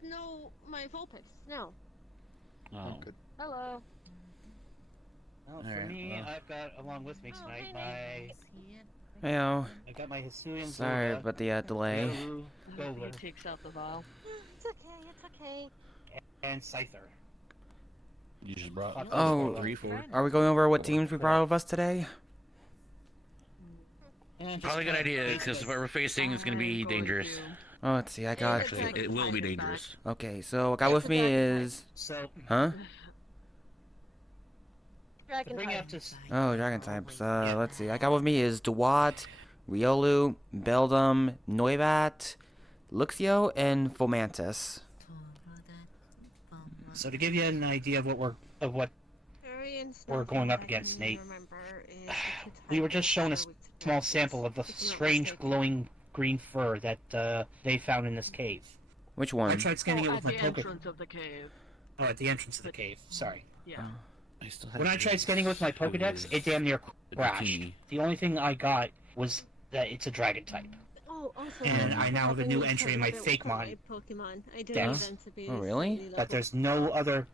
Snow, my Vulpix, Snow. Oh. Good. Hello. Well, for Alright, me, well. I've got along with me tonight Heyo. I got my Hisuian Sorry about the delay. Goler, He takes out the vial. It's okay, it's okay. and Scyther. You just brought Oh, 3, 4. Are we going over what teams we brought with us today? Probably a good idea, because what we're facing is going to be dangerous. Oh, let's see. I got. Actually, it will be dangerous. Okay, so what I got with me is. So, Huh? to bring you up to Oh, dragon types. Let's see. I got with me is Dewat, Riolu, Beldum, Noibat, Luxio, and Fomantis. So to give you an idea of what we're going up against, Nate, we were just shown a small sample of the strange glowing green fur that they found in this cave. Which I one? tried scanning it with my At the Poké. entrance of the cave. Oh, at the entrance of the cave. Sorry. Yeah. I still When I tried scanning it with my Pokédex, it damn near crashed. The only thing I got was that it's a dragon type. Oh, also, And I now have a new entry in my Fakemon Pokemon. I did Dex. them to be Oh, really? slightly But there's no other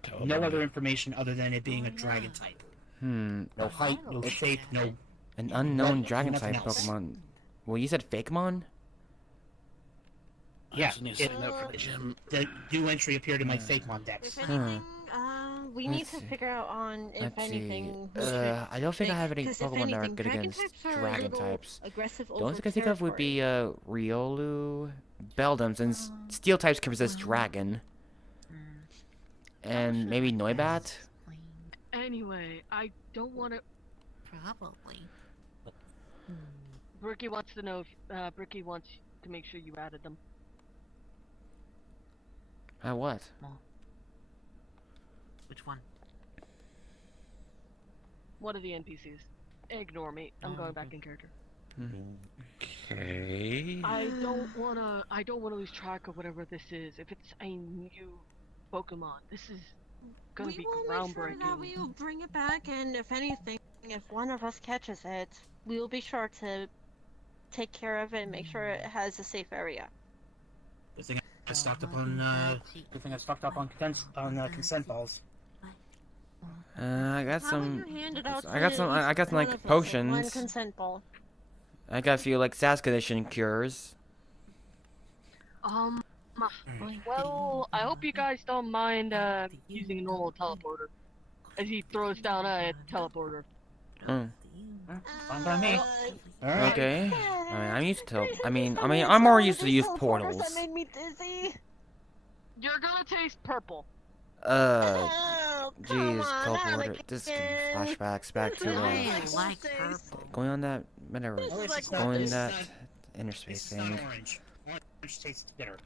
information other than it being a dragon type. No height, no shape, no. An unknown dragon nothing type else. Pokemon. Well, you said Fakemon? Yeah, I need to sign up for the gym. the new entry appeared in my Fakemon Dex. If anything, we need to Let's see. figure out on if Let's see. anything. I don't think I have any 'cause if Pokemon that are anything, good against types are a dragon little types. Aggressive The only over thing I think of would be territory. Riolu, Beldum, since Steel types can resist Dragon, and maybe Noibat. Anyway, I don't want to. Probably. Bricky wants to know if Bricky wants to make sure you added them. What? Which one? What are the NPCs? Ignore me. I'm going back in character. Okay. I don't wanna lose track of whatever this is. If it's a new Pokemon, this is gonna be groundbreaking. Make sure that we will bring it back, and if anything, if one of us catches it, we will be sure to take care of it and make sure it has a safe area. Good thing I stocked up on consent balls. I got How some. about you hand it out I got to some. I got some one like of us, One potions. consent ball. I got a few like SAS condition cures. Well, I hope you guys don't mind using a normal teleporter. As he throws down a teleporter. Mm. Fine by me. Alright. Okay. I'm used to. I'm more used to use portals. That made me dizzy. You're gonna taste purple. Jeez, teleporter. This gives me flashbacks back to I like purple. going on that whatever. Going on that inner space This is not thing. orange. Orange tastes bitter.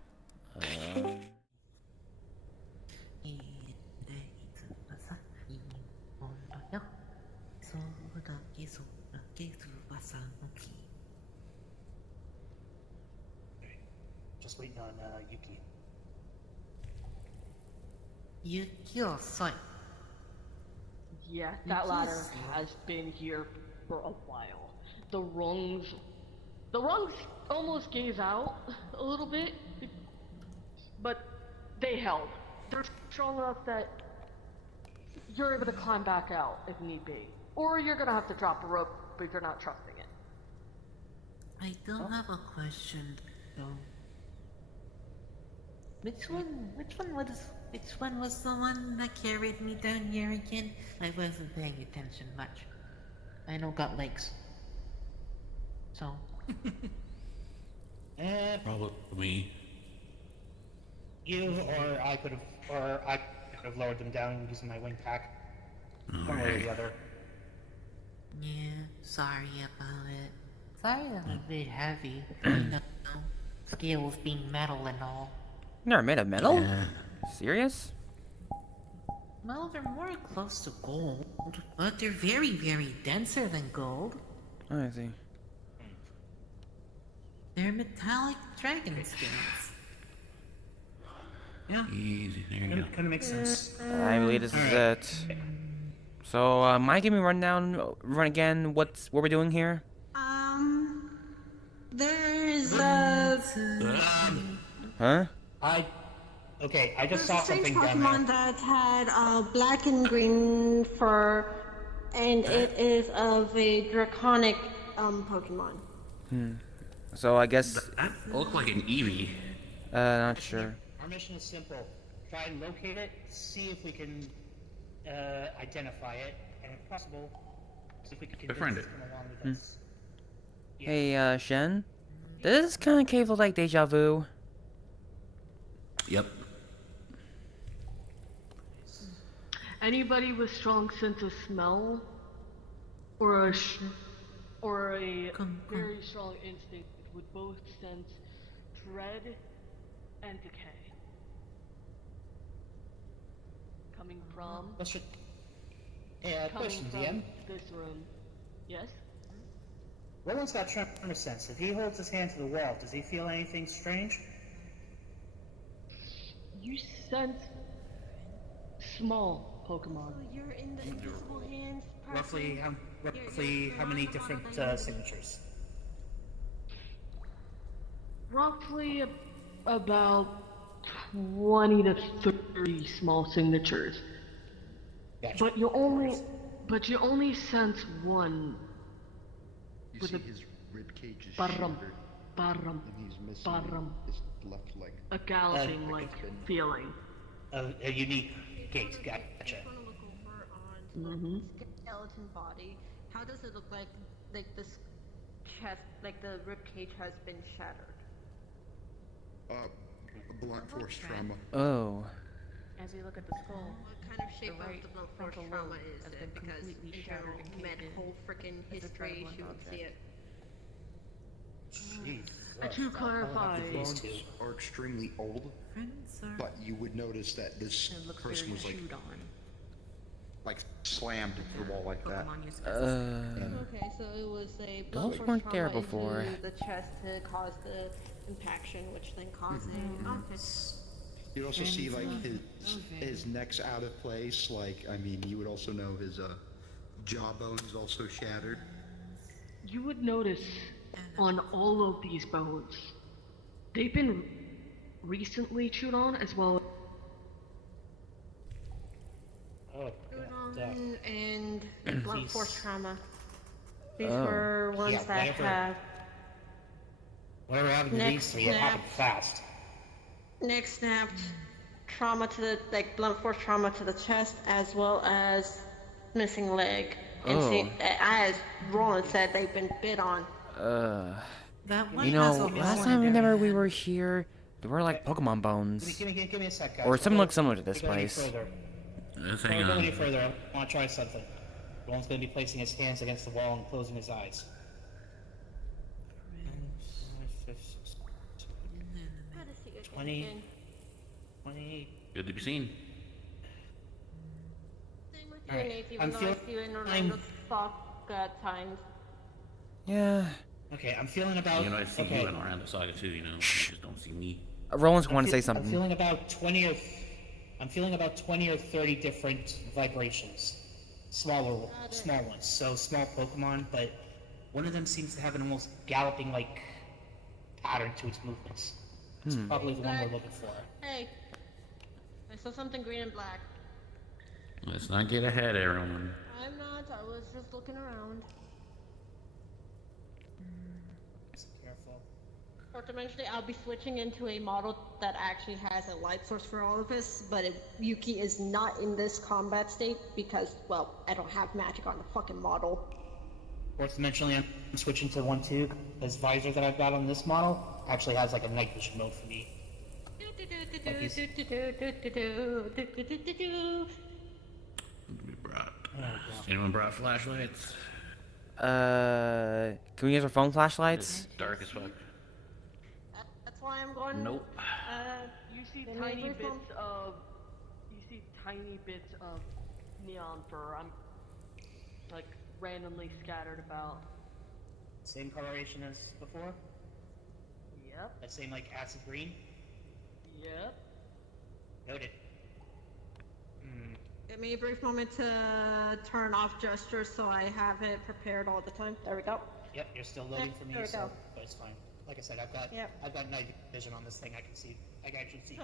Just waiting on Yuki. Yuki-san. Yeah, that ladder has been here for a while. The rungs almost gave out a little bit, but they held. They're strong enough that you're able to climb back out if need be. Or you're gonna have to drop a rope if you're not trusting it. I don't have a question though. Which one was the one that carried me down here again? I wasn't paying attention much. I know got legs. So. Probably me. You or I could have lowered them down using my wing pack. One way or the other. Yeah, sorry about it. Sorry I'm a bit heavy. You know, scales being metal and all. They're made of metal? Serious? Well, they're more close to gold, but they're very, very denser than gold. Oh, I see. They're metallic dragon skins. Yeah, Easy. There you go. kind of makes sense. I believe this is it. So, mind give me run again, what we're doing here? There's Huh? Okay, I just There's saw a strange something down Pokemon there. that had black and green fur, and it is of a draconic Pokemon. So I guess, That looked like an Eevee. not sure. Our mission is simple. Try and locate it, see if we can identify it, and if possible, see if we can Befriend convince it it. to come along with us. Yeah. Hey, Shen? Does this kind of cave look like deja vu? Yep. Anybody with strong sense of smell, or a very strong instinct would both sense dread and decay coming from Question, from DM. this room. Yes. Roland's got tremor sense. If he holds his hand to the wall, does he feel anything strange? You sense small Pokemon. So you're in the invisible hands. Roughly how many different signatures? Roughly about 20 to 30 small signatures. Gotcha. But you only sense one. You With see a his rib cage is Barum, shattered, barum, and he's missing barum. his left leg. A gouging like feeling. A unique gate. Gotcha. I want to look over on the skeleton body. How does it look like this chest, like the rib cage has been shattered? A blunt force trauma. Oh. As we look at the skull, What kind of shape right of the blunt force frontal trauma lobe is has it? been Because completely in general, shattered and caved in medical freaking as a history, traveling she would see object. it. Jeez. To clarify, These Bones two. are extremely old, friends are. but you would notice that this It looks person very was chewed on. like slammed into the wall like that. Pokemon use Okay, so it was a Those blunt force weren't there trauma before. into the chest to cause the impaction, which then caused You'd also see like his neck's out of place. Like, I mean, you would also know his jawbone is also shattered. you would notice on all of these bones, they've been recently chewed on as well. Oh, yeah. and blunt These- force trauma. These Oh. were ones Yeah, that whatever. have Whatever happened to Neck these three, it happened fast. neck snapped, trauma to the blunt force trauma to the chest, as well as missing leg. And Oh. as Roland said, they've been bit on. That one You has know, a last hole time in whenever it. we were here, there were like Pokemon bones. Give me a sec, guys. Or something Before looks similar to this we go any place. further- Let's Before hang we go any on. further, I want to try something. Roland's going to be placing his hands against the wall and closing his eyes. 20, 28. Good to be seen. Same with Alright, you, Nate, even I'm though I feeling- see you in Orlando fuck at times. Yeah. Okay, I'm feeling about. You know, I see okay. you in Miranda Saga too, you know. You just don't see me. Roland's going to say I'm something. feeling about 20 or 30 different vibrations. Small ones. So small Pokemon, but one of them seems to have an almost galloping like pattern to its movements. It's probably the one we're looking for. Hey, I saw something green and black. Let's not get ahead, everyone. I'm not, I was just looking around. Careful. Or eventually I'll be switching into a model that actually has a light source for all of us, but Yuki is not in this combat state because, well, I don't have magic on the fucking model. Worth mentioning, I'm switching to 1-2. This visor that I've got on this model actually has like a night vision mode for me. Anyone brought flashlights? Can we use our phone flashlights? It's dark as fuck. That's why I'm going. Nope. You see Then tiny maybe bits some- of, neon fur. I'm like randomly scattered about. Same coloration as before? Yep. That same like acid green? Yep. Noted. Give me a brief moment to turn off gestures so I have it prepared all the time. There we go. Yep, you're still loading for me, there we so go. but it's fine. Like I said, I've got Yep. night vision on this thing. I can see I got you. See. So,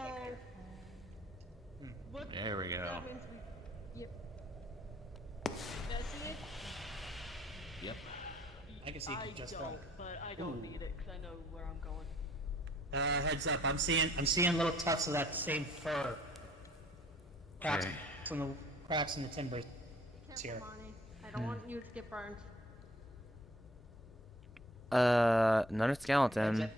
what There we go. that means yep. That's it? Yep. I can see I just don't, fine. but I don't need it because I know where I'm going. Heads up, I'm seeing little tufts of that same fur. Cracks Okay. from the cracks in the timbers. Be here. careful, Monty. I don't want you to get burned. Another skeleton. Heads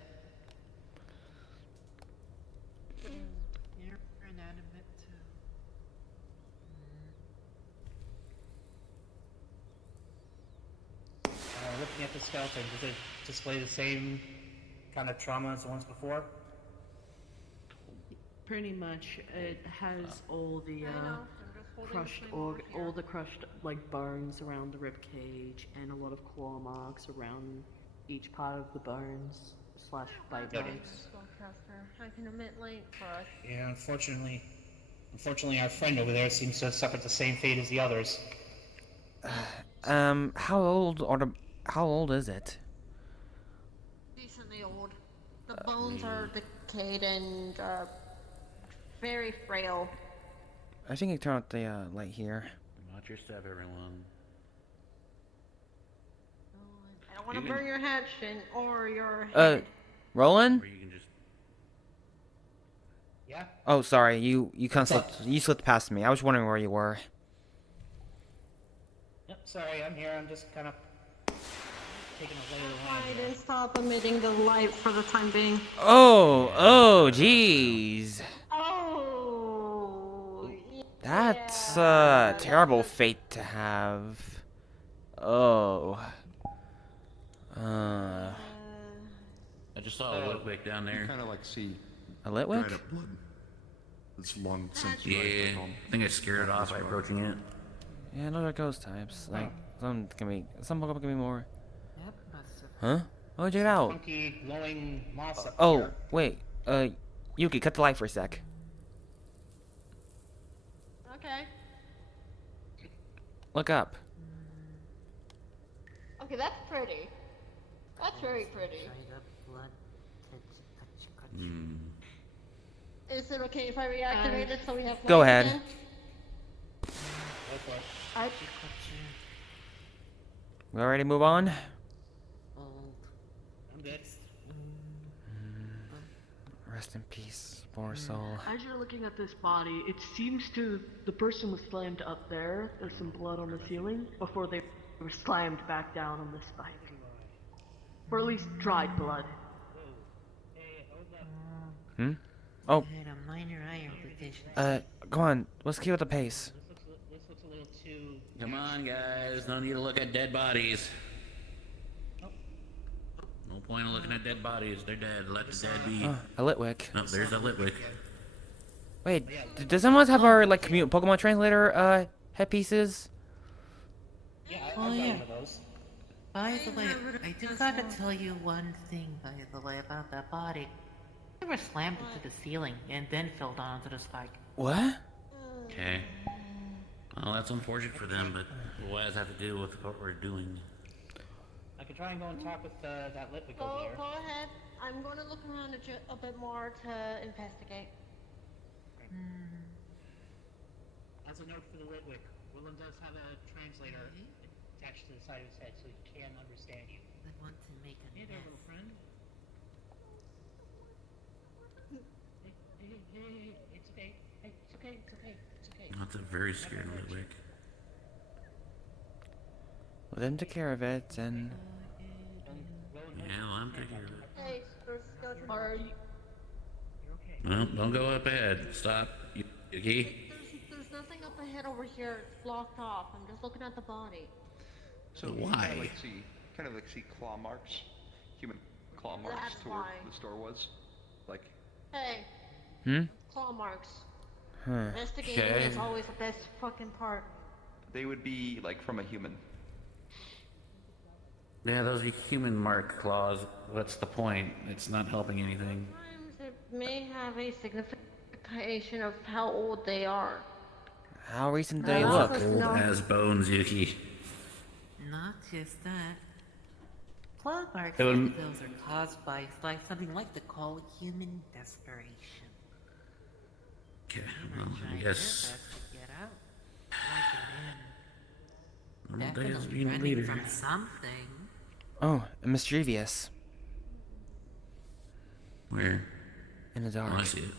You're inanimate too. Looking at the skeleton, does it display the same kind of trauma as the ones before? Pretty much, it has all the I know. I'm just holding crushed the flame over here. all the crushed like bones around the rib cage, and a lot of claw marks around each part of the bones slash bite Okay. marks. Just don't trust her. I can admit late for us. Yeah, unfortunately, our friend over there seems to have suffered the same fate as the others. How old is it? Decently old. The bones are decayed and very frail. I think I turn out the light here. Watch your step, everyone. I don't want to You can- burn your head, Shin, or your head. Roland? Or you can just. Yeah. Oh, sorry. You kind of slipped past me. I was wondering where you were. Yep. Sorry, I'm here. I'm just kind of taking a lay of the Why land. I here. didn't stop emitting the light for the time being. Oh, jeez. Oh, That's yeah. a terrible fate to have. Oh. I just saw a Litwick down You there. kind of like see A dried Litwick? up blood. It's long since Yeah, dried up. I think I scared it off by approaching it. Yeah, those are ghost types. Like, some Pokemon can be more. Yep, that's it. Huh? Oh, check it out. Funky glowing moss up Oh, here. wait. Yuki, cut the light for a sec. Okay. Look up. Okay, that's pretty. That's very pretty. Dried up blood. Touch. Hmm. Is it okay if I reactivate it so we have Go light ahead. again? Go for it. I, We already move on? Old. I'm good. Rest in peace, poor soul. As you're looking at this body, it seems the person was slammed up there. There's some blood on the ceiling before they were slammed back down on this spike. Or at least dried blood. Hey, hold up. Hmm? Oh, I had a minor eye deficiency. go on. Let's keep with the pace. This looks a little too. Come on, guys. No need to look at dead bodies. No point in looking at dead bodies. They're dead. Let the dead be. A Litwick. Oh, there's a Litwick. Wait, does someone have our, like, Pokemon translator, headpieces? Yeah, Oh, I've got yeah. one of those. By the way, I do gotta tell you one thing, by the way, about that body. They were slammed into the ceiling and then fell down onto the spike. What? Okay. Well, that's unfortunate for them, but what does that have to do with what we're doing? I could try and go and talk with that Litwick over go, there. go ahead. I'm going to look around a bit more to investigate. As a note for the Litwick, Willem does have a translator attached to the side of his head, so he can understand you. I want to make a Hey there, mess. little friend. Hey, it's okay. Hey, it's okay, it's okay, it's okay. That's a very scared Litwick. Let him take care of it, and... Yeah, well, I'm taking care of it. Hey, there's a skeleton. Are you? You're okay. Well, don't go up ahead. Stop, Yuki. There's nothing up ahead over here. It's blocked off. I'm just looking at the body. So Why? You kind of like see claw marks, human claw marks That's to where why. the store was. Like, Hey, Hmm? claw marks. Huh. Investigating Okay. is always the best fucking part. they would be like from a human. Yeah, those are human mark claws. What's the point? It's not helping anything. Sometimes it may have a signification of how old they are. How recent do they Well, look? that's a- Old No. as bones, Yuki. Not just that. Claw marks It would- like those are caused by something like to call human desperation. Okay, They well, were I trying their guess best to get out. Like it in. Monday is Definitely being running leader. from something. Oh, mischievous. Where? In the Oh, I dark. see it.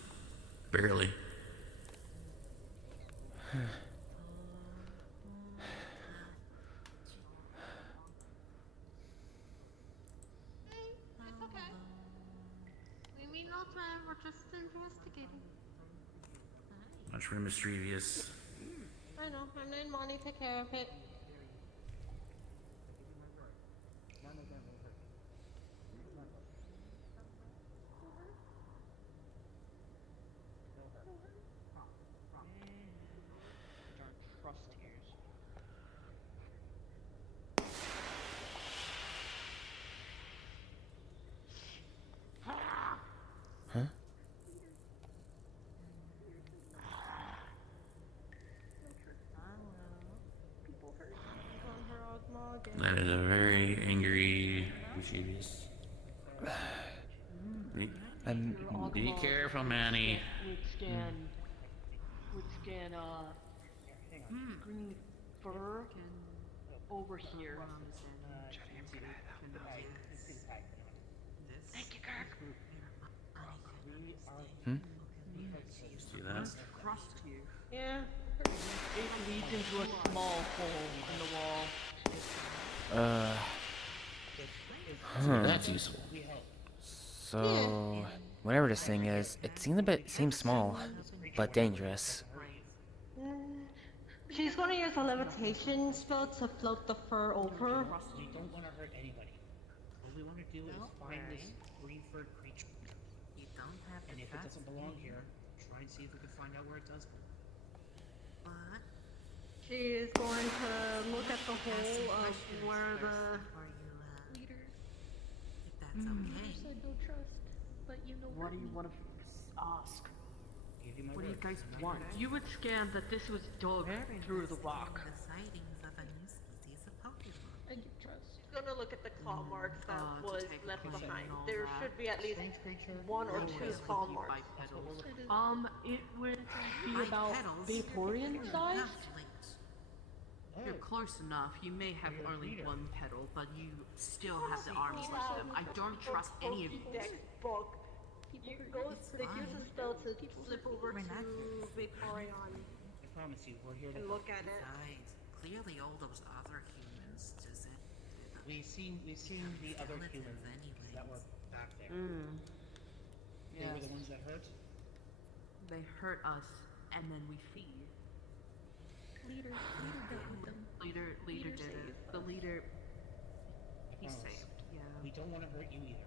Barely. It's okay. We mean no time. We're just investigating. Much for mischievous. I know. I'm letting Monty take care of it. Trust tears. Huh? That is a very angry mischievous. Be careful, Manny. Would scan green fur over here. Thank you, Kirk. See that? Yeah. It leads into a small hole in the wall. That's useful. So, whatever this thing is, it seems small, but dangerous. She's gonna use a levitation spell to float the fur over. We don't want to hurt anybody. What we want to do is find this green-furred creature. You don't have to And if it doesn't belong here, try and see if we can find out where it does belong. What? She is going to look at the hole of where the Leader. If that's okay. What do you want to ask? Give you my What do you word. guys want? You would scan that this was dug through the rock. The sightings of a new species of Pokemon. She's gonna look at the claw marks that to was take left a behind. and all There that. should be at least Strange creature. one or Always two with claw you marks. bipedals. It would be about Bipedals? Vaporean You size. have links. You're close enough. You may have only one pedal, but you still have the arms like them. I don't trust any of you. Book. They use a spell to flip over We're to not Vaporeon I promise you, we're here to and help. look at it. Besides, clearly all those other humans just said We've seen the other humans that were back there. They were the ones that hurt. They hurt us, and then we feed. Leader did it. The leader, he promise. saved. Yeah, We don't want to hurt you either.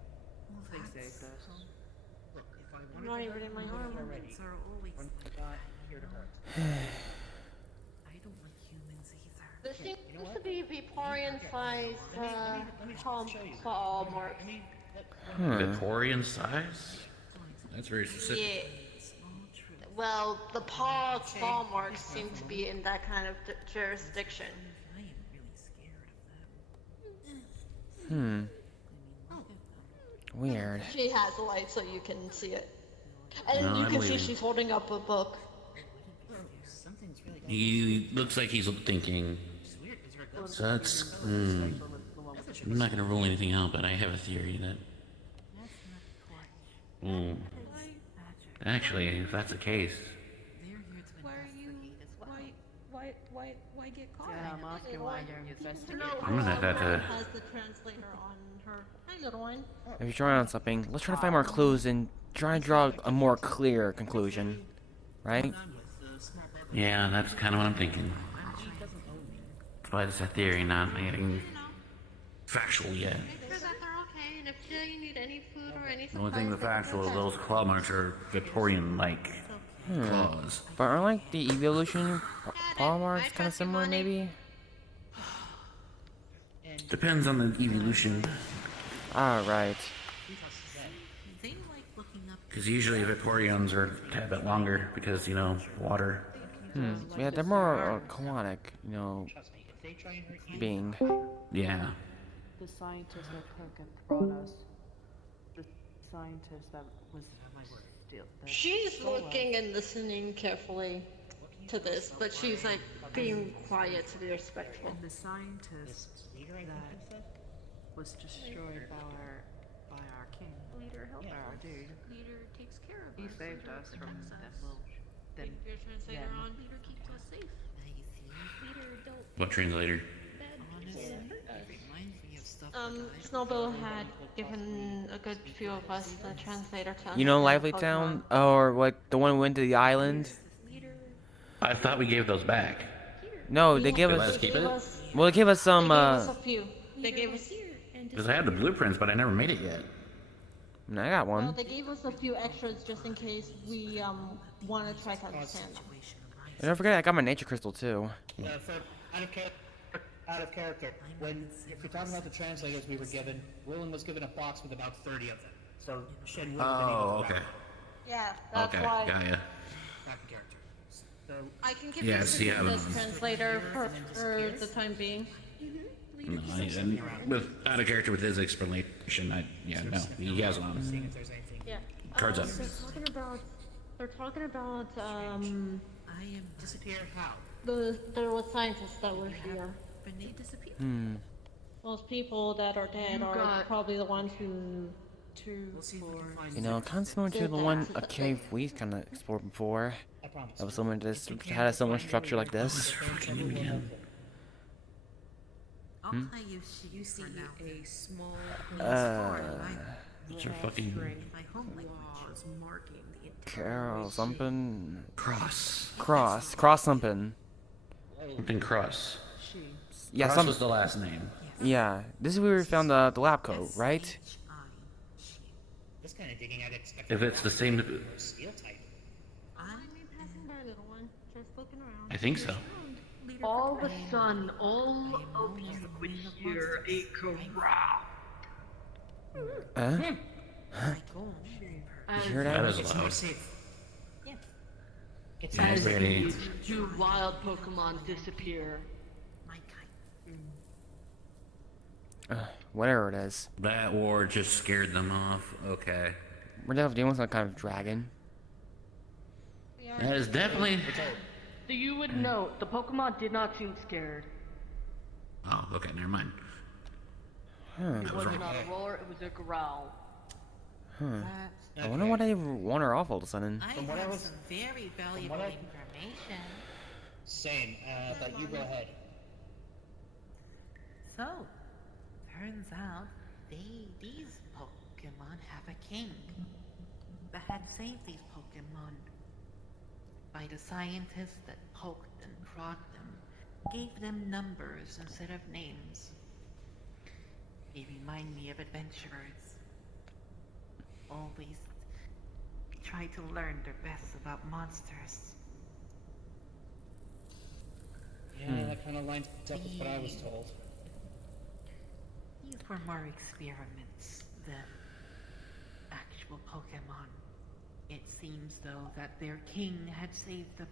they saved us. Look, if I wanted I'm not to even hurt in my you, I would armor. have already. are always I'm not here to hurt. I don't like humans either. There seems you know to what? be Vaporeon-sized Let me show you. claw marks. I mean, Vaporean size? That's very specific. Yeah. Well, the claw marks seem to be in that kind of jurisdiction. I am really scared of them. Weird. She has a light so you can see it. And No, you I'm can see leaving. she's holding up a book. something's really He looks like he's thinking. weird. Is there a ghost? So that's. I'm not gonna rule anything out, but I have a theory that. Actually, if that's the case, They're here to investigate as well. Why get caught? Yeah, I'm asking why they're investigating. I'm gonna have to. Has the translator on her. Hi, little one. If you're trying on something, let's try to find more clues and try and draw a more clear conclusion. Right? Yeah, that's kind of what I'm thinking. But it's a theory, not anything factual yet. Make sure that they're okay, and if they need any food or any The only thing that's factual is those claw marks are Victorian-like claws. But aren't like the evolution paw marks kind of similar, maybe? Depends on the evolution, Ah, right. They like looking up because usually Victorians are a tad bit longer because, you know, water. Yeah, they're more aquatic, Trust me, if they try and hurt you, being. Yeah. The scientist that Kirk had brought us, the scientist that was She's looking and listening carefully to this, but she's like being quiet to be respectful. And the scientist that was destroyed by our king. Leader helps Our us. dude. Leader takes care of He us. saved Leader us from protects that us. little. Them. Your translator Yeah. on. Leader keeps us safe. Leader don't What translator? bad people hurt us. Snowbill had given a good few of us the translator to You know understand Lively Town? Pokemon. Or what, the one who went to the island? Leader I thought we gave those back. No, they gave They let us, us keep They it? gave us, well, they gave us some, they gave us a few. They leader gave was us, here and Because I had the blueprints, but I never made it yet. I got well, one. they gave us a few extras just in case we want to try to understand them. And don't forget, I got my nature crystal too. For out of character, when if you're talking about the translators we were given, Willem was given a box with about 30 of them. So Shen would have been able to Oh, grab okay. them. Yeah, that's Okay, why got ya. Back in character. So I can give Yeah, you see, this translator for the time being. No, and with out of character with his explanation, no, you guys on. seeing if there's anything. Yeah. Cards up. They're talking about I am Disappeared how? there was scientists that were here. Renee disappeared. Most people that are dead You are got- probably the ones who. 2, We'll see if we 4. can find You know, kind of similar to the one a cave we kind of explored before. I promise. That was similar to this, had a similar structure like this. Fucking you again. I'll tell you, you see A small What's your fucking my home like was marking the Carol something. cross? Cross something. Something cross. she. Yeah, Cross some. was the last name. Yeah, this is where we found the lab coat, right? This kind of digging at it. If it's the same, Steel type. Passing by, little one. Just looking around. I think so. All of a sudden, all of you would hear a growl. Huh? As, You hear That that? is loud. Safe. It's as Ready. these two wild Pokemon disappear. my kind. Whatever it is. That war just scared them off. Okay. We're definitely dealing with some kind of dragon. That is definitely. So you would note, the Pokemon did not seem scared. Oh, okay, never mind. It was not a roar, it was a growl. I wonder why they wander off all of a sudden. I From what I have was- some very valuable I- information. Same, but you go ahead. So, turns out these Pokemon have a king that had saved these Pokemon by the scientists that poked and prodded them, gave them numbers instead of names. They remind me of adventurers. Always try to learn their best about monsters. Yeah, that kind of lines up with what I was told. These were more experiments than actual Pokemon. It seems, though, that their king had saved them,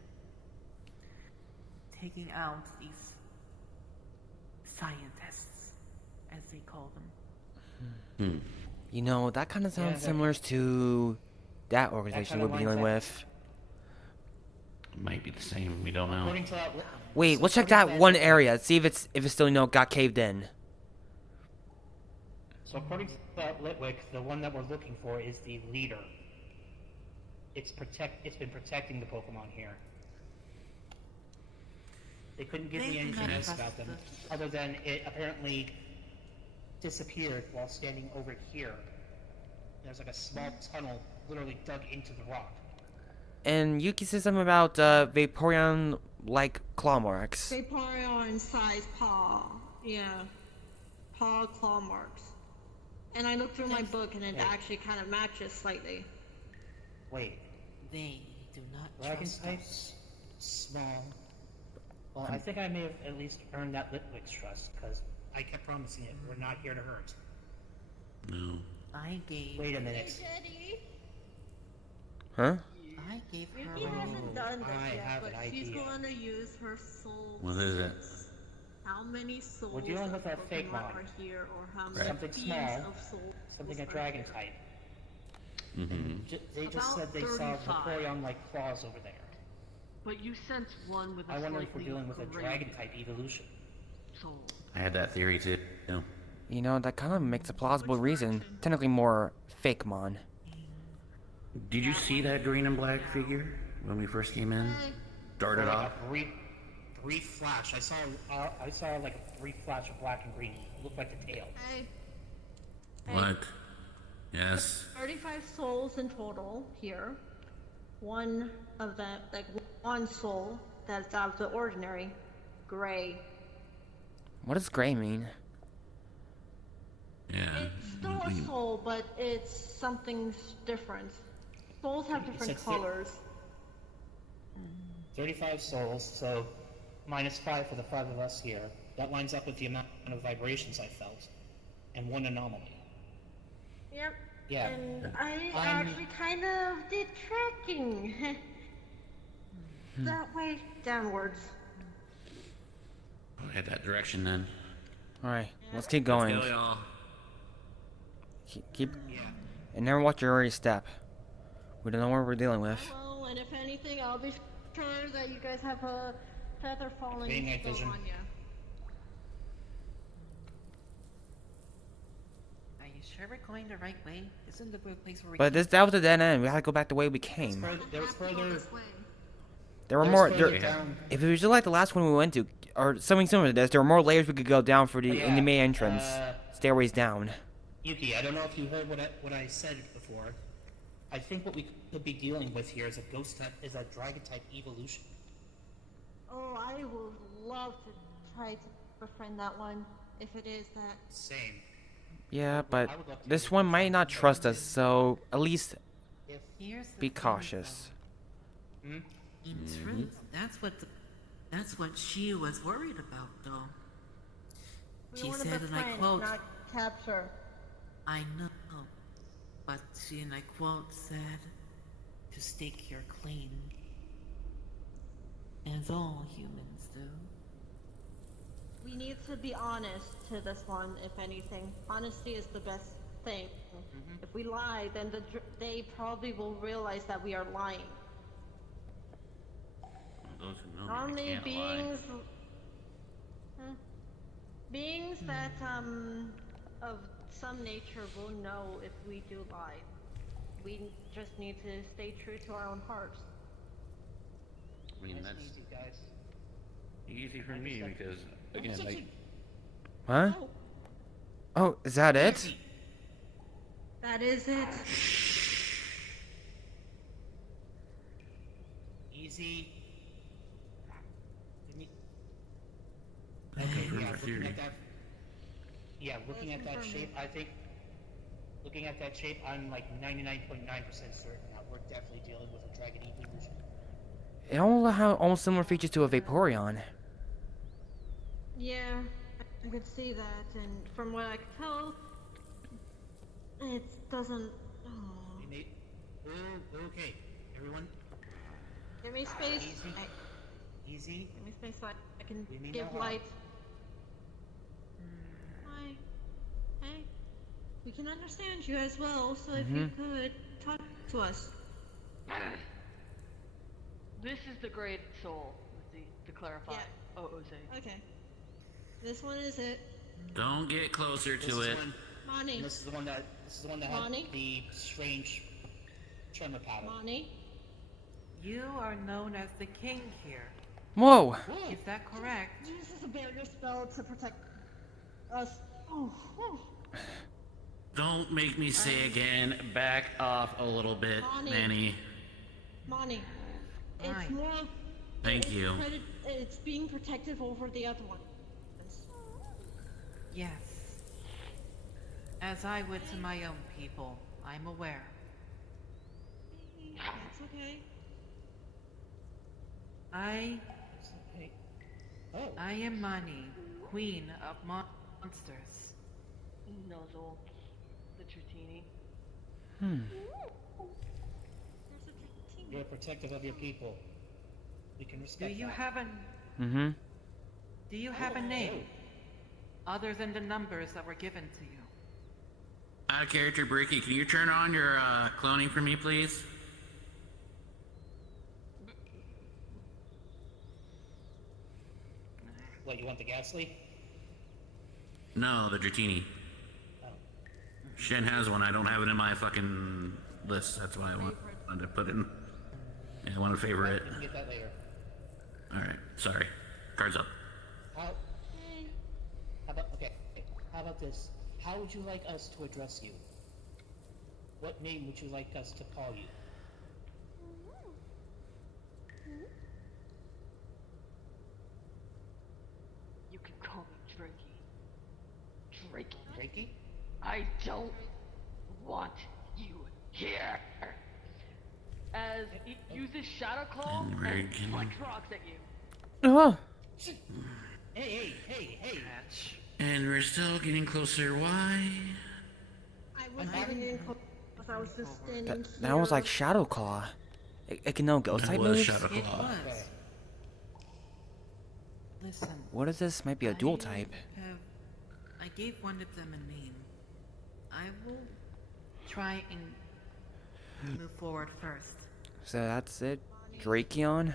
taking out these scientists, as they call them. You know, that kind of sounds that- similar to that organization kinda we'll be lines dealing up. with. Might be the same. We don't know. According to that, Wait, let's check that one area. See if it's still got caved in. so according to that Litwick, the one that we're looking for is the leader. It's been protecting the Pokemon here. They couldn't give They me do anything not else trust about them, the- other than it apparently disappeared while standing over here. There's like a small tunnel literally dug into the rock. And Yuki said something about Vaporeon-like claw marks. Vaporeon size paw. Yeah. Paw claw marks. And I looked through my book and it actually kind of matches slightly. Wait, They do not dragon trust us. types, small. Well, I think I may have at least earned that Litwick's trust, because I kept promising it, we're not here to hurt. No. I gave Wait a minute. Huh? I gave her She a hasn't role. done this I yet, have but an she's idea. going to use her soul. What is it? How many souls We're dealing with of a fake Pokemon mod. are here, or how Right. many Something beings small, of souls Something a are dragon here? type. They just About said they saw 35. Vaporeon-like claws over there. But you sense one with a I wonder slightly if we're dealing with a gray dragon-type evolution. soul. I had that theory too. You know, that kind of makes a plausible reason. Technically more fake mon. Did you see that green and black figure when we first came in? Darted Like off? a brief flash. I saw like a brief flash of black and green. It looked like the tail. Hey. What? Yes. 35 souls in total here. One of them, like one soul that's out of the ordinary, gray. What does gray mean? Yeah. It's still a soul, but it's something different. Souls have different It's colors. 35 souls, so -5 for the 5 of us here. That lines up with the amount of vibrations I felt. And one anomaly. Yep. Yeah. And I actually kind of did tracking. That way, downwards. We'll head that direction then. Alright, let's keep going. Let's go, y'all. Keep. And never watch your already step. We don't know what we're dealing with. Well, and if anything, I'll be sure that you guys have a feather falling Being night still vision. on ya. Are you sure we're going the right way? Isn't the place where we But that was a dead end. We had to go back the way we came. There was further. There were there was more. further There, down. if it was just like the last one we went to, or something similar to this, there were more layers we could go down for the in the main entrance. Stairways down. Yuki, I don't know if you heard what I said before. I think what we could be dealing with here is a ghost type, is a dragon type evolution. Oh, I would love to try to befriend that one, if it is that. Same. Yeah, but I would love to this do one it. might not trust us, so at least Here's the be thing, cautious. though. In truth, that's what she was worried about, though. We She want to said, and I befriend, quote, not capture. I know, but she, and I quote, said, to stake your claim. As all humans do. We need to be honest to this one, if anything. Honesty is the best thing. If we lie, then they probably will realize that we are lying. Those who know Only can't beings, beings that of some nature will know if we do lie. We just need to stay true to our own hearts. I mean, that's Easy, guys. easy for me because, again, like, Huh? Oh, is that it? That is it. Easy. Okay, Okay, for theory. Looking at that shape, I think. Looking at that shape, I'm like 99.9% certain that we're definitely dealing with a dragon evolution. It almost have almost similar features to a Vaporeon. Yeah, I could see that, and from what I could tell, it doesn't. Oh. We made. Oh, okay, everyone. Give me space. Easy. Easy. Give me space so I can We mean give no harm. light. Hi. Hey. We can understand you as well, so if you could talk to us. This is the great soul, to clarify. Yeah. Jose. Okay. This one is it. Don't get closer to it. Monty. This is the one that. had Monty? the strange tremor pattern. Monty. You are known as the king here. Whoa! Is that correct? This is a barrier spell to protect us. Oh. Don't make me say again, back off a little bit, Bonnie. Manny. Monty. It's Fine. more. Thank you. It's being protective over the other one. Yes. As I would to my own people, I'm aware. That's okay. I Oh. am Mani, queen of monsters. Nozzle. The Trutini. You're protective of your people. We can Do respect you that. have a Mm-hmm. Do you have a name other than the numbers that were given to you? Out of character, Bricky, can you turn on your cloning for me, please? What, you want the ghastly? No, the Dratini. Oh. Shen has one. I don't have it in my fucking list. That's why I wanted to put it in. Yeah, I want to favor it. We can get that later. Alright, sorry. Cards up. How about this? How would you like us to address you? What name would you like us to call you? You can call me Drakey. Reiki? I don't want you here. As it uses Shadow Claw And and Reagan. flicks rocks at you. Oh. Hey! And we're still getting closer. Why? I wasn't even getting close. I was just standing That was like here. Shadow Claw. It can know ghost That type was moves. Shadow It Claw. was. Listen. What is this? Might be a dual type. I gave one of them a name. I will try and move forward first. So that's it. Drakeon.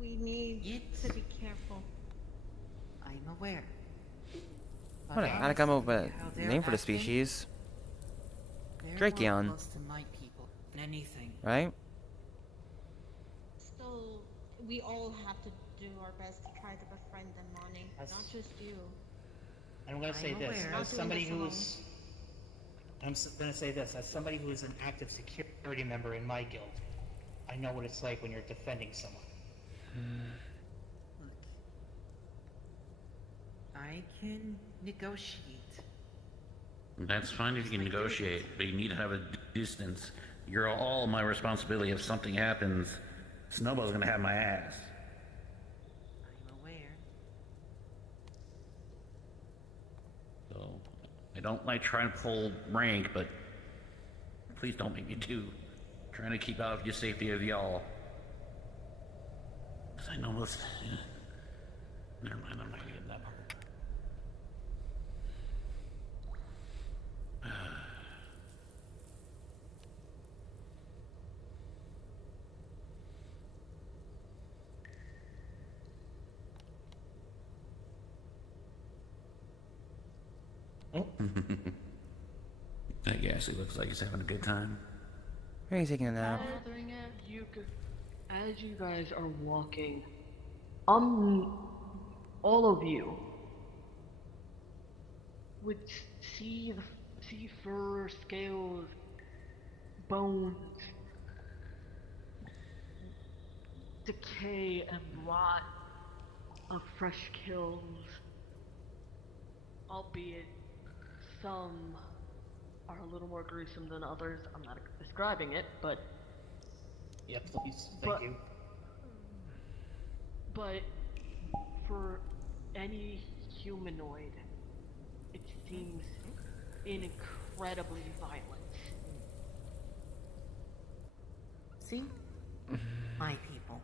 We need It's- to be careful. I'm aware. But What? I gotta come up with honestly, how a they're name for the acting, species, they're Drakeon. more close to my people than anything. right? Still, we all have to do our best to try to befriend them, Monty. That's- Not just you. I'm gonna say I'm this, aware. as Not doing somebody this who's... gonna say this, as somebody who is an active security member in my guild, I know what it's like when you're defending someone. Look, I can negotiate. That's fine if you can negotiate, but you need to have a distance. You're all my responsibility. If something happens, Snowball's gonna have my ass. I'm aware. So, I don't like trying to pull rank, but please don't make me do. Trying to keep out of the safety of y'all. Cause I know most. Yeah. Never mind, I'm not gonna get that part. Oh, That Gassy looks like he's having a good time. Maybe he's taking a nap. As you guys are walking, all of you would see fur, scales, bones, decay and rot of fresh kills, albeit some are a little more gruesome than others. I'm not describing it, but yeah, please, thank you. But for any humanoid, it seems incredibly violent. See? My people.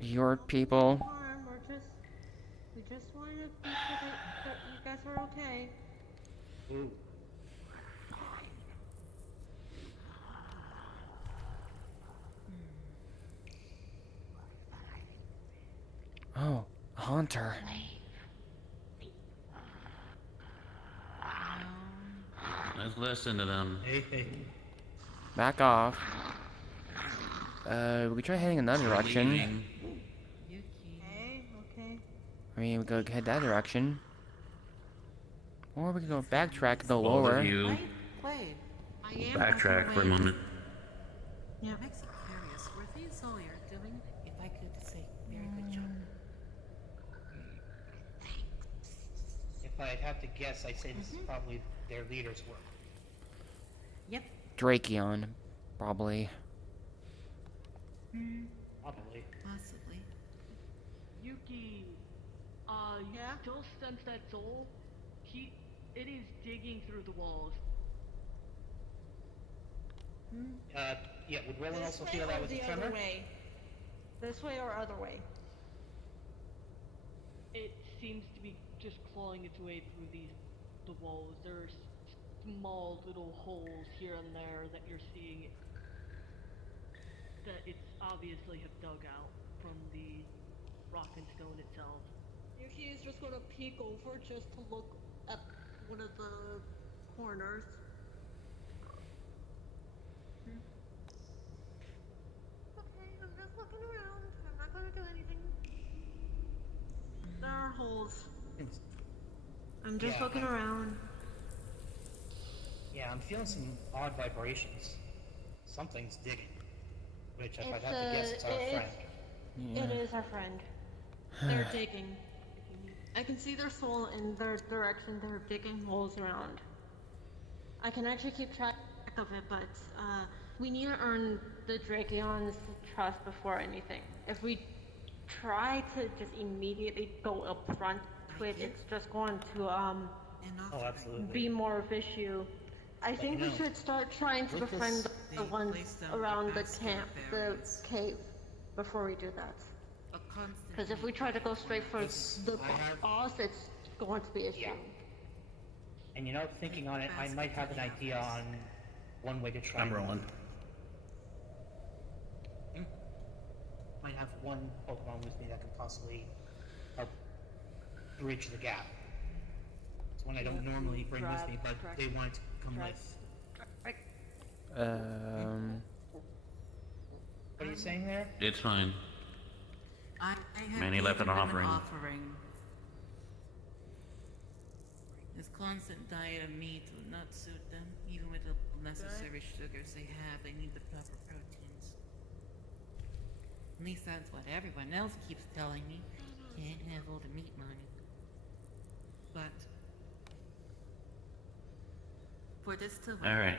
Your people. We just want to be sure that you guys are okay. Ooh. Oh, a haunter. Let's listen to them. Hey. Back off. We could try heading another direction. Leaving. Okay. I mean, we could head that direction. Or we could go backtrack and go Both lower. of you I played. I am backtrack for a moment. Yeah. Makes me curious. Were these all you're doing? If I could say, very good job. If I'd have to guess, I'd say this is probably their leader's work. Yep. Drakeon, probably. Probably. Possibly. Yuki, you Yeah? still sense that soul? It is digging through the walls. Yeah, would Rowan This also way feel that or was a the tremor? other way? This way or other way? It seems to be just clawing its way through these the walls. There's small little holes here and there that you're seeing that it's obviously have dug out from the rock and stone itself. Yuki is just gonna peek over just to look at one of the corners. Okay, I'm just looking around. I'm not gonna do anything. There are holes. I'm just looking around. Yeah, I'm feeling some odd vibrations. Something's digging. Which, if I'd It's have to guess, it's our friend. It is our friend. They're digging. I can see their soul in their direction. They're digging holes around. I can actually keep track of it, but we need to earn the Drakeon's trust before anything. If we try to just immediately go up front to it, it's just going to Oh, absolutely. be more of an issue. I think we should start trying to befriend the ones around the camp, the cave, before we do that. Because if we try to go straight for the boss, it's going to be an issue. Yeah. And you know, thinking on it, I might have an idea on one way to try. I'm rolling. Might have one Pokemon with me that can possibly help bridge the gap. It's one I don't normally bring with me, but they want to come with. What are you saying there? It's fine. I have Manny left an given them offering. This constant diet of meat would not suit them. Even with the necessary sugars they have, they need the proper proteins. At least that's what everyone else keeps telling me. Can't have all the meat, Mommy. But for this to work, Alright.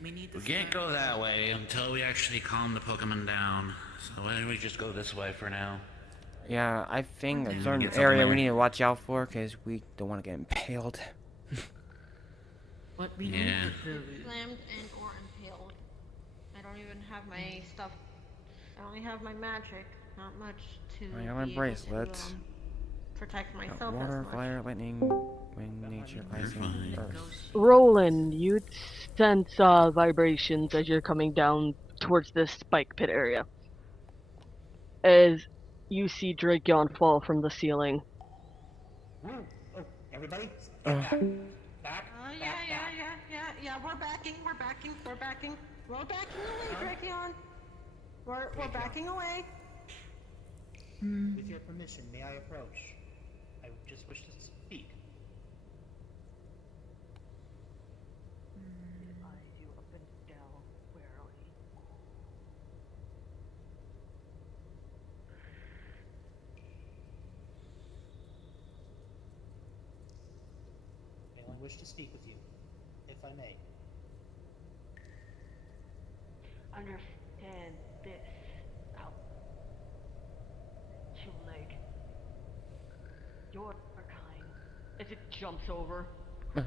we need to We can't go that way until we actually calm the Pokemon down. So why don't we just go this way for now? Yeah, I think a Get certain something area there. we need to watch out for because we don't want to get impaled. what we Yeah. need to do is Slammed and or impaled. I don't even have my stuff. I only have my magic. Not much to I got my be able bracelet. to, protect Got myself water, as much. fire, lightning, wind, nature, ice, and earth. Roland, you sense vibrations as you're coming down towards this spike pit area. As you see Drakeon fall from the ceiling. Woo! Oh, everybody, get back. Back, Yeah. We're backing away, Drakeon. We're backing away. With your permission, may I approach? I just wish to speak. Eyes you up and down warily. I wish to speak with you, if I may. Understand this. Ow. Too late. Your kind, as it jumps over, is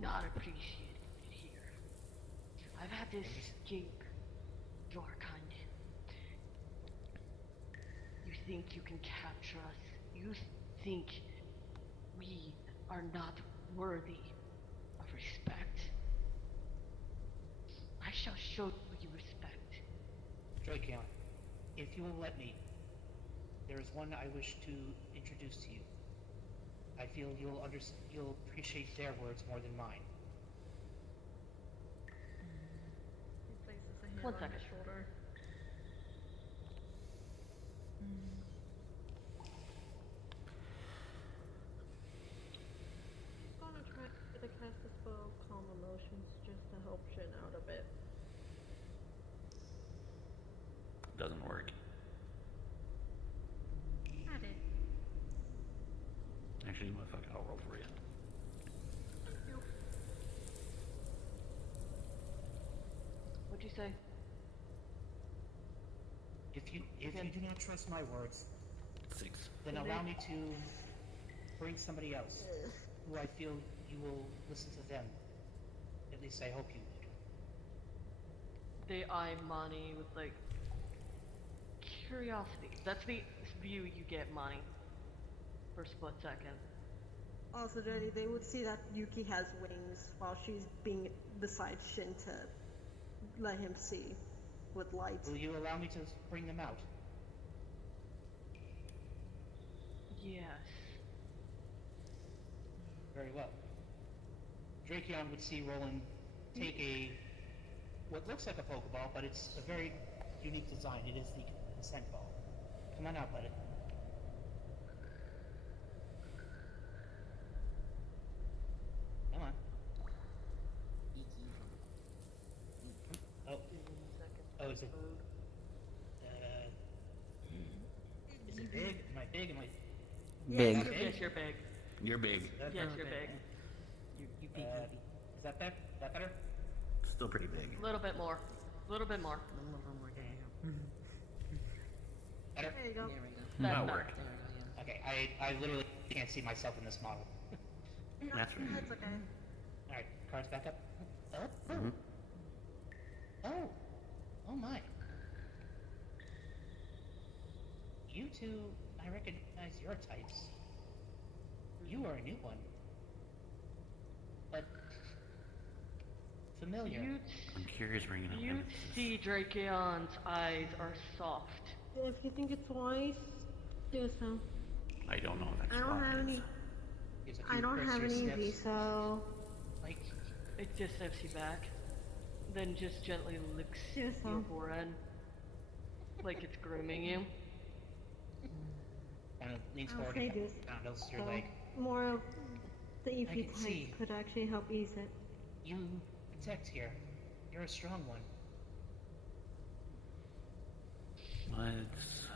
not appreciated here. I've had to escape your kind. You think you can capture us? You think we are not worthy of respect? I shall show you respect. Drakeon, if you will let me, there is one I wish to introduce to you. I feel you'll appreciate their words more than mine. He places a hand 1 on second. his shoulder. I'm gonna try to cast a spell, Calm Emotions, just to help Shin out a bit. Doesn't work. Got it. Actually, motherfucker, I'll roll for you. What'd you say? If you do not trust my words, 6. then allow me to bring somebody else who I feel you will listen to them. At least I hope you would. They eye Mani with like curiosity. That's the view you get, Mani, for a split second. Also, Jenny, they would see that Yuki has wings while she's being beside Shin to let him see with light. Will you allow me to bring them out? Yes. Very well. Drakeon would see Roland take what looks like a Pokeball, but it's a very unique design. It is the consent ball. Come on out, buddy. Come on. Oh. Oh, is it? Is it big? Am I big? Am I? Big. Yes, you're big. You're big. Yes, you're big. You peeky. Is that better? Is that better? Still pretty big. A little bit more. A little bit more. A little more, damn. Better? There you go. There we go. That'll That's work. There we go, yeah. Okay, I literally can't see myself in this model. That's right. That's okay. Alright, cards back up. Oh. Mhm. Oh. Oh my. You two, I recognize your types. You are a new one. But familiar. I'm curious bringing up You see Drakeon's eyes are soft. If you think it's wise, do so. I don't know if that's I don't wise. have any. Gives a I few don't have cursory any sniffs. so. Like, It just sniffs you back. Then just gently licks Yes, your I'll- forehead. Like it's grooming you. kind of leans I'll forward say and this. fondles your So leg. more of the I EP can see. type could actually help ease it. You protect here. You're a strong one. Let's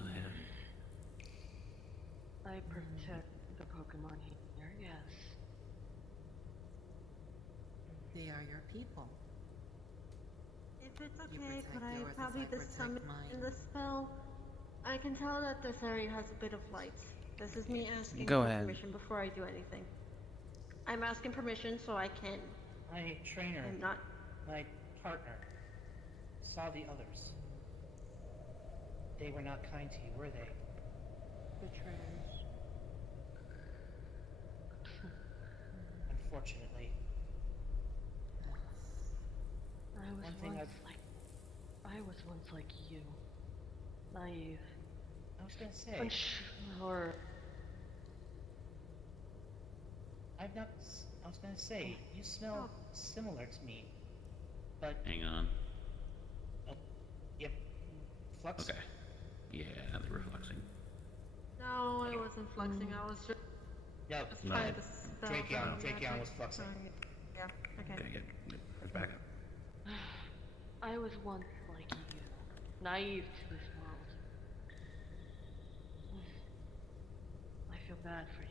I protect the Pokemon here, yes. They are your people. If it's You okay, protect could I yours as probably I protect just summon mine. the spell? I can tell that this area has a bit of light. This is me asking Go for ahead. permission before I do anything. I'm asking permission so I can. My trainer, I'm not. my partner, saw the others. They were not kind to you, were they? Betrayers. Unfortunately. One thing I was once like you. Naive. I was gonna say, Unsure. I was gonna say, you smell similar to me, but, hang on. yep, Flux? Okay. Yeah, they were flexing. No, I wasn't flexing. I was just No, No. trying to spell. Drakeon something. Drakeon was fluxing. Yeah. Okay. Okay, get let's back up. I was once like you. Naive to this world. I feel bad for you.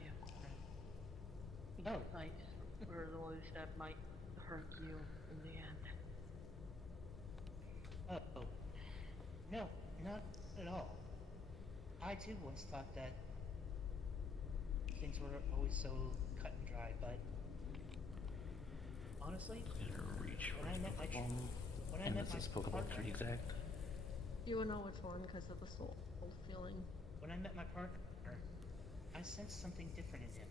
Oh. Fights were those that might hurt you in the end. Oh. No, not at all. I too once thought that things were always so cut and dry, but honestly, Gonna reach when I met my and this is Pokeball partner, 3 exact. You will know which one because of the soul feeling. when I met my partner, I sensed something different in him.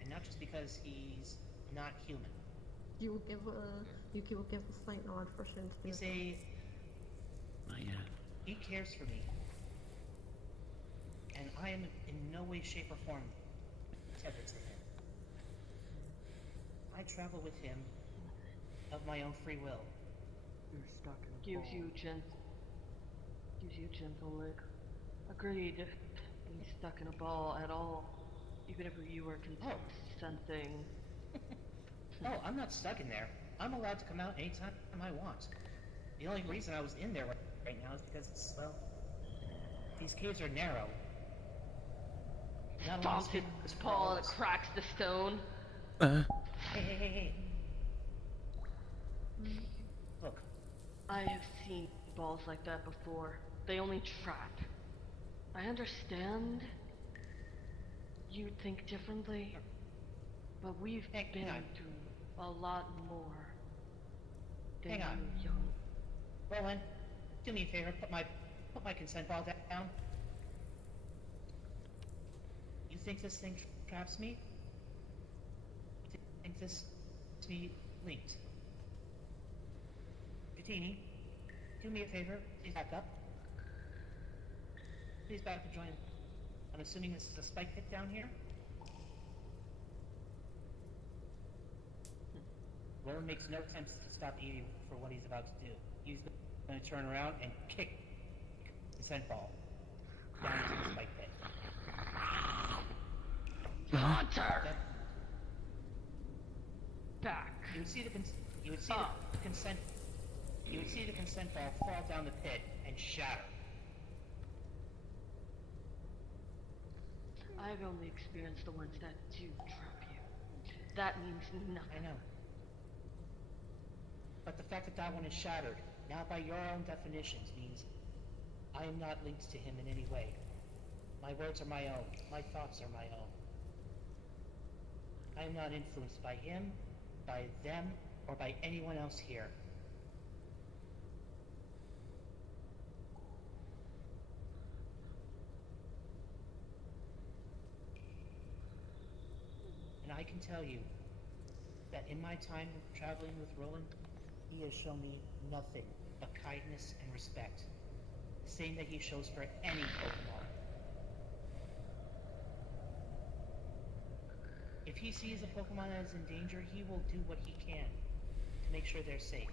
And not just because he's not human. You will give Yuki will give a slight nod for Shin to do He's so. Not yet. he cares for me. And I am in no way, shape, or form tethered to him. I travel with him of my own free will. You're stuck in a Gives ball. you gentle lick. Agreed. Being stuck in a ball at all, even if you were consenting. Oh, I'm not stuck in there. I'm allowed to come out anytime I want. The only reason I was in there right now is because it's, well, these caves are narrow. Not a lot of Stomps space his for paw and it walls. cracks the stone. Hey. Look, I have seen balls like that before. They only trap. I understand you think differently, but we've Hang been on. through a lot more than Hang on. you young. Roland, do me a favor, put my consent ball down. You think this thing traps me? I think this is me linked. Katini, do me a favor, please back up. Please back to join. I'm assuming this is a spike pit down here? Roland makes no attempts to stop Evie for what he's about to do. He's going to turn around and kick the scent ball down into the spike pit. Hunter! Back. You would see the consent ball fall down the pit and shatter. I've only experienced the ones that do trap you. That means nothing. I know. But the fact that that one is shattered, now by your own definitions, means I am not linked to him in any way. My words are my own. My thoughts are my own. I am not influenced by him, by them, or by anyone else here. And I can tell you that in my time traveling with Roland, he has shown me nothing but kindness and respect. The same that he shows for any Pokemon. If he sees a Pokemon that is in danger, he will do what he can to make sure they're safe.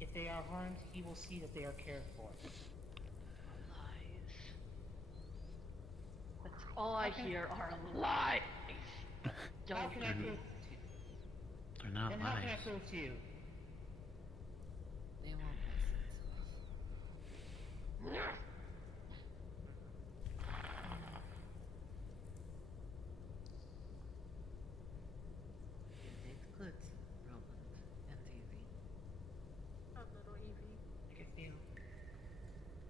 If they are harmed, he will see that they are cared for. Lies. That's all I hear are lies. How Don't can I prove They're not Then how can I lies. prove to you? They won't listen to us. You did good, Roland and Evie. A little Evie.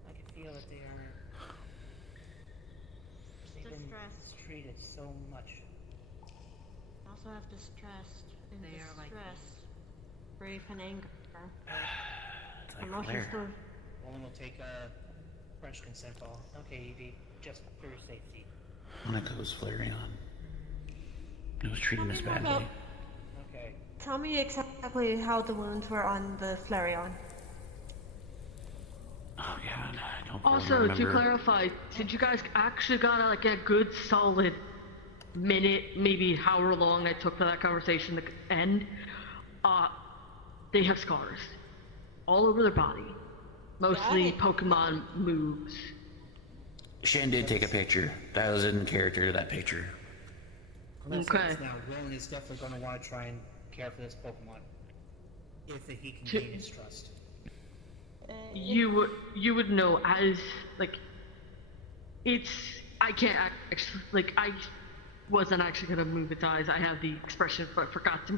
I can feel that they've been Distressed. mistreated so much. Also have distressed and They are like distress. Grief and anger. It's like Emotions Claire. too. Roland will take a fresh consent ball. Okay, Evie, just for your safety. Monaco's Flareon. It was treating us Tell me more badly. Okay. Tell me exactly how the wounds were on the Flareon. Oh god, I don't Also, remember. to clarify, did you guys actually got like a good solid minute, maybe however long it took for that conversation to end? They have scars all over their body, mostly Yeah. Pokemon moves. Shen did take a picture. That was in character to that picture. Well, that's Okay. nice. Now, Roland is definitely going to want to try and care for this Pokemon. If he can To- gain his trust. You would know as like I can't actually like I wasn't actually gonna move its eyes. I have the expression, but forgot to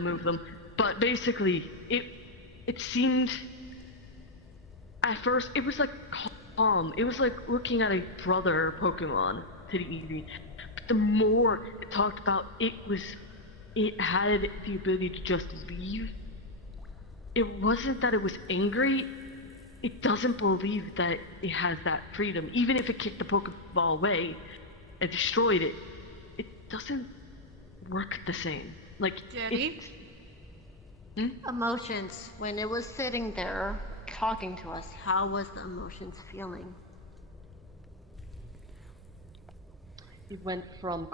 move them. But basically, it seemed at first it was like calm. It was like looking at a brother Pokemon to the Eevee. But the more it talked about, it had the ability to just leave. It wasn't that it was angry. It doesn't believe that it has that freedom. Even if it kicked the Pokeball away and destroyed it, it doesn't work the same. Like, Jenny? Emotions. When it was sitting there talking to us, how was the emotions feeling? it went from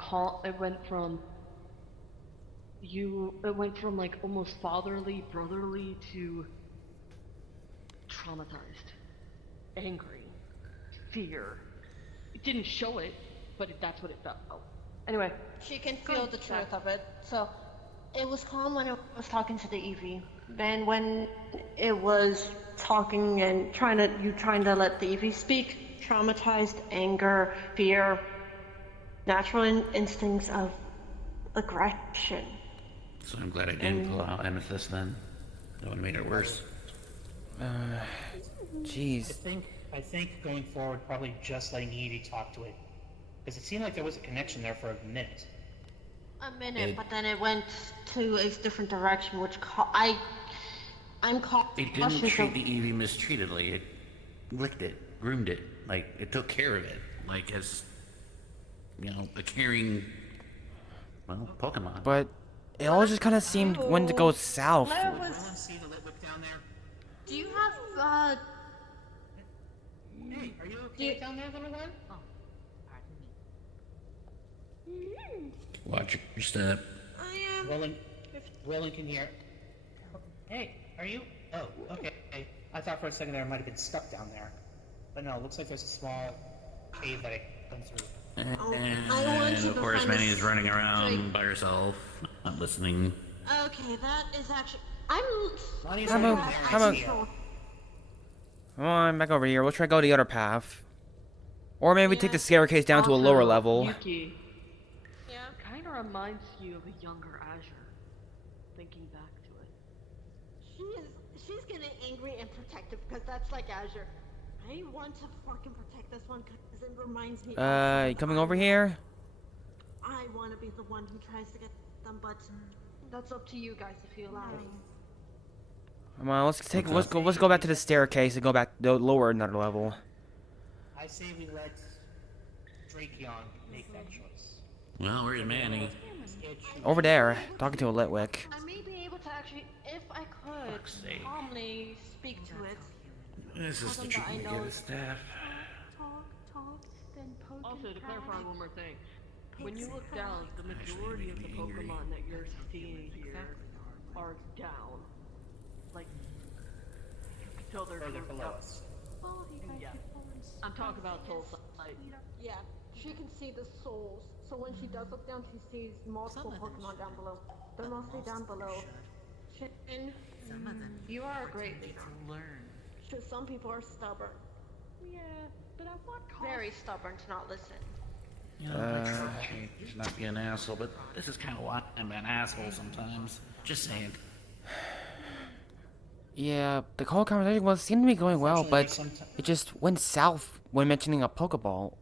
like almost fatherly, brotherly to traumatized, angry, fear. It didn't show it, but that's what it felt. Anyway, She can feel the truth of it. So it was calm when it was talking to the Eevee. Then when it was talking and trying to let the Eevee speak, traumatized, anger, fear, natural instincts of aggression. So I'm glad I didn't pull out Amethyst then. That would have made it worse. Jeez. I think going forward, probably just letting Eevee talk to it. Because it seemed like there was a connection there for a minute. A minute, It- but then it went to a different direction, which I'm cautious It didn't treat of. the Eevee mistreatedly. It licked it, groomed it, like it took care of it. Like as a caring, well, Pokemon. But it all just kind of seemed when to go south. Where was... Anyone see the Litwick down there? Do you have, Hey, are you okay down there, little one? Oh, pardon me. Watch your step. I am... Roland can hear. Hey, are you? Oh, okay. I thought for a second there might have been stuck down there. But no, it looks like there's a small cave that I come through. I want And to of course, defend Manny this is running around Drake. by herself, not listening. Okay, that is actually... I'm... Lonnie's Come over on, there. come I on. see her. Come on, back over here. We'll try to go the other path. Or maybe take the Yeah. staircase down to a lower Also, level. Yuki Yeah? kind of reminds you of a younger Azure. Thinking back to it. She's getting angry and protective because that's like Azure. I want to fucking protect this one because it reminds me of You coming over here? I want to be the one who tries to get them, but that's up to you guys if you allow me. Come on, let's go back to the staircase and go back the lower another level. I say we let Drakeon make that choice. Well, where's Manny? Over there, talking to a Litwick. I may be able to actually, if I could, Fuck's sake. calmly speak to it. This is what you can give a staff. Talk, then poke Also, and to prod. clarify one more thing, when you look down, the majority of the Pokemon that you're seeing here are down. Like, you can tell they're Further below down. us. Oh, you guys Yeah. keep falling asleep. I'm talking about Soul Sight. Yeah, she can see the souls. So when she does look down, she sees multiple Some of them Pokemon down should, below. They're but mostly most down of them below. should. And Some of them you are a great need leader. to learn. Just some people are stubborn. Yeah, but at what cost? Very stubborn to not listen. I try to not be an asshole, but this is kind of why I'm an asshole sometimes. Just saying. Yeah, the whole conversation seemed to be going well, but Unfortunately, it just went south when mentioning a Pokeball.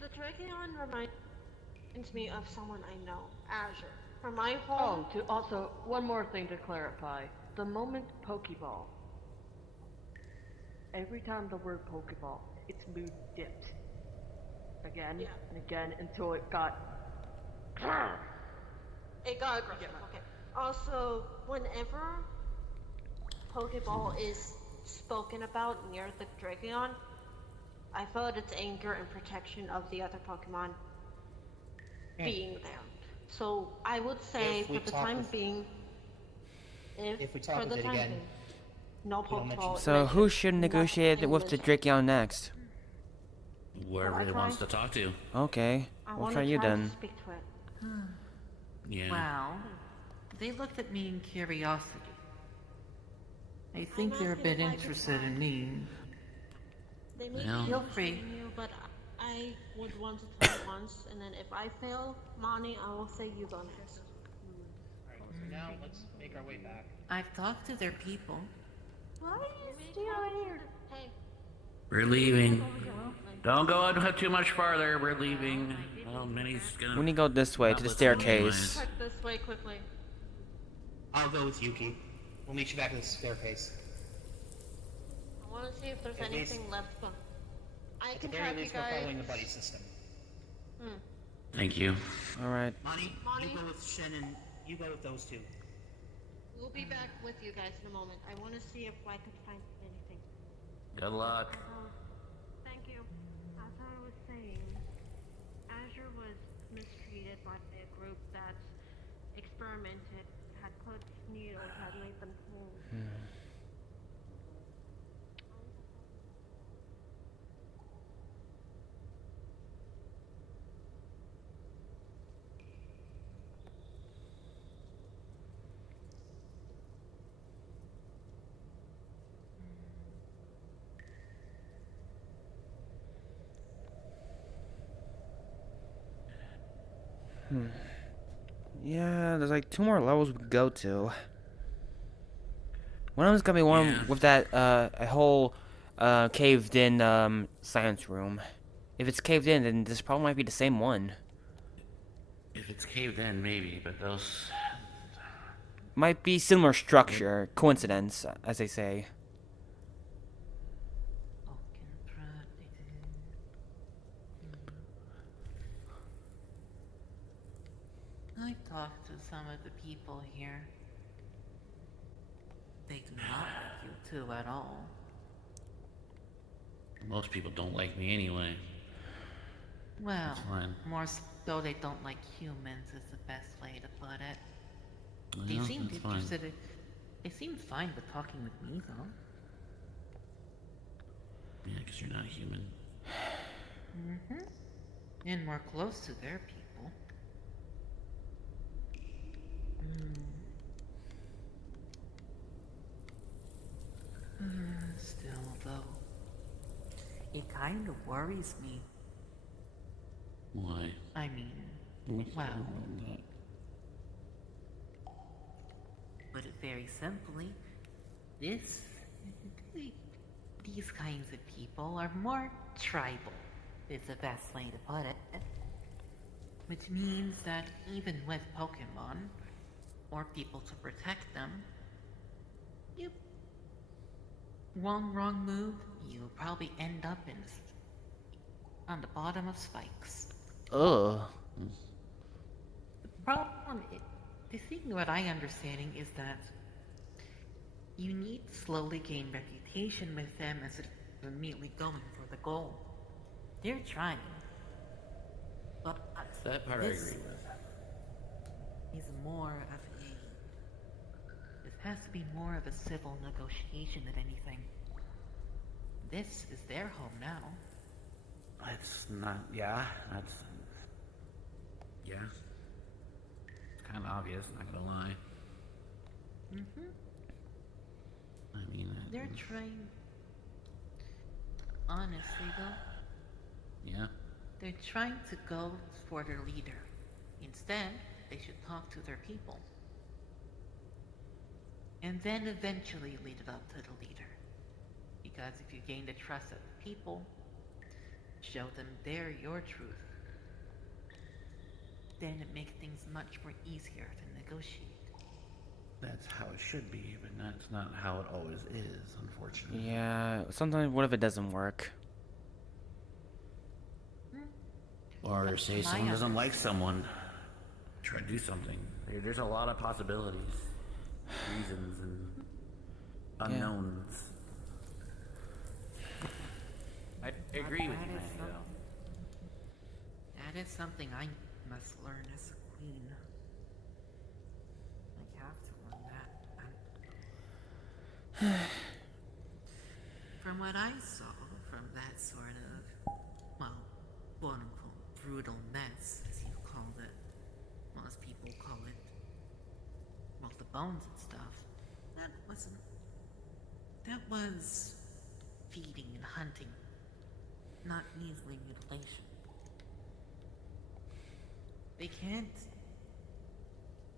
The Drakeon reminds me of someone I know, Azure. From my Oh, home. also, one more thing to clarify. The moment Pokeball, every time the word Pokeball, its mood dipped. Again Yeah. and again until it got... It got aggressive. Okay. Also, whenever Pokeball is spoken about near the Drakeon, I felt its anger and protection of the other Pokemon being there. So I would say If we for the talk time with- being, If we talk for with the it time again, being, no don't mention Pokeball. So who should mentioned. negotiate Nothing with the mentioned. Drakeon next? Whoever I it try? wants to talk to. Okay, I we'll wanna try you try to then. speak to it. Yeah. Well, they looked at me in curiosity. I think I'm they're a asking bit if I could interested try. in me. They may Well- be Feel interested free. in you, but I would want to try once, and then if I fail, Monty, I will say you go next. alright, so now let's make our way back. I've talked to their people. Why are you still here? Hey, We're leaving. Don't go out too much farther. We're leaving. Well, Minnie's gonna... We need to go this way to the staircase. check this way quickly. I'll go with Yuki. We'll meet you back at the staircase. I want to see if there's At least- anything left. But I At the can very track you least, we're following the guys. buddy system. Thank you. Alright. Monty, Monty? you go with Shen and you go with those two. We'll be back with you guys in a moment. I want to see if I could find anything. Good luck. Thank you. As I was saying, Azure was mistreated by a group that experimented, had put needles, had made them cold. Yeah, there's like 2 more levels we could go to. One of them's gonna be one Yeah. with that a whole caved in science room. If it's caved in, then this probably might be the same one. If it's caved in, maybe, but those... Might be similar structure, coincidence, as they say. I've talked to some of the people here. They do not like you two at all. Most people don't like me anyway. Well, That's fine. more so they don't like humans is the best way to put it. Well, They seemed that's fine. interested. They seemed fine with talking with me, though. Yeah, because you're not human. Mm-hmm. And more close to their people. Still, though, it kind of worries me. Why? I mean, What's well, wrong with that? put it very simply, these kinds of people are more tribal, is the best way to put it. Which means that even with Pokemon, or people to protect them, you one wrong move, you'll probably end up on the bottom of spikes. Ugh. The problem, the thing what I understanding is that you need to slowly gain reputation with them instead of immediately going for the goal. They're trying, but That part I this agree with. is more of a. This has to be more of a civil negotiation than anything. This is their home now. That's not. Yeah, that's. Yeah. It's kind of obvious, not gonna lie. Mm-hmm. I mean. They're trying. Honestly, though, Yeah. they're trying to go for their leader. Instead, they should talk to their people. And then eventually lead it up to the leader. Because if you gain the trust of the people, show them they're your truth, then it makes things much more easier to negotiate. That's how it should be, but that's not how it always is, unfortunately. Yeah, sometimes what if it doesn't work? Or That's say my someone doesn't like understanding. someone, try to do something. There's a lot of possibilities, reasons, and unknowns. I agree with That you, is Manny, though. That is something I must learn as a queen. I have to learn that. From what I saw from that sort of, well, quote unquote, brutal mess, as you called it. Most people call it, well, the bones and stuff. That was feeding and hunting, not measly mutilation.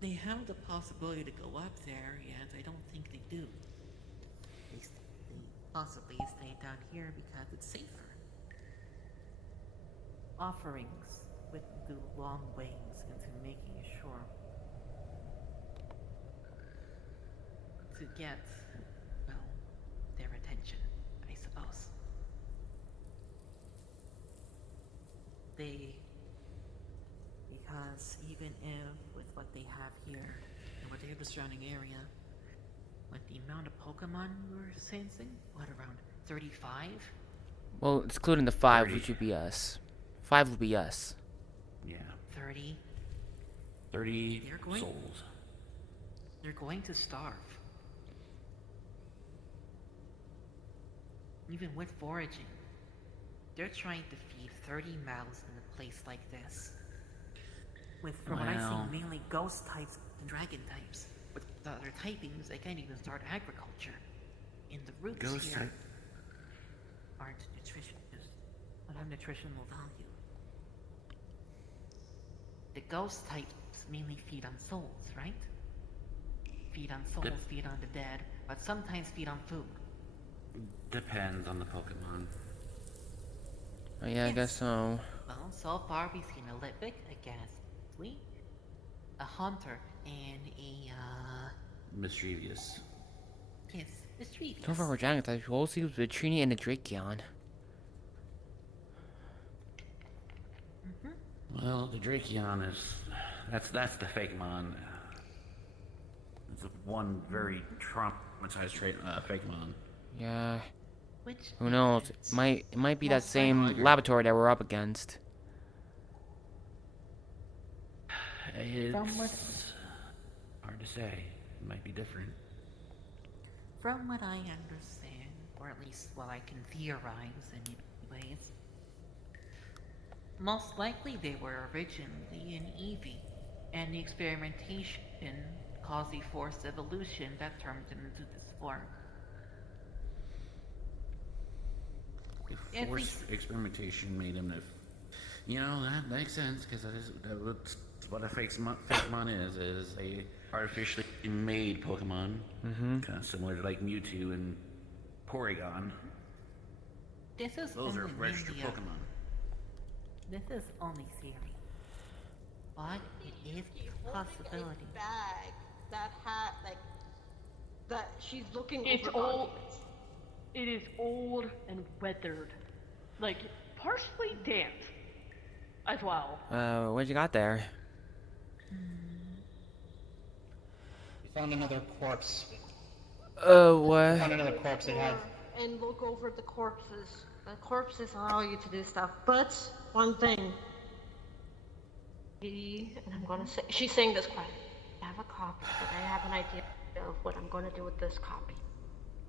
They have the possibility to go up there, yet I don't think they do. They possibly stay down here because it's safer. Offerings would go long ways into making sure to get, well, their attention, I suppose. Because even if with what they have here and what they have the surrounding area, with the amount of Pokemon we're sensing, what, around 35? Well, excluding the 5, 30. which would be us. 5 would be us. Yeah. 30? 30 They're going- souls. They're going to starve. Even with foraging, they're trying to feed 30 mouths in a place like this. With, from what I Well. see, mainly ghost types and dragon types. With the other typings, they can't even start agriculture. And the roots Ghost here type. aren't nutritious, but have nutritional value. The ghost types mainly feed on souls, right? Feed on souls, Yep. feed on the dead, but sometimes feed on food. Depends on the Pokemon. Oh, yeah, I Yes. guess so. Well, so far we've seen a Lipic, a Ghastly, a Hunter, and a, Mischievous. yes, Mischievous. So far for dragon types, we'll see with the Trini and the Drakeon. Mm-hmm. Well, the Drakeon is That's the fake mon. It's one very traumatized fake mon. Yeah. Which Who makes knows? sense. It might be that Most same likely. laboratory that we're up against. It's From what hard to say. It might be different. From what I understand, or at least what I can theorize anyways, most likely they were originally an Eevee, and the experimentation caused the forced evolution that turned them into this form. The At forced experimentation made him that makes sense, because that's what a fake mon is a artificially made Pokemon. Mm-hmm. Kind of similar to like Mewtwo and Porygon. This is Those are only registered mainly a- Pokemon. This is only theory, but it is a possibility. A bag that had that she's looking It's over old. documents. It is old and weathered, like partially damp as well. What you got there? We found another corpse. We What? found another corpse that had. And look over the corpses. The corpses allow you to do stuff, but one thing. And I'm gonna say, she's saying this quietly. I have a copy, but I have an idea of what I'm gonna do with this copy.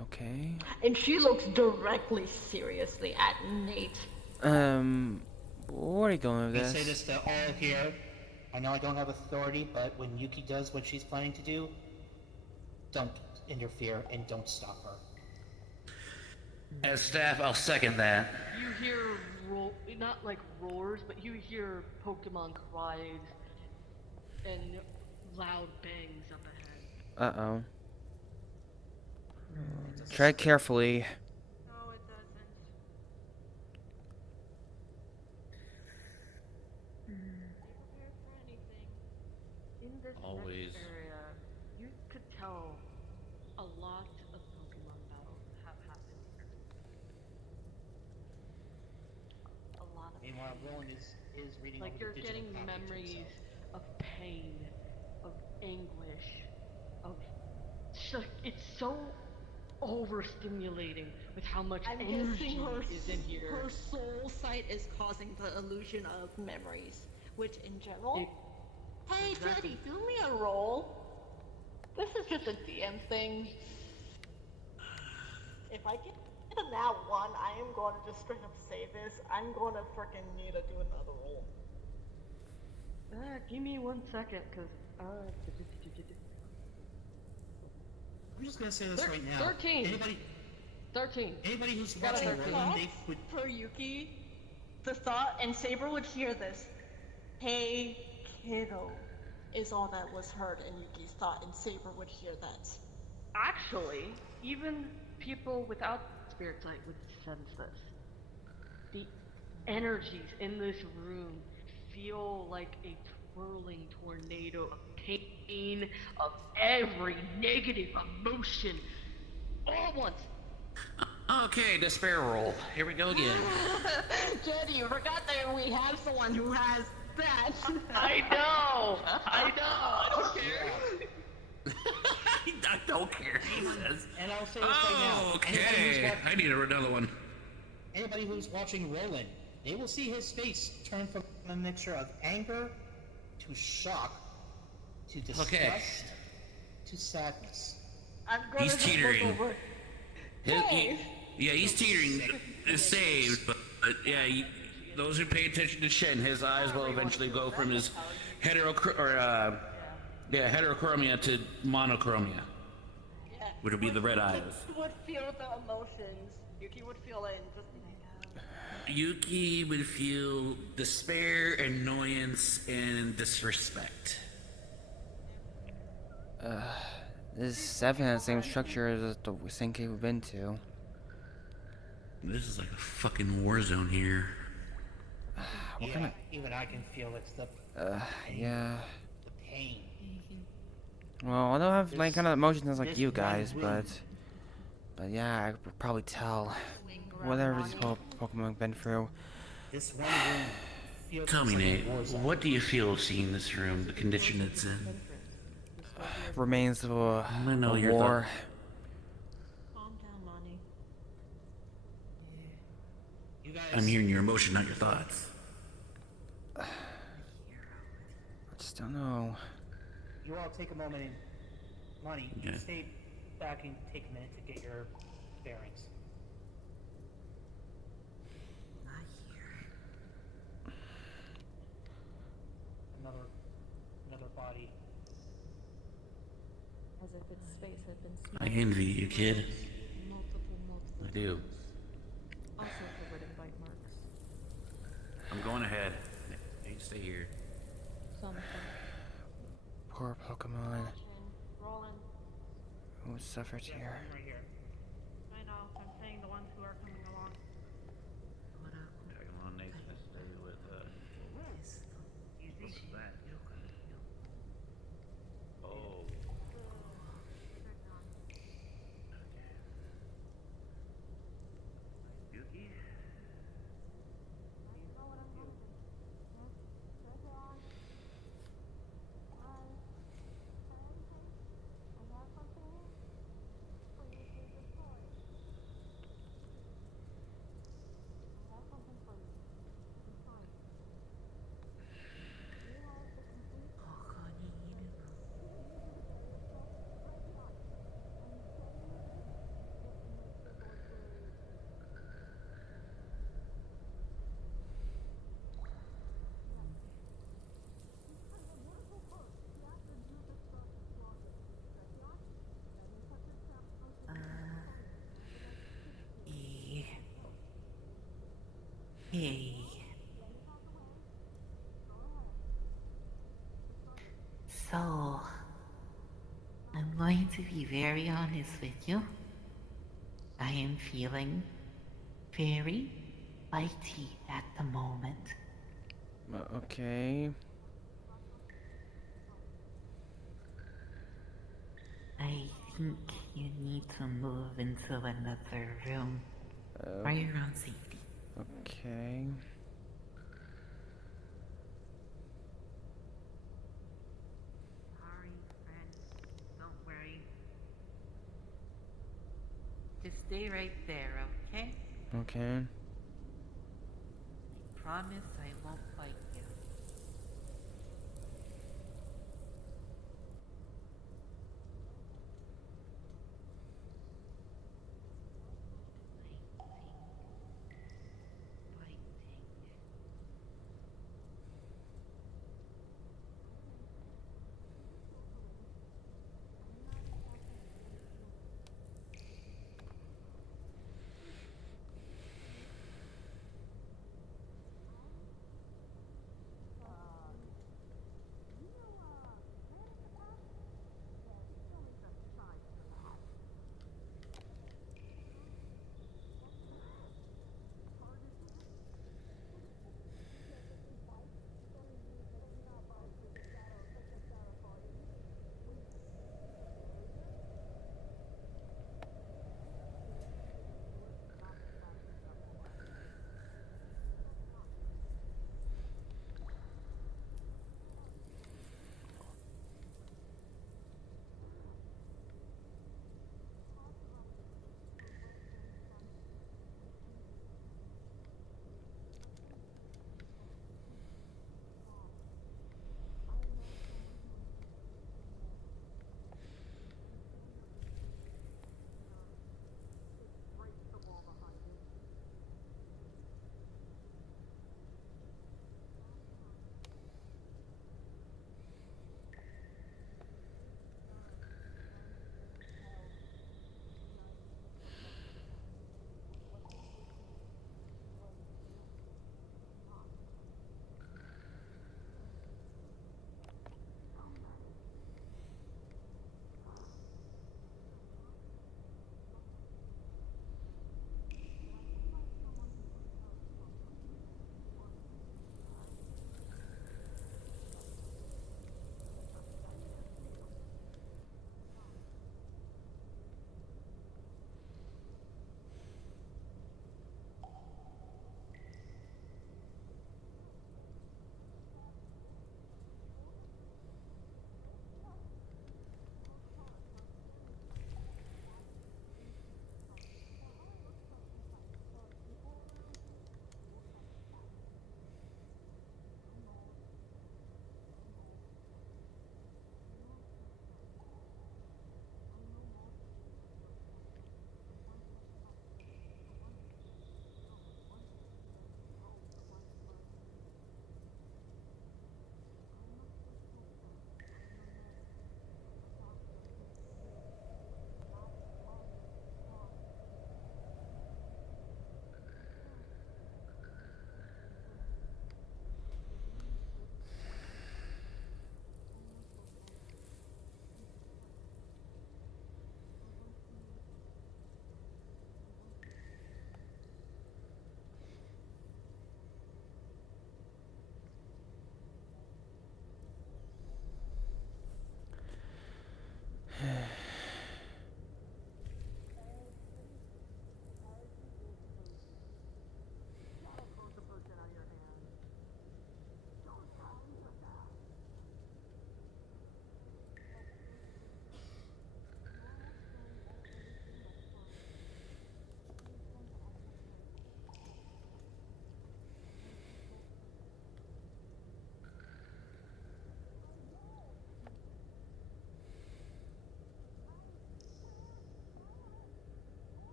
Okay. And she looks directly, seriously at Nate. Where are you going with We say this? this to all here. I know I don't have authority, but when Yuki does what she's planning to do, don't interfere and don't stop her. As staff, I'll second that. You hear not like roars, but you hear Pokemon cries and loud bangs up ahead. Uh-oh. Tread carefully. No, it doesn't. Be prepared for anything. In this Always. next area, you could tell a lot of Pokemon battles have happened here. A lot of Meanwhile, Roland is reading like over you're the digital getting copy to memories himself. of pain, of anguish, of it's so overstimulating with how much I'm energy guessing is in here. her soul sight is causing the illusion of memories, which in general. Hey, Exactly. Jetty, do me a roll. This is just a DM thing. If I get a nat 1, I am going to just straight up say this. I'm going to freaking need to do another roll. Give me 1 second, cause I'm just gonna say this right now. 13. Anybody 13. who's Got watching it. Roland, they would. For Yuki, the thought, and Saber would hear this. Hey, kiddo, is all that was heard in Yuki's thought, and Saber would hear that. Actually, even people without spirit sight would sense this. The energies in this room feel like a twirling tornado of pain, of every negative emotion, all at once. Okay, despair roll. Here we go again. Jetty, you forgot that we have someone who has that. I know! I don't care. I don't care, he says. And I'll say this right now. Okay, I need another one. Anybody who's watching Roland, they will see his face turn from a mixture of anger to shock to disgust to sadness. I'm gonna He's just look teetering. over. He's teetering. Is saved, but yeah, those who pay attention to Shen, his eyes will eventually go from his heterochromia to monochromia, Yeah. which would be the red eyes. Would feel the emotions. Yuki would feel it and just be like, Yuki would feel despair, annoyance, and disrespect. This is definitely the same structure as the same cave we've been to. This is like a fucking war zone here. What Yeah, kind of... even I can feel it's the yeah. the pain. Well, I don't have like kind of emotions like this you one guys, room. but yeah, I could probably tell whatever these Pokemon have been through. This one room feels Tell me, like a Nate, war zone. what do you feel seeing this room, the condition it's in? Remains of a I know your war. Calm down, Monty. You guys, I'm hearing your emotion, not your thoughts. I just don't know. you all take a moment and, Monty, Yeah. stay back and take a minute to get your bearings. Another body. As if its space had been I smoothed. envy you, kid. Multiple I do. wounds. Also covered in bite marks. I'm going ahead. You stay here. Some Poor Pokemon Roland, who suffered here. Right here. I know, I'm saying the ones who are coming along. Pokemon Nate's gonna stay with, what's that? Oh. Yuki? Hey. So, I'm going to be very honest with you. I am feeling very bitey at the moment. Okay. I think you need to move into another room for your own safety. Okay. Sorry, friend. Don't worry. Just stay right there, okay? Okay. I promise I won't bite you.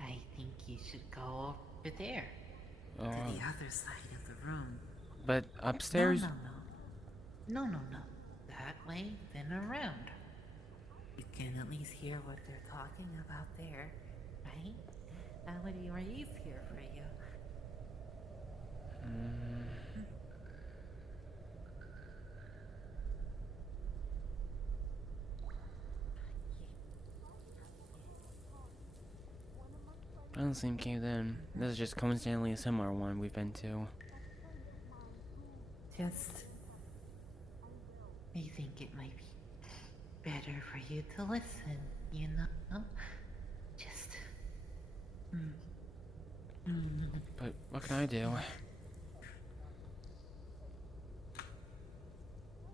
I think you should go over there. To the other side of the room. But upstairs? No. That way, then around. You can at least hear what they're talking about there, right? That would be more easier for you. I don't seem caved in. This is just coincidentally a similar one we've been to. Just... I think it might be better for you to listen, you know? Just... But what can I do?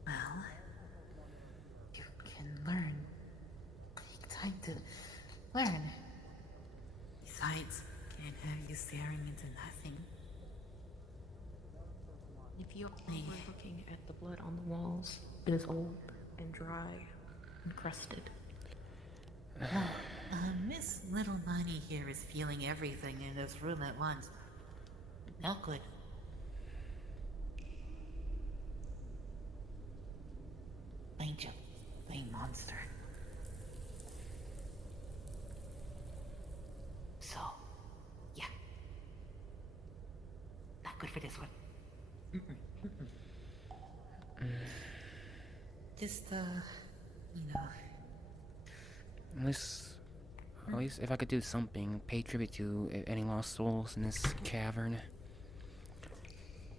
Well, you can learn. Take time to learn. Besides, can't have you staring into nothing. If you were looking at the blood on the walls, it is old and dry and crusted. Miss Little Bunny here is feeling everything in this room at once. No good. Angel, plain monster. So, yeah. Not good for this one. Just, you know. At least if I could do something, pay tribute to any lost souls in this cavern.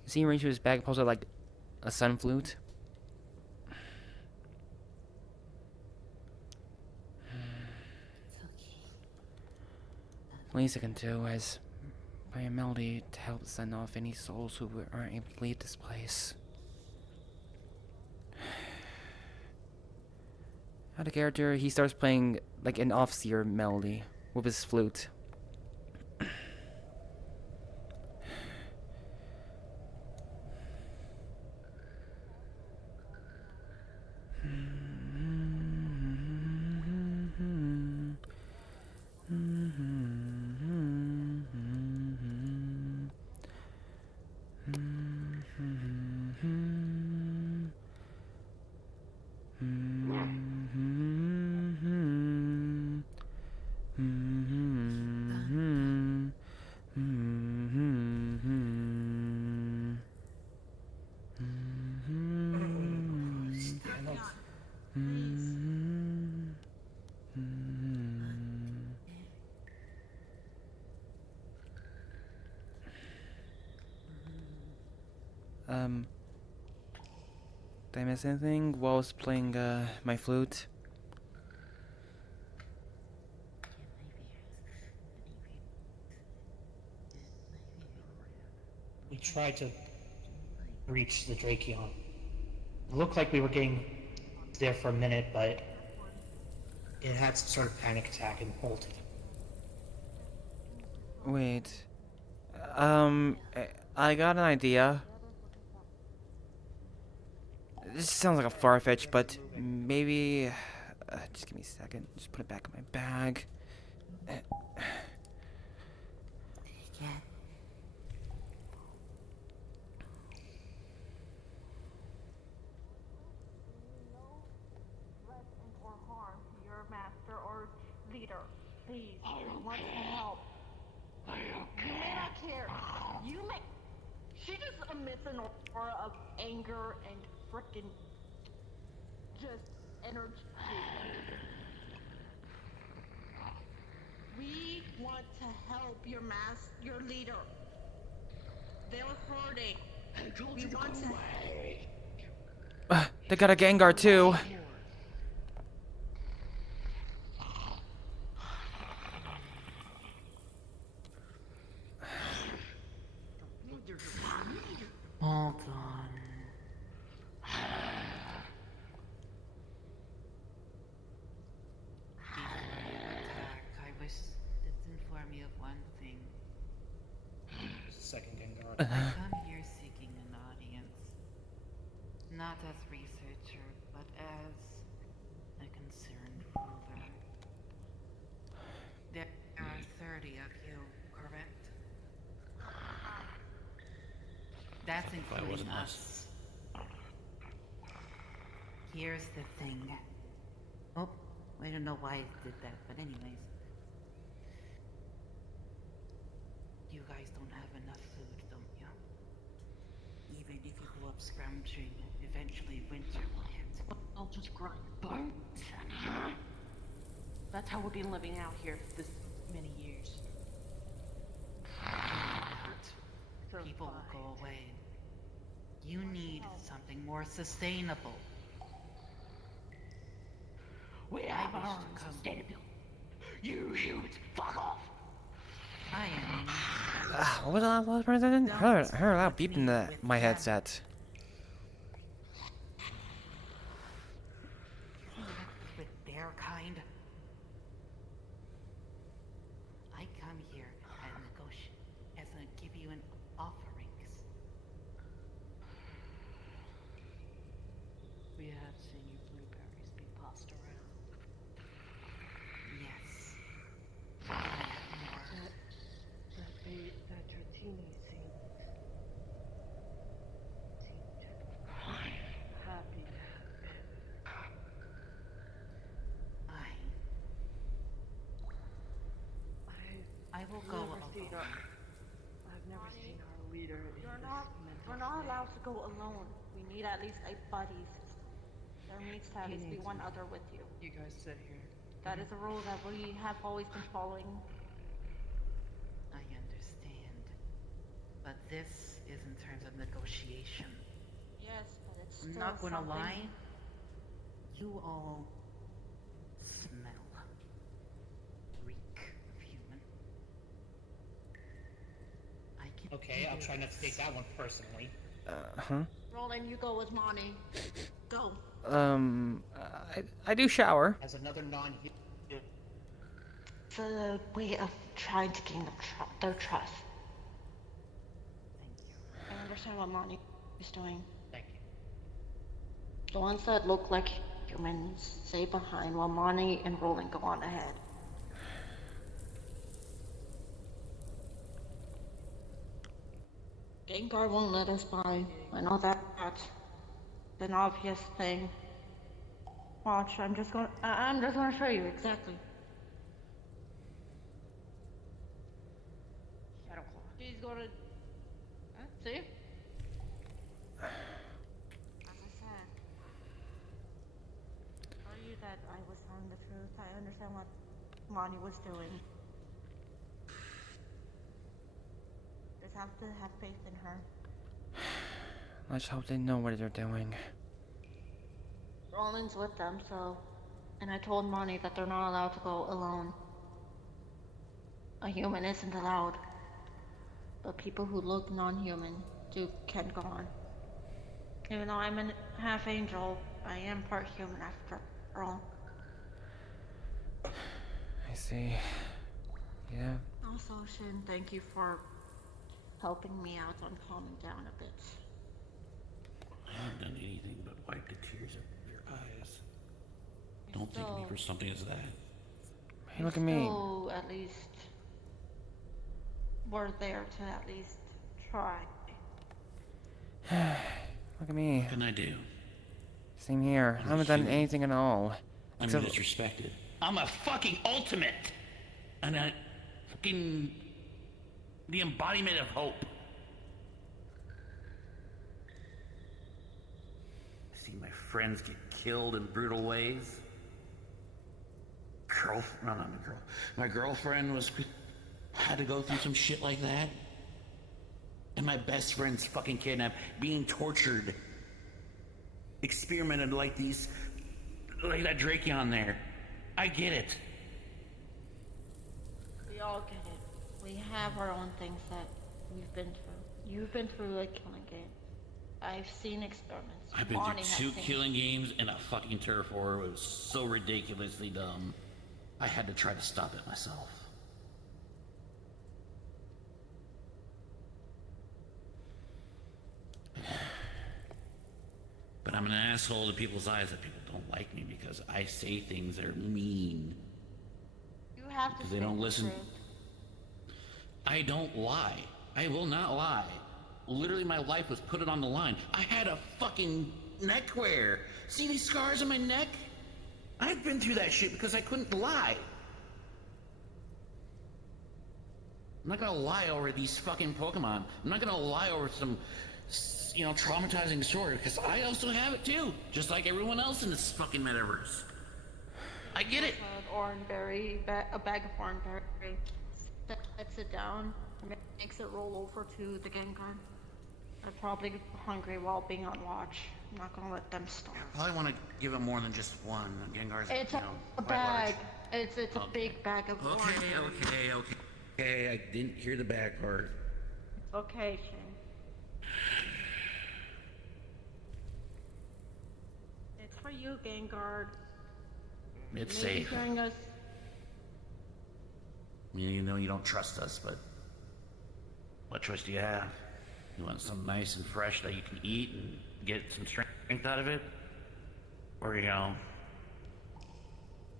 Is he arranged to his bag pulls out like a sun flute? It's okay. Least I can do is play a melody to help send off any souls who aren't able to leave this place. Out of character, he starts playing like an off-seer melody with his flute. Did I miss anything while I was playing my flute? We tried to reach the Drakeon. It looked like we were getting there for a minute, but it had some sort of panic attack and bolted. Wait. I got an idea. This sounds like a far-fetched, but maybe... just give me a second. Just put it back in my bag. Yeah. Or harm to your master or leader. Please, I want to help. You may not care. You may. She just emits an aura of anger and frickin' just energy. We want to help your your leader. They're hurting. We want to. They got a Gengar too. Hold on. Before you attack, I wish to inform you of one thing. Second Gengar. I come here seeking an audience. Not as researcher, but as a concerned ruler, there are 30 of you, correct? That's including wasn't us. Here's the thing. Oh, I don't know why I did that, but anyways. You guys don't have enough food, don't you? Even if you go up scrounging, eventually winter will hit. I'll just grind bones. That's how we've been living out here for this many years. People will go away. You need something more sustainable. We have our own sustainability. You humans, fuck off! I am. What was the last words I didn't heard a loud beep in my headset. With their kind. I come here and negotiate as I give you an offerings. We have seen you blueberries be passed around. Yes. I have more. That your teammates seem happy to have been. I will go alone. I've never seen our leader in We're this not, mental we're not state. allowed to go alone. We need at least 8 buddies. There needs to at least be one other with you. You guys sit here. That is a rule that we have always been following. I understand. But this is in terms of negotiation. Yes, but it's still I'm not gonna something. lie. You all smell. Reek of human. I can Okay, I'll try not to take that one personally. Huh? Roland, you go with Monty. Go. I do shower. As another non-human. It's a way of trying to gain their trust. Thank you. I understand what Monty is doing. Thank you. The ones that look like humans stay behind while Monty and Roland go on ahead. Gengar won't let us by. I know that's an obvious thing. Watch, I'm just gonna show you exactly. Shadow Claw. She's gonna. See? As I said, tell you that I was telling the truth. I understand what Monty was doing. Just have to have faith in her. Let's hope they know what they're doing. Roland's with them, so. And I told Monty that they're not allowed to go alone. A human isn't allowed. But people who look non-human can go on. Even though I'm a half angel, I am part human after all. I see. Yeah. Also, Shin, thank you for helping me out on calming down a bit. I haven't done anything but wipe the tears out of your eyes. Don't think of me for something as that. Hey, look at me. So, at least, we're there to at least try. Look at me. What can I do? Same here. I haven't done anything at all. I'm Except- disrespected. I'm a fucking ultimate! And I fucking... the embodiment of hope. See my friends get killed in brutal ways. My girlfriend had to go through some shit like that. And my best friend's fucking kidnapped, being tortured. Experimented like that Drakeon there. I get it. We all get it. We have our own things that we've been through. You've been through a killing game. I've seen experiments. I've been Bonnie through has 2 seen- killing games and a fucking turf war. It was so ridiculously dumb. I had to try to stop it myself. But I'm an asshole to people's eyes that people don't like me because I say things that are mean. You have to Because they don't listen. I don't lie. I will not lie. Literally, my life was put it on the line. I had a fucking neck wear. See these scars on my neck? I've been through that shit because I couldn't lie. I'm not gonna lie over these fucking Pokemon. I'm not gonna lie over some, traumatizing story because I also have it too, just like everyone else in this fucking metaverse. I get it. A bag of orangeberry. Sets it down, makes it roll over to the Gengar. They're probably hungry while being on watch. I'm not gonna let them starve. I probably want to give him more than just one. Gengar's, It's a quite bag. large. It's a big bag of orangeberries. Okay, I didn't hear the back part. Okay, Shane. It's for you, Gengar. It's Maybe safe. hearing us. You know you don't trust us, but what choice do you have? You want something nice and fresh that you can eat and get some strength out of it? Or,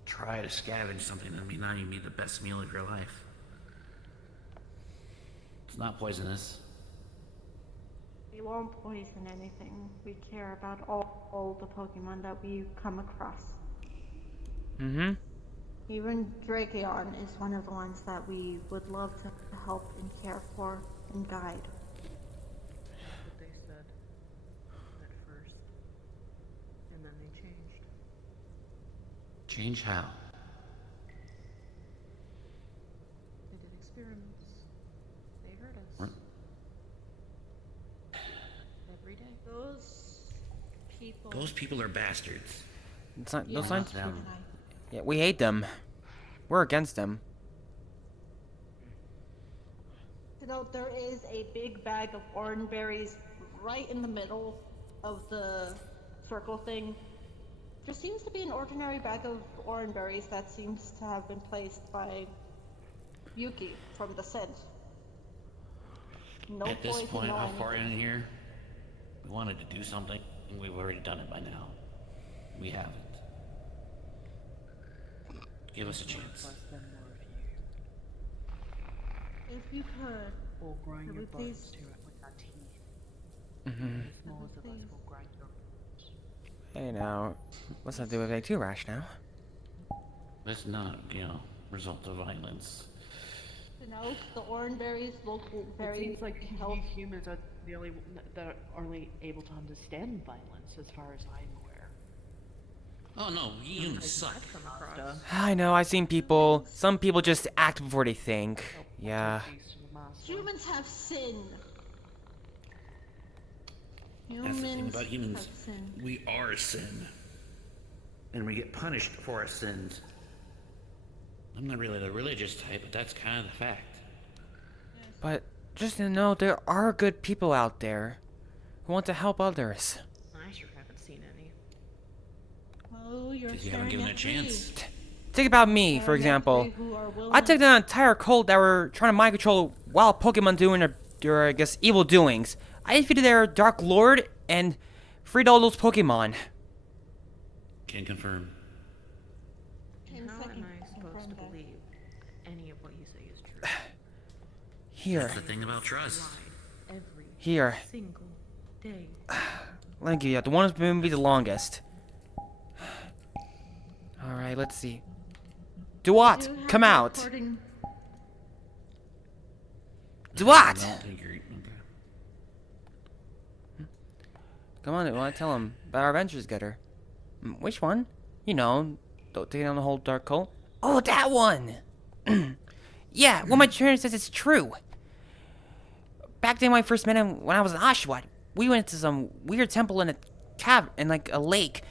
try to scavenge something that may not even be the best meal of your life. It's not poisonous. We won't poison anything. We care about all the Pokemon that we come across. Mm-hmm. Even Drakeon is one of the ones that we would love to help and care for and guide. That's what they said at first. And then they changed. Change how? They did experiments. They hurt us. What? Every day. Those people are bastards. It's not, Yeah, those aren't. them. Yeah, we hate them. We're against them. There is a big bag of orange berries right in the middle of the circle thing. There seems to be an ordinary bag of orange berries that seems to have been placed by Yuki from the scent. No At this poison, point, no how far anything. in here? We wanted to do something, and we've already done it by now. We haven't. Give us a chance. Plus then more of you. If you could, We'll grind could your we bones please- to it with our teeth. Mm-hmm. The smallest of us will grind your bones. Hey now, let's not do anything too rash now. Let's not, result of violence. the orange berries look It very seems like healthy. humans are the only that are only able to understand violence, as far as I'm aware. Oh no, humans suck. I know, I've seen people. Some people just act before they think. Yeah. Humans have sin. That's the thing about humans. have sin. We are sin. And we get punished for our sins. I'm not really the religious type, but that's kind of the fact. But just to know, there are good people out there who want to help others. I sure haven't seen any. Oh, you're Because you haven't given it a chance. Think about me, for example. I took down an entire cult that were trying to mind control wild Pokemon doing their, I guess, evil doings. I defeated their Dark Lord and freed all those Pokemon. Can confirm. How am I supposed to believe any of what you say is true? Here. That's the thing about trust. Every Here. single day. Let me give you the one who's been the longest. Alright, let's see. Duat, come out. Duat! Come on, I want to tell him about our adventures together. Which one? You know, taking down the whole dark cult. Oh, that one! Yeah, what my trainer says is true. Back then when I first met him, when I was in Oshawott, we went to some weird temple in a cave, in like a lake.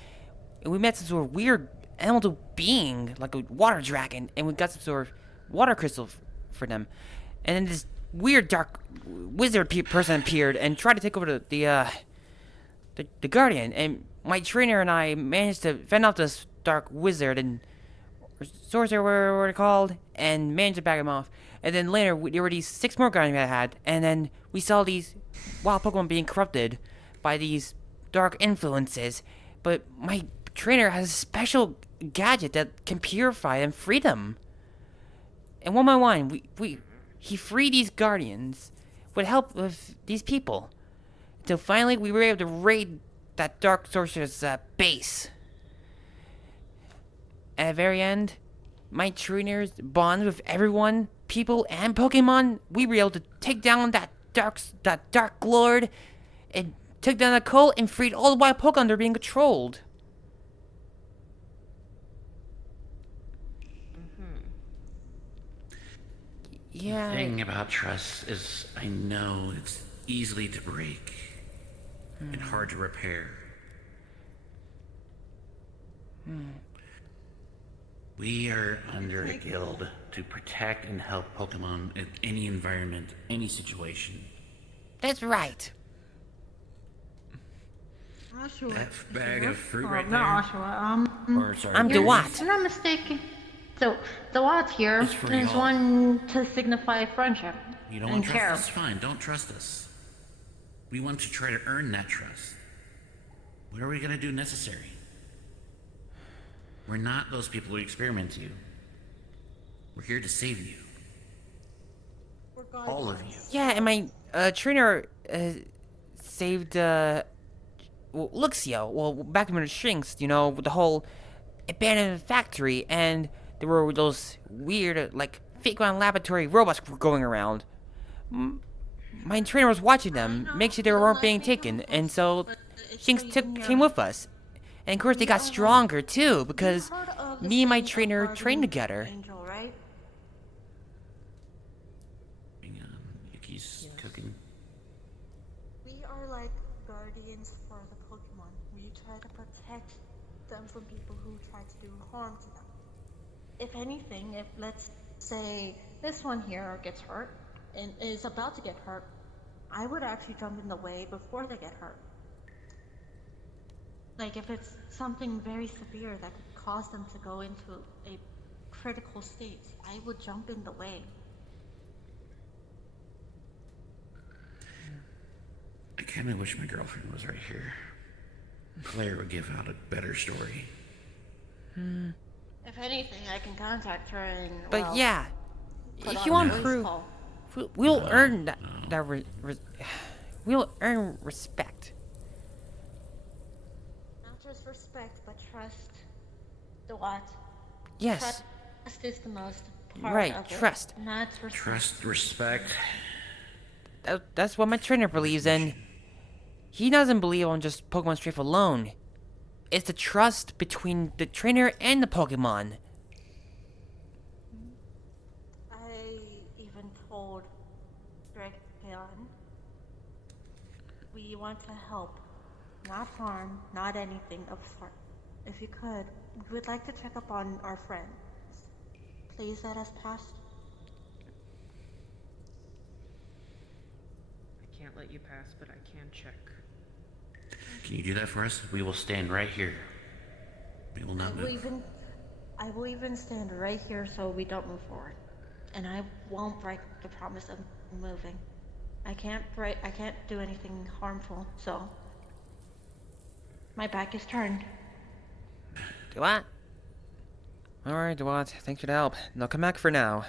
And we met some sort of weird elemental being, like a water dragon, and we got some sort of water crystal for them. And then this weird dark wizard person appeared and tried to take over the guardian. And my trainer and I managed to fend off this dark wizard and sorcerer, whatever they're called, and managed to back him off. And then later, there were these 6 more guardians we had, and then we saw these wild Pokemon being corrupted by these dark influences, but my trainer has a special gadget that can purify and free them. And one by one, he freed these guardians with help of these people. Until finally we were able to raid that dark sorcerer's base. At the very end, my trainers bond with everyone, people and Pokemon. We were able to take down that dark lord and took down the cult and freed all the wild Pokemon that are being controlled. Yeah. The thing about trust is I know it's easily to break and hard to repair. We are under a guild to protect and help Pokemon in any environment, any situation. That's right. Joshua. That bag of fruit right not there. Joshua. Or sorry, I'm berries. DeWatt. If I'm not mistaken. So, the Watt here It's for is y'all. one to signify friendship You don't and want to care. trust us? Fine, don't trust us. We want to try to earn that trust. What are we gonna do necessary? We're not those people who experiment you. We're here to save you. All of you. Yeah, and my trainer saved Luxio. Well, back when it shrinks, you know, with the whole abandoned factory, and there were those weird, like, fake ground laboratory robots going around. My trainer was watching them, make sure they weren't being taken, and so Shinx came with us. And of course, they got stronger too because me and my trainer trained together. Angel, right? Hang on, Yuki's cooking. We are like guardians for the Pokemon. We try to protect them from people who try to do harm to them. If anything, if let's say this one here gets hurt and is about to get hurt, I would actually jump in the way before they get hurt. Like if it's something very severe that could cause them to go into a critical state, I would jump in the way. I kinda wish my girlfriend was right here. Claire would give out a better story. If anything, I can contact her and. But well, yeah, put if on you a want voice proof, call. we'll earn we'll earn respect. Not just respect, but trust. The what? Yes, Trust is the most part right. of it. Trust. Not respect. Trust, respect. That's what my trainer believes in. He doesn't believe on just Pokemon Strafe alone. It's the trust between the trainer and the Pokemon. I even told Dragon, we want to help, not harm, not anything of sort. If you could, we would like to check up on our friends. Please let us pass. I can't let you pass, but I can check. Can you do that for us? We will stand right here. We will not move. I will even stand right here so we don't move forward. And I won't break the promise of moving. I can't do anything harmful, so my back is turned. DeWatt? Alright, DeWatt, thanks for the help. Now come back for now.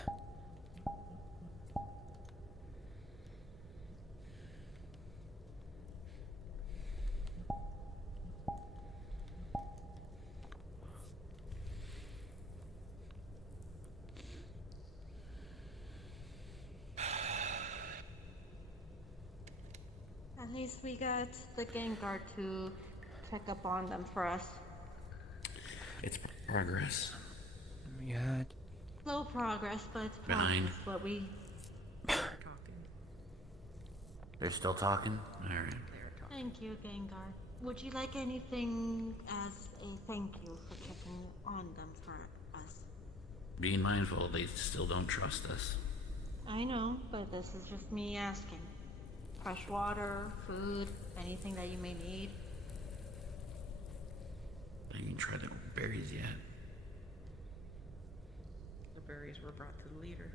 At least we got the Gengar to check up on them for us. It's progress. Yeah. Slow progress, but it's Behind. progress. What we Talking. They're still talking? Alright. Thank you, Gengar. Would you like anything as a thank you for checking on them for us? Being mindful, they still don't trust us. I know, but this is just me asking. Fresh water, food, anything that you may need. I didn't try the berries yet. The berries were brought to the leader.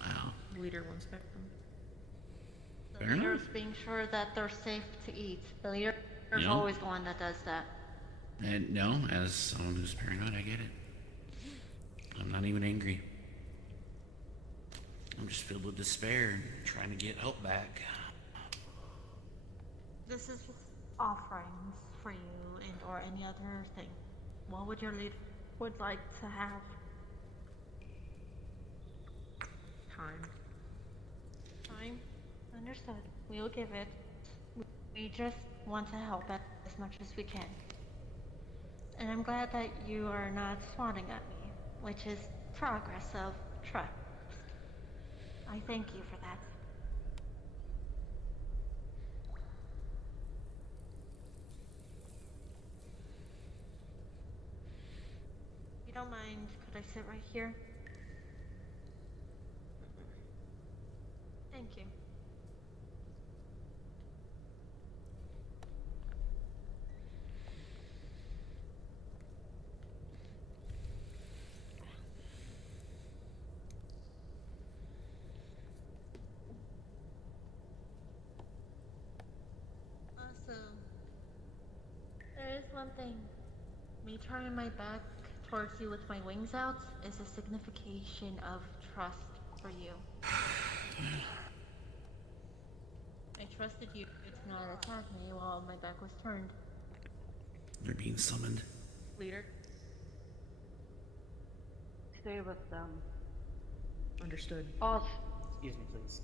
Wow. The leader will inspect them. So The Fair leader's enough. being sure that they're safe to eat. The leader's You know? always the one that does that. And no, as someone who's paranoid, I get it. I'm not even angry. I'm just filled with despair and trying to get help back. This is just offerings for you and or any other thing. What would your leader would like to have? Time. Time? Understood. We'll give it. We just want to help as much as we can. And I'm glad that you are not swatting at me, which is progress of trust. I thank you for that. If you don't mind, could I sit right here? Thank you. Also, there is one thing. Me turning my back towards you with my wings out is a signification of trust for you. I trusted you to not attack me while my back was turned. You're being summoned. Leader? Stay with them. Understood. Boss, Excuse me, please.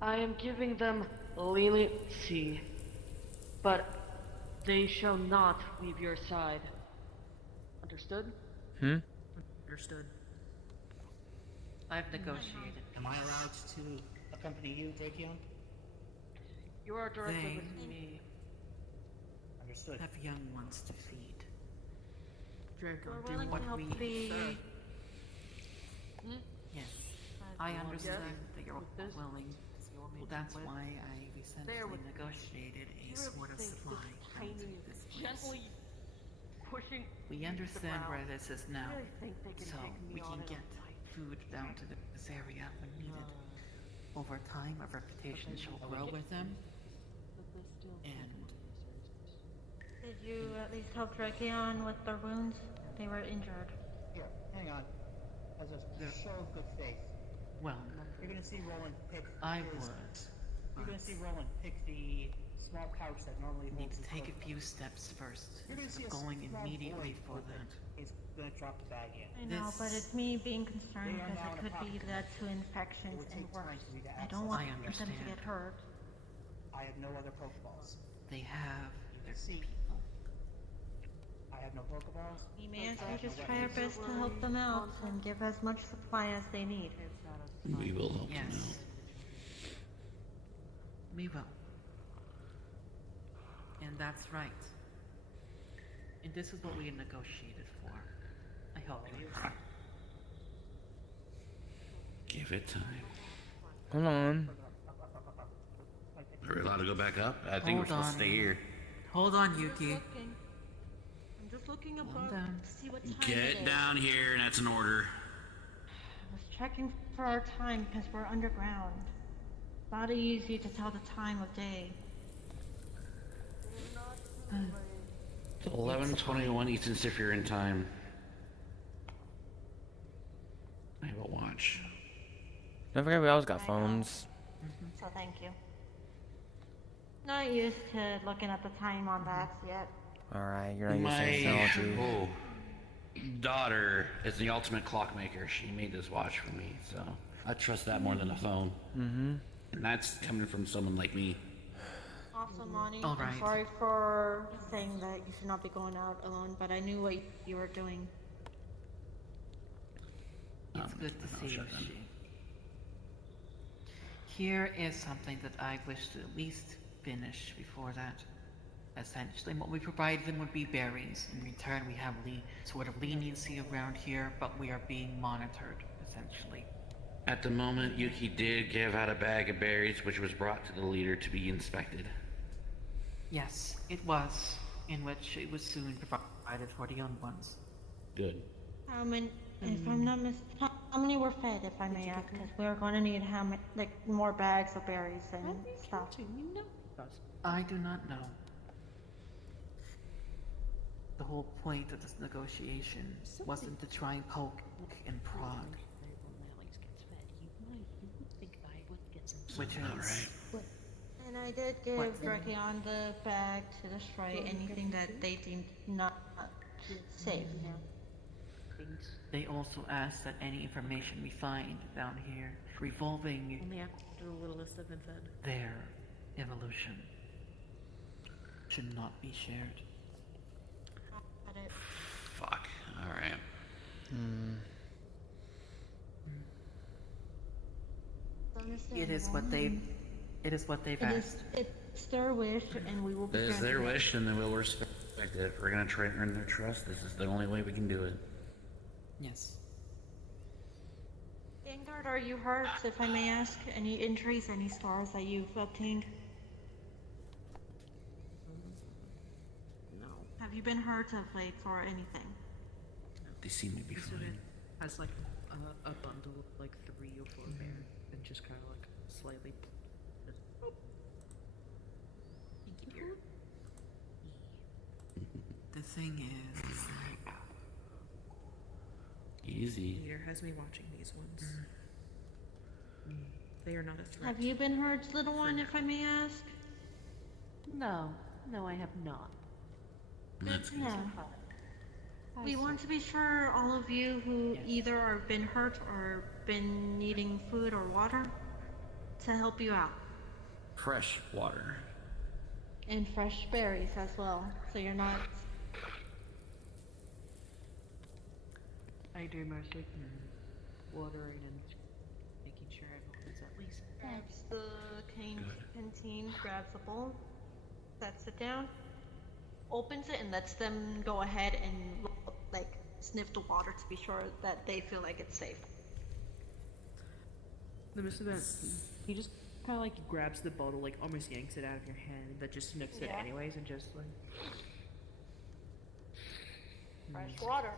I am giving them leniency, but they shall not leave your side. Understood? Understood. I've negotiated. Am I allowed to accompany you, Drakeon? You are directly They- with me. Understood. Have young ones to feed. Draco, We're do willing to what help we... the... Yes, I Yes, understand that you're with this, willing. you'll need Well, to that's live. why I essentially with me. negotiated a You sort of think supply this coming tiny, to this place. gently pushing We understand where this is now, really think they can so take me we on can in a get fight. food down to this area when needed. Over time, our reputation shall grow with them, But they still and Did you at least help Drakeon with their wounds? They were injured. Here, hang on. As a show of good faith, well, you're gonna see Roland pick I his... would. You're gonna see Roland pick the small pouch that normally Need holds to his take a coat. few steps first, You're gonna see instead a of going small immediately void for open. that. He's gonna drop the bag in. I know, but This- it's me being concerned They are because now it in a could be pocket. led to It infections would and take time worse. for me to I access don't want I them to understand. get hurt. I have no other Pokeballs. They have their See. people. I have no Pokeballs. We may as I well have no just try our weapons. best to help them out and give as much supply as they need. We will help them Yes. out. We will. And that's right. And this is what we had negotiated for. I hope you agree. Give it time. Hold on. Are we allowed to go back up? I think we're Hold supposed to on. stay here. Hold on, I'm Yuki. just looking Calm above down. to see what time it Get is. down here, and that's an order. I was checking for our time because we're underground. Not easy to tell the time of day. It's 11:21 Eastern Standard Time. I have a watch. Don't forget we always got phones. So thank you. Not used to looking at the time on that yet. Alright, you're not using My technology. daughter is the ultimate clockmaker. She made this watch for me, so I trust that more than a phone. Mm-hmm. And that's coming from someone like me. Also, Monty, All I'm right. sorry for saying that you should not be going out alone, but I knew what you were doing. It's good to I'll see you, shut them. Shi. Here is something that I wish to at least finish before that. Essentially, what we provide them would be berries. In return, we have sort of leniency around here, but we are being monitored, essentially. At the moment, Yuki did give out a bag of berries, which was brought to the leader to be inspected. Yes, it was, in which it was soon provided for the young ones. Good. If I'm not mistaken, How many were fed, if I may ask? Because we're going to need how many, like, more bags of berries and stuff. You know. I do not know. The whole point of this negotiation wasn't to try and poke and prod. Which is... And I did give Brachion the bag to destroy anything that they deemed not safe. They also asked that any information we find down here revolving Only after a little list of infed. their evolution should not be shared. Fuck. Alright. It is what they've asked. It's their wish, and we will be It is their granting it. wish, and then we'll respect it. If we're gonna try and earn their trust, this is the only way we can do it. Yes. Vanguard, are you hurt, if I may ask? Any injuries, any scars that you've obtained? No. Have you been hurt of late or anything? They seem to be fine. Has like a bundle of like 3 or 4 bears and just kind of like slightly. The thing is, Easy. Leader has me watching these ones. They are not a threat. Have you been hurt, little one, if I may ask? No, I have not. That's good. No. We want to be sure all of you who either are been hurt or been needing food or water to help you out. Fresh water. And fresh berries as well, so you're not... I do mostly watering and making sure everyone is at least. Grabs the canteen, grabs a bowl, sets it down, opens it, and lets them go ahead and like sniff the water to be sure that they feel like it's safe. The most of that, he just kind of like grabs the bottle, like almost yanks it out of your hand, but just sniffs it anyways, and just like Fresh water.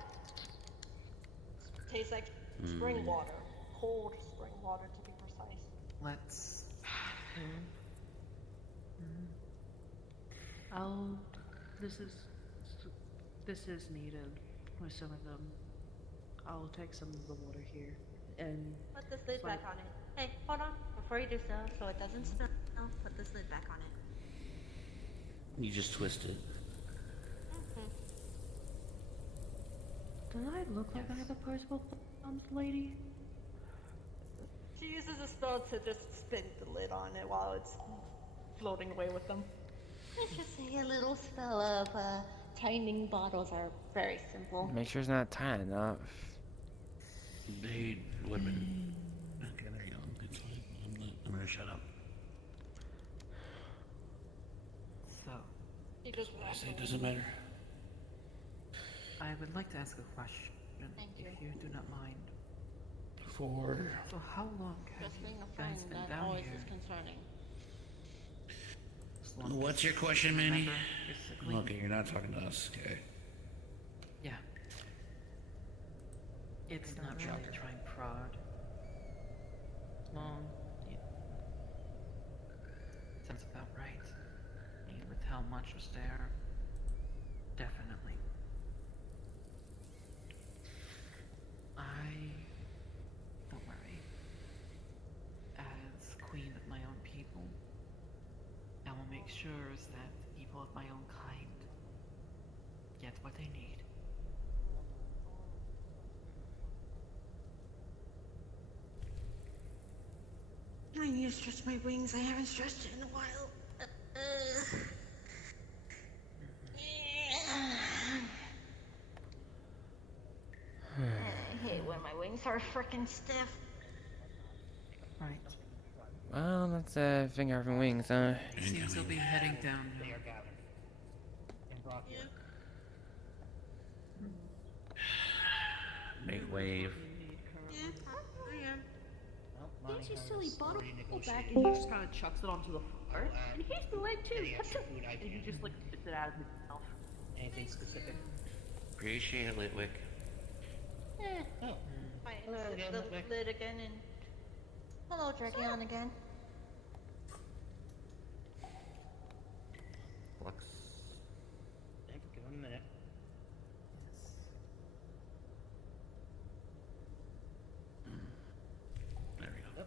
Tastes like spring water, cold spring water to be precise. let's... This is needed with some of them. I'll take some of the water here and Put this lid back on it. Hey, hold on. Before you do so it doesn't spill, put this lid back on it. You just twist it. Do I look like I have a personal thumbs, lady? She uses a spell to just spin the lid on it while it's floating away with them. Let's just say a little spell of tightening bottles are very simple. Make sure it's not tight enough. They would have been. Okay, there you go. It's fine. I'm gonna shut up. So, He just I say it doesn't matter. I would like to ask a question, Thank if you do not mind. For So how long have Just you being a guys friend been that down always here? is concerning. As long what's as your question, you Manny? remember, basically? Okay, you're not talking to us. Okay. Yeah. It's not really to try and prod. Long. Yeah. Sounds about right. And with how much was there, definitely. Don't worry. As queen of my own people, I will make sure that the people of my own kind get what they need. I need to stretch my wings. I haven't stretched it in a while. I hate when my wings are freaking stiff. Right. Well, that's a finger of wings, huh? Seems they'll be heading down They now. are gathered. And brought here. Make wave. Yeah, I am. Well, Can't Lonnie you has silly bottle already back? negotiated. And he just kind of chucks it onto the floor. And here's the lid too. Any extra food I And he can. just like spits it out of himself. Anything specific? Appreciate it, Litwick. Oh. Tightens the lid again and... Hello, Dragon again. Flux. Give him a minute. There we go. Yep.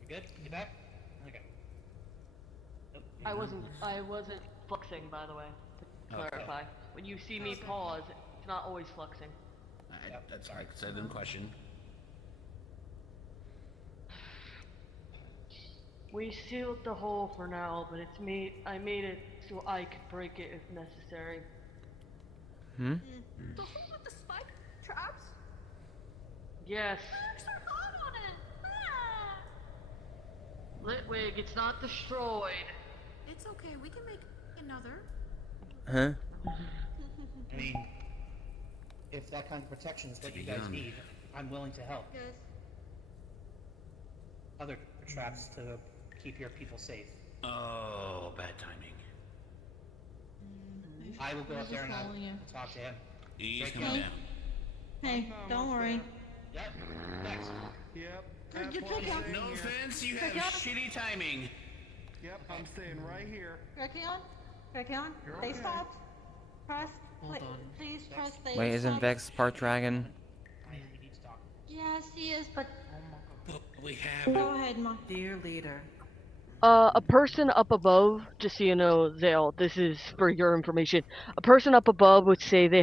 You good? You back? Okay. Nope. I wasn't fluxing, by the way, to Okay. clarify. When you see me pause, it's not always fluxing. That's alright, because I didn't question. We sealed the hole for now, but I made it so I could break it if necessary. Hmm? The hole with the spike traps? Yes. There's a hot on it! Ah! Litwig, it's not destroyed. It's okay, we can make another. Huh? I mean, if that kind of protection is what you guys need, I'm willing to help. Yes. Other traps to keep your people safe. Oh, bad timing. I will go up there and I'll following you. talk to him. He's Break coming it. down. Hey, don't worry. Yep. Next. Yep. You take out. No offense, you have Dragon? shitty timing. Yep, I'm staying right here. Dragon, they okay. stopped. Press. Hold on. Please press they Wait, isn't stopped. Vex part dragon? We need to talk. Yes, he is, but But we have. go ahead, Mom. Dear leader, A person up above, just so you know, Zale, this is for your information. A person up above would say they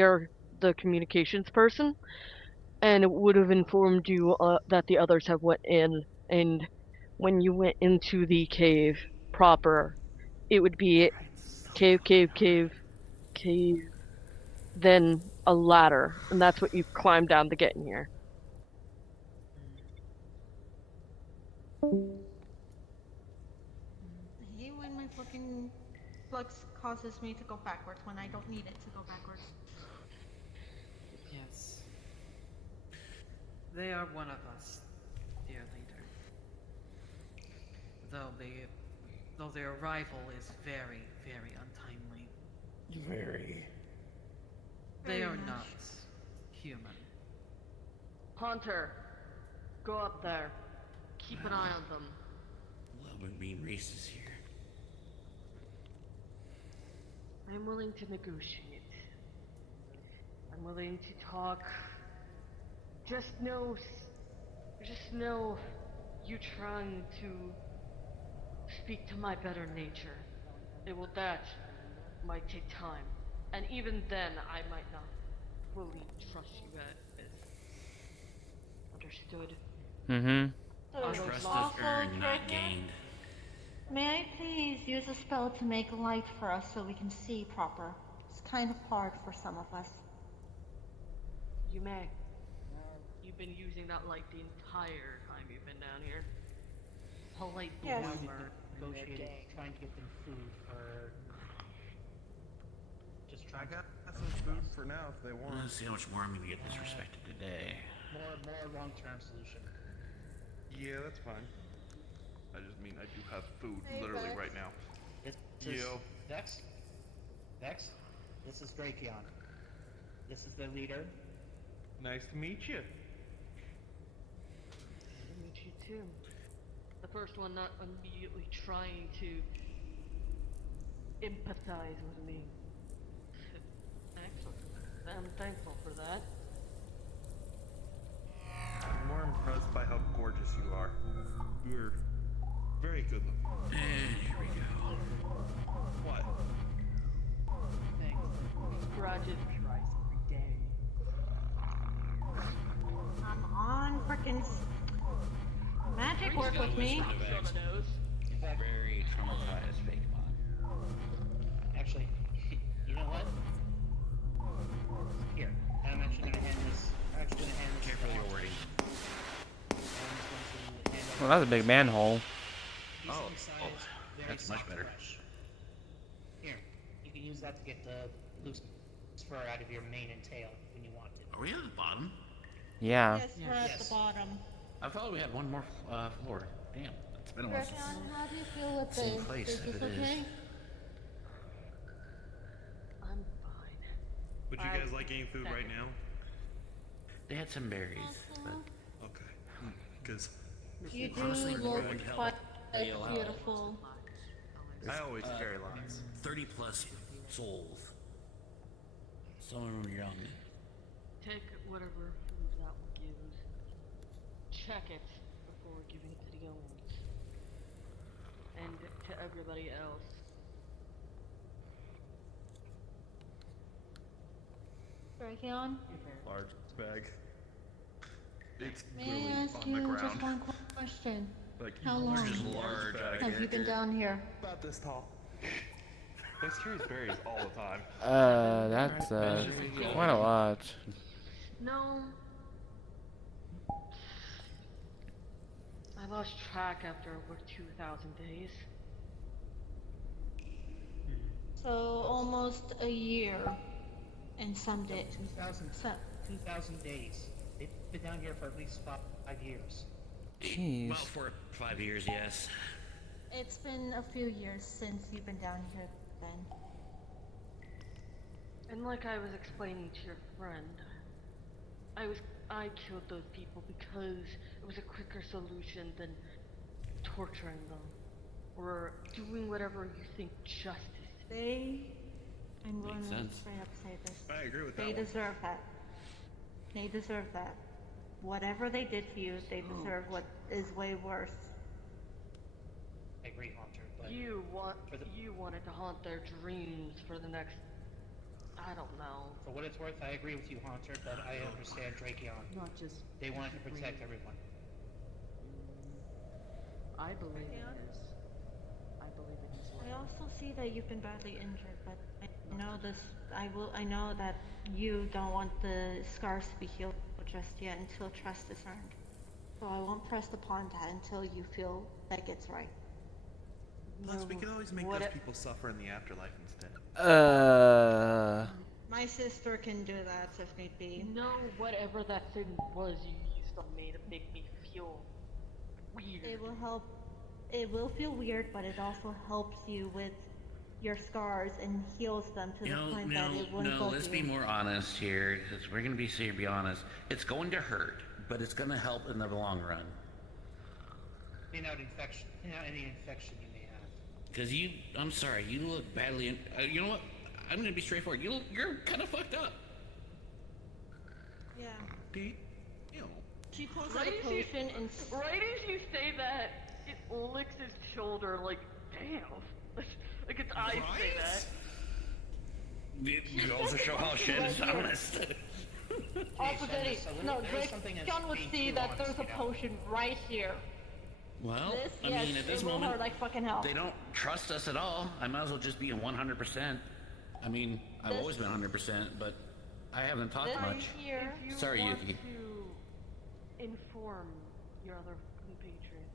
are the communications person, and it would have informed you that the others have went in, and when you went into the cave proper, it would be cave, then a ladder, and that's what you climb down to get in here. I hate when my fucking flux causes me to go backwards when I don't need it to go backwards. yes. They are one of us, dear leader. Though their arrival is very, very untimely. Very. They Very are much. not human. Hunter, go up there. Keep an eye on them. Love when being racist here. I'm willing to negotiate. I'm willing to talk. Just know you trying to speak to my better nature. That might take time. And even then, I might not fully trust you as understood. Mm-hmm. Trust is Also, earned, not Dragon, gained. may I please use a spell to make light for us so we can see proper? It's kind of hard for some of us. You may. You've been using that light the entire time you've been down here. Whole light Yes. bloomer. Negotiated, trying to get them food for... Just I trying to... got some food for now if they want. Let's see how much more I'm gonna get disrespected today. More long-term solution. Yeah, that's fine. I just mean I do have food Hey, literally Vex. right now. This is Yo. Vex. Vex. This is Drakion. This is the leader. Nice to meet you. To meet you too. The first one not immediately trying to empathize with me. Excellent. I'm thankful for that. I'm more impressed by how gorgeous you are. You're very good looking. And here we go. What? Thanks. Grudges tries every day. I'm on frickin' magic work with me. Very traumatized fake mod. Actually, you know what? Here, I'm actually gonna hand this. Careful to your Arthur. wording. I'm just going to hand Well, that's a big manhole. These Oh, inside oh, is very that's much soft and better. fresh. Here, you can use that to get the loose fur out of your mane and tail when you want it. Are we at the bottom? Yeah. Yes, we're at Yes. the bottom. I thought we had one more floor. Damn, it's been a while since. Dragon, how do you feel with Same this? place, Is if this it is. okay? I'm fine. Would you guys like any food right now? They had some berries, but Okay. Because You do honestly, more look would help. quite They allow beautiful. I always carry lots. 30 plus souls. Some of them are young. Take whatever food that one gives. Check it before giving it to the young ones. And to everybody else. Brachion, Large bag. It's may literally I ask on the you ground. just one question? Like, How you- long Just large. have you been down here? About this tall. There's curious berries all the time. That's, quite a lot. No. I lost track after over 2,000 days. So almost a year and some days. 2,000 days. They've been down here for at least 5 years. Jeez. Well, for 5 years, yes. It's been a few years since you've been down here then. And like I was explaining to your friend, I killed those people because it was a quicker solution than torturing them or doing whatever you think justice is. I'm going Makes to sense. straight up say this. I agree with that They one. deserve that. They deserve that. Whatever they did to you, they deserve what is way worse. I agree, Hunter, but You For the- wanted to haunt their dreams for the next, I don't know. for what it's worth, I agree with you, Hunter, but I understand Drakeon. Not just. They wanted to protect everyone. I believe it is. I believe it is. I also see that you've been badly injured, but I know this. I know that you don't want the scars to be healed just yet until trust is earned. So I won't press upon that until you feel that gets right. Plus, we could always make What those it- people suffer in the afterlife instead. My sister can do that if need be. No, whatever that thing was you used on me to make me feel weird. It will help. It will feel weird, but it also helps you with your scars and heals them to the point that it wouldn't bug Let's you. be more honest here, because we're gonna be honest. It's going to hurt, but it's gonna help in the long run. Clean out infection. Clean out any infection you may have. Because I'm sorry, you look badly. You know what? I'm gonna be straightforward. You're kind of fucked up. Yeah. Pete, you know, She pulls out a potion and Right as you say that, it licks his shoulder like, damn. Like its eyes say that. It goes to show how shit is honest. also Sandra, Denny, so no, there is something that's John would being see too that honest, there's a you know? potion right here. Well, This, I yes, mean, at this it will moment, hurt like fucking hell. they don't trust us at all. I might as well just be in 100%. I mean, I've This- always been 100%, but I haven't talked This much. here. If you Sorry, want Yuki. to inform your other compatriots,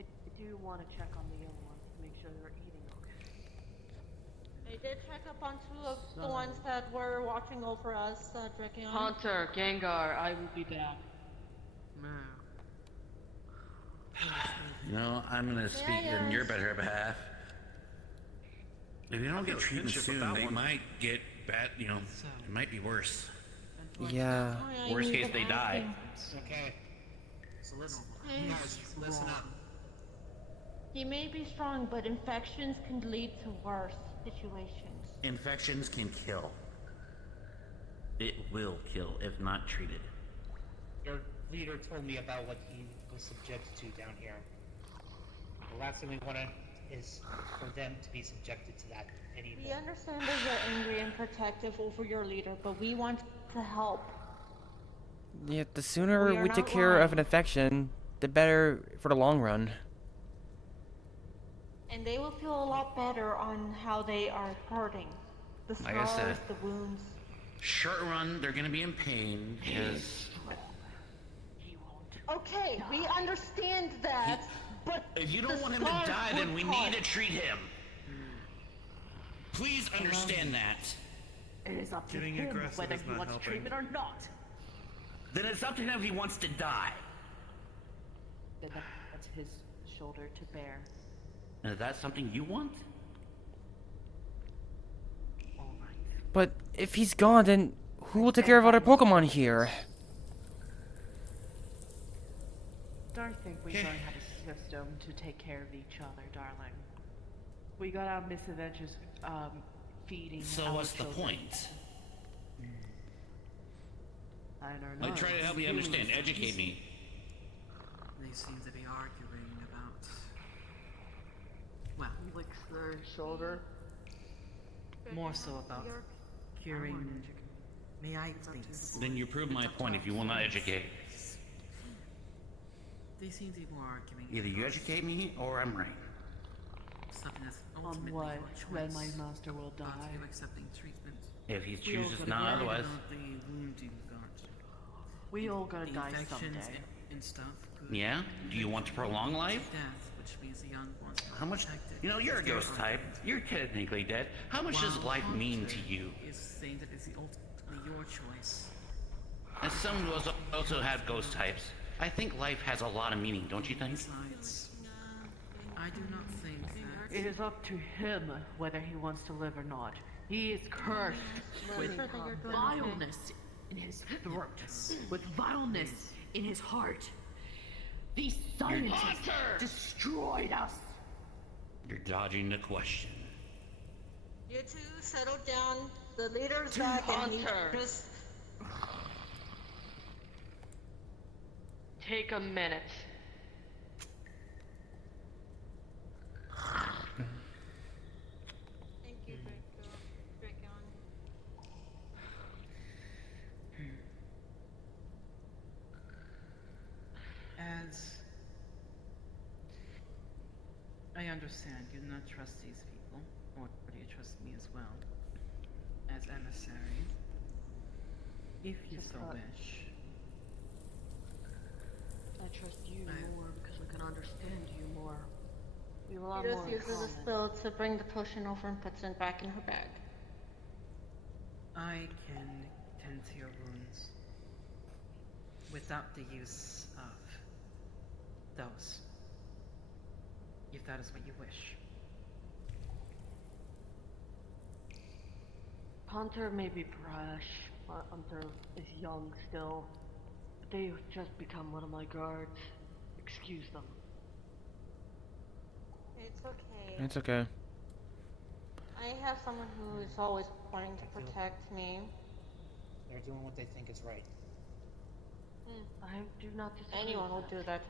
I do want to check on the young ones to make sure they're eating okay. I did check up on two of the ones that were watching over us, drinking on. Hunter, Gengar, I will be back. No, I'm gonna speak in your better behalf. If you don't get treatment kinship with soon, that they one. might get bad. It might be worse. Yeah. Oh, yeah, Worst you case, can they ask die. him. Okay. So listen, Hey. guys, listen up. He may be strong, but infections can lead to worse situations. Infections can kill. It will kill if not treated. Your leader told me about what he was subjected to down here. The last thing we want is for them to be subjected to that We anymore. understand that you're angry and protective over your leader, but we want to help. Yeah, the sooner We are we take not care of lying. an infection, the better for the long run. And they will feel a lot better on how they are hurting. The Like I scars, said. the wounds. Short run, they're gonna be in pain because Okay, we understand that, but if you don't the want him to scars die, then were we caused. need to treat him. Please understand that. It is up to Getting him aggressive whether is he not wants helping. treatment or not. Then it's up to him if he wants to die. Then that's his shoulder to bear. Is that something you want? All right. But if he's gone, then who will take care of other Pokemon here? I think we Okay. don't have a system to take care of each other, darling. We got our misadventures feeding So our what's the children. point? I don't know. Like, try to help me understand. Educate me. They seem to be arguing about. Well, Licks their shoulder. more so about curing. May I please? Then you prove my point if you will not educate. They seem to be more arguing. Either you educate me or I'm right. Something that's On ultimately what? your When choice. my master will About die. you accepting treatment. If he We all chooses gotta not, die. otherwise. About the wound you got. We all gotta The die infections someday. and stuff. Could Yeah? Do you want to prolong life? death, which means the young ones are How much? protected. You know, you're a If they're ghost type. arguing. You're technically dead. How much does While life mean Hunter to you? Is saying that it's ultimately your choice. As someone who also have ghost types, I think life has a lot of meaning, don't you think? Besides, I do not think that. It is up to him whether he wants to live or not. He is cursed with vileness in his throat, with vileness in his heart. These scientists destroyed us. You're dodging the question. You two settle down. The leader's back and he Hunter. just... Take a minute. Thank you, Dragon. As I understand, you do not trust these people, or do you trust me as well, as emissary? If you so wish. I trust you I- more because I can understand you more. We have a lot She more just in uses a common. spell to bring the potion over and puts it back in her bag. I can tend to your wounds without the use of those, if that is what you wish. Hunter may be brash. Hunter is young still. But they've just become one of my guards. Excuse them. It's okay. It's okay. I have someone who is always wanting to protect me. They're doing what they think is right. I do not disagree. Anyone with will that. do that.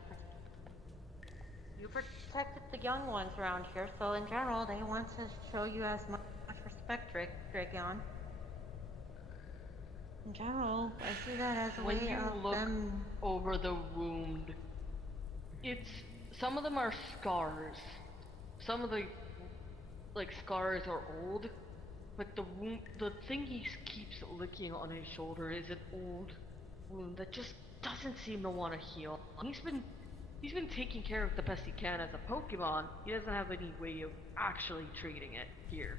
You protected the young ones around here, so in general, they want to show you as much respect, Dragon. In general, I see that as a When way you of look them... over the wound, it's some of them are scars. Some of the scars are old, but the wound, the thing he keeps licking on his shoulder is an old wound that just doesn't seem to want to heal. He's been taking care of the best he can as a Pokemon. He doesn't have any way of actually treating it here.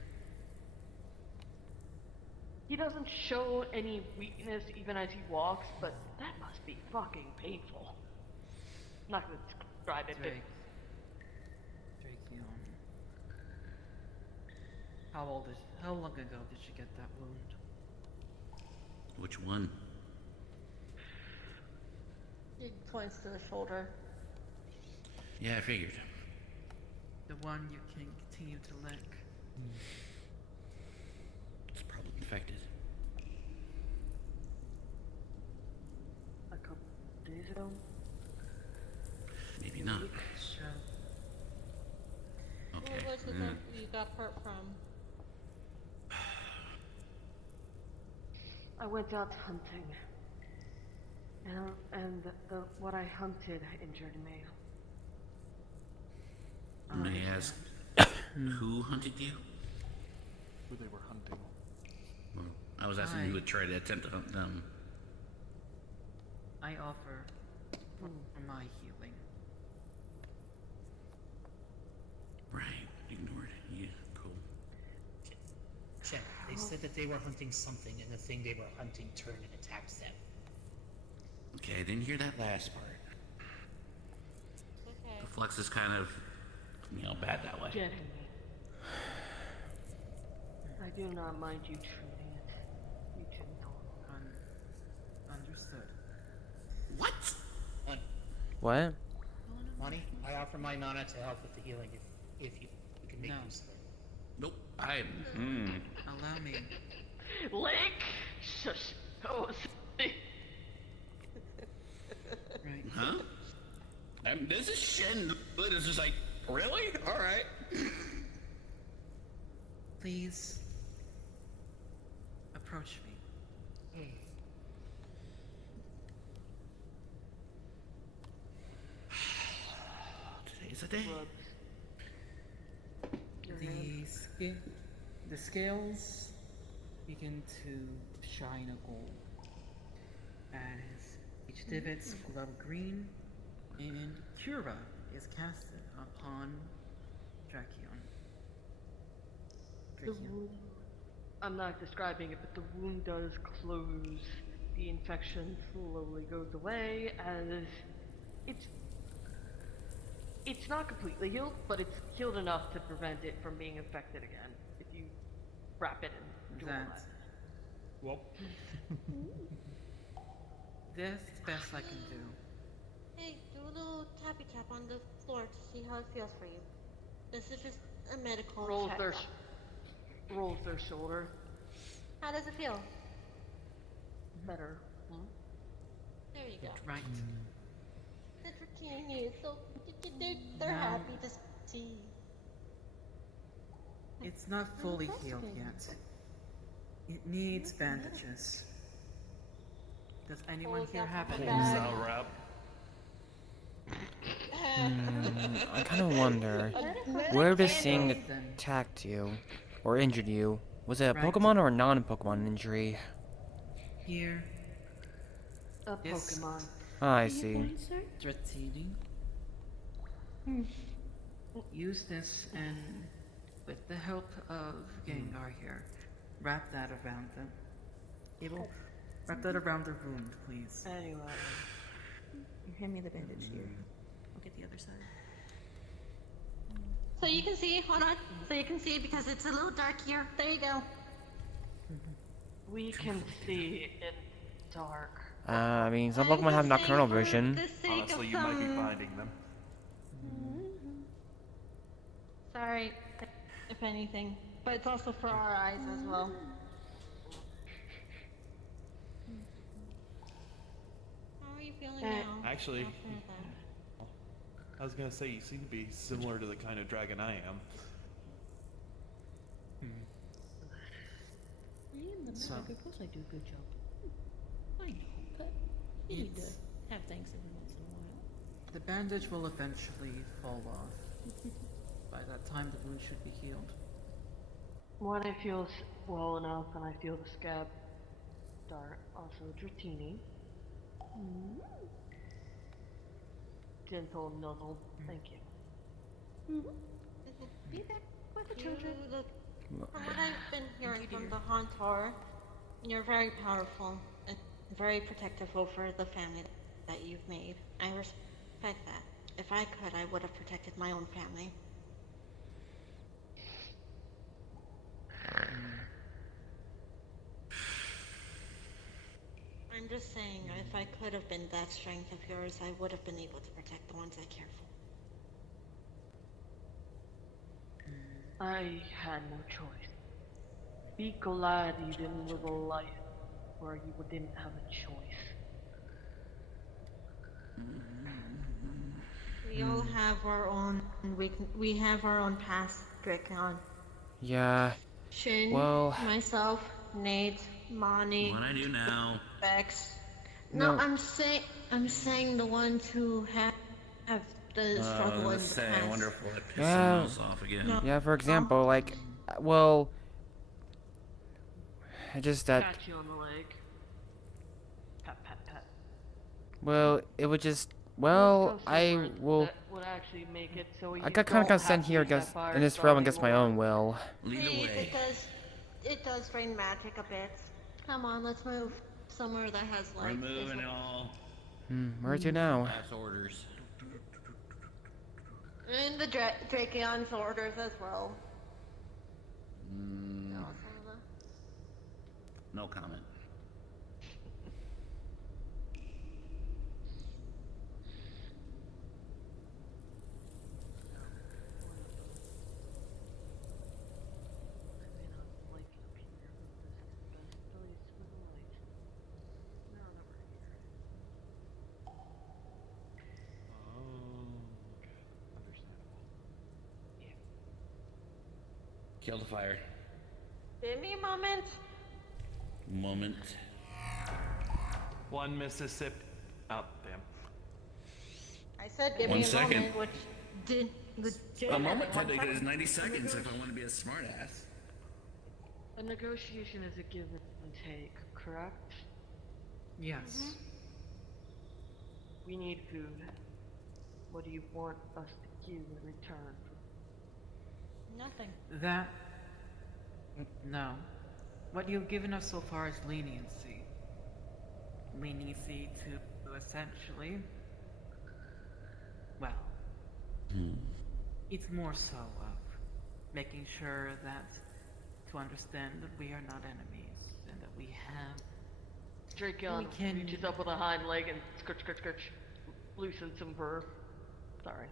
He doesn't show any weakness even as he walks, but that must be fucking painful. I'm not gonna describe it, but Drake, how long ago did you get that wound? Which one? He points to the shoulder. Yeah, I figured. The one you can continue to lick. It's probably infected. a couple days ago. Maybe not. Sure. Okay. What was it yeah. that you got hurt from? I went out hunting, and what I hunted injured me. May I ask who hunted you? Who they were hunting. Well, I was asking who would try to attempt to hunt them. I offer for my healing. Right. Ignored. Yeah, cool. Check. They said that they were hunting something, and the thing they were hunting turned and attacked them. Okay, I didn't hear that last part. Okay. The flex is kind of, bad that way. Getting me. I do not mind you treating it. You gentle. Understood. What? What? Money, I offer my mana to help with the healing if you can make No. use of it. Nope. I. Allow me. Link! Shush. Oh, Right. Huh? This is Shen. It's just like, really? Alright. Please approach me. Today's the day. The scales begin to shine a gold as each divot's glow green, and Cura is casted upon Drakion. The wound. I'm not describing it, but the wound does close. The infection slowly goes away as it's not completely healed, but it's healed enough to prevent it from being infected again. If you wrap it and do all that. Well, This is the best I can do. Hey, do a little tappy tap on the floor to see how it feels for you. This is just a medical Rolls checkup. rolls their shoulder. How does it feel? Better. There you go. Right. That's routine you. So they're Now- happy to see. It's not fully healed interesting. yet. It needs bandages. Does anyone Pulls here out have from any? the bag. Sal wrap. I kind of wonder, where this thing Then attacked you, or injured you? Was it a Right. Pokemon or a non-Pokemon injury? here, A Yes. Pokemon. Ah, I see. Dratini. Use this and, with the help of Gengar here, wrap that around them. Abel, wrap that around the wound, please. Anyway. You hand me the bandage here. I'll get the other side. So you can see, hold on. So you can see because it's a little dark here. There you go. We can see in dark. I mean, some I'm Pokemon have just nocturnal saying for vision. the sake Honestly, of you might be some- finding them. Sorry, if anything, but it's also for our eyes as well. How are you feeling now? Actually, after that? I was gonna say you seem to be similar to the kind of dragon I am. I am the So- medic. Of course I do a good job. I know, but you need to It's- have thanks every once in a while. The bandage will eventually fall off. By that time, the wound should be healed. When it feels well enough and I feel the scab start, also Dratini. Gentle nuzzle, thank you. Be back with the You children. look, from what I've been hearing from the Hauntor, you're very powerful and very protective over the family that you've made. I respect that. If I could, I would have protected my own family. I'm just saying, if I could have been that strength of yours, I would have been able to protect the ones I care for. I had no choice. Be glad you didn't live a life where you didn't have a choice. We all have our own, we have our own past, Dracon. Yeah. Shin, Well- myself, Nate, Monty, What I do now? Bex. No. No, I'm saying the ones who have the struggle in the past. Wonderful. It pissed Yeah. someone else off again. No. Yeah, for example, like, well, just that, Pat you on the leg. Pat, pat, pat. well, it would just, well, Go I somewhere will, that would actually make it so you I got kind of don't sent have to here use that against, fire in this spell realm against my anymore. own will. Lead the Please, way. it does drain magic a bit. Come on, let's move somewhere that has We're light. moving it all. Where to now? Last orders. And the Drakeon's orders as well. Mm, No, some of the- no comment. Kill the fire. Give me a moment. Moment. One Mississippi. Oh, damn. I said give One me a second. moment, which did A moment technically is 90 seconds if I want to be a smartass. A negotiation is a give and take, correct? Yes. We need food. What do you want us to give in return? Nothing. That. No. What you've given us so far is leniency. Leniency to essentially. Well. It's more so of making sure that to understand that we are not enemies and that we have. Drakeon reaches up with a hind leg and scritch, loosens some fur. Sorry.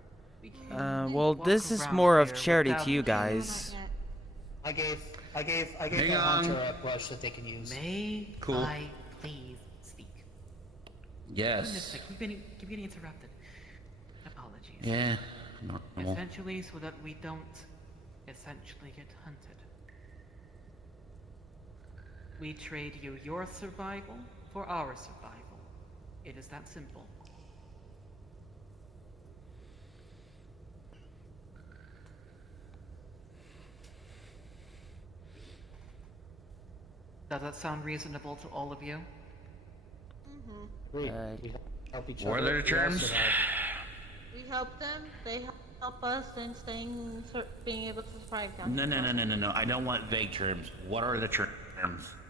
Well, this is more of charity to you guys. I gave Hang my on. hunter a brush that they can use. May Cool. I please speak? Yes. Keep getting interrupted. Apologies. Yeah. Normal. Essentially, so that we don't essentially get hunted. We trade you your survival for our survival. It is that simple. Does that sound reasonable to all of you? We help each What other. are the terms? We help them. They help us in being able to survive. No. I don't want vague terms. What are the terms?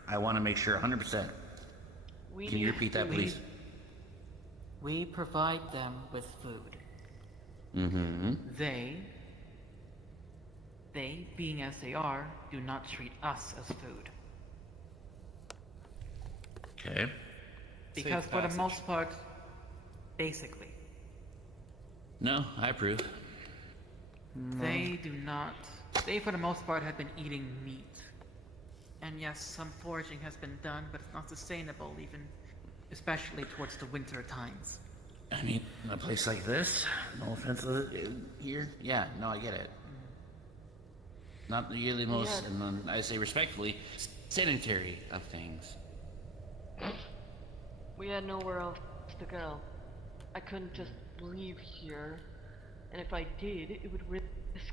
I want to make sure 100%. Can you repeat that, please? We provide them with food. Mm-hmm. They, being as they are, do not treat us as food. Okay. Because for the most part, basically, No, I approve. they do not. They, for the most part, have been eating meat. And yes, some foraging has been done, but it's not sustainable, even, especially towards the winter times. I mean, in a place like this, no offense here. Yeah, no, I get it. Not really most, and then I say respectfully, sanitary of things. We had nowhere else to go. I couldn't just leave here, and if I did, it would risk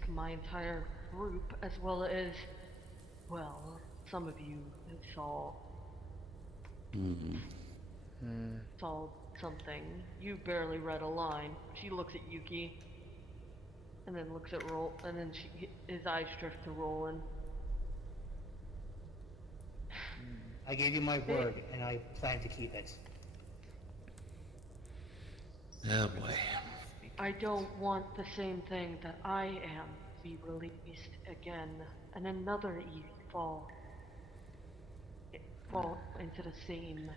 my entire group as well as, well, some of you saw something. You barely read a line. She looks at Yuki, and then looks at and then his eyes drift to Roland. I gave you my word, and I plan to keep it. Oh boy. I don't want the same thing that I am to be released again, and another Eve fall into the same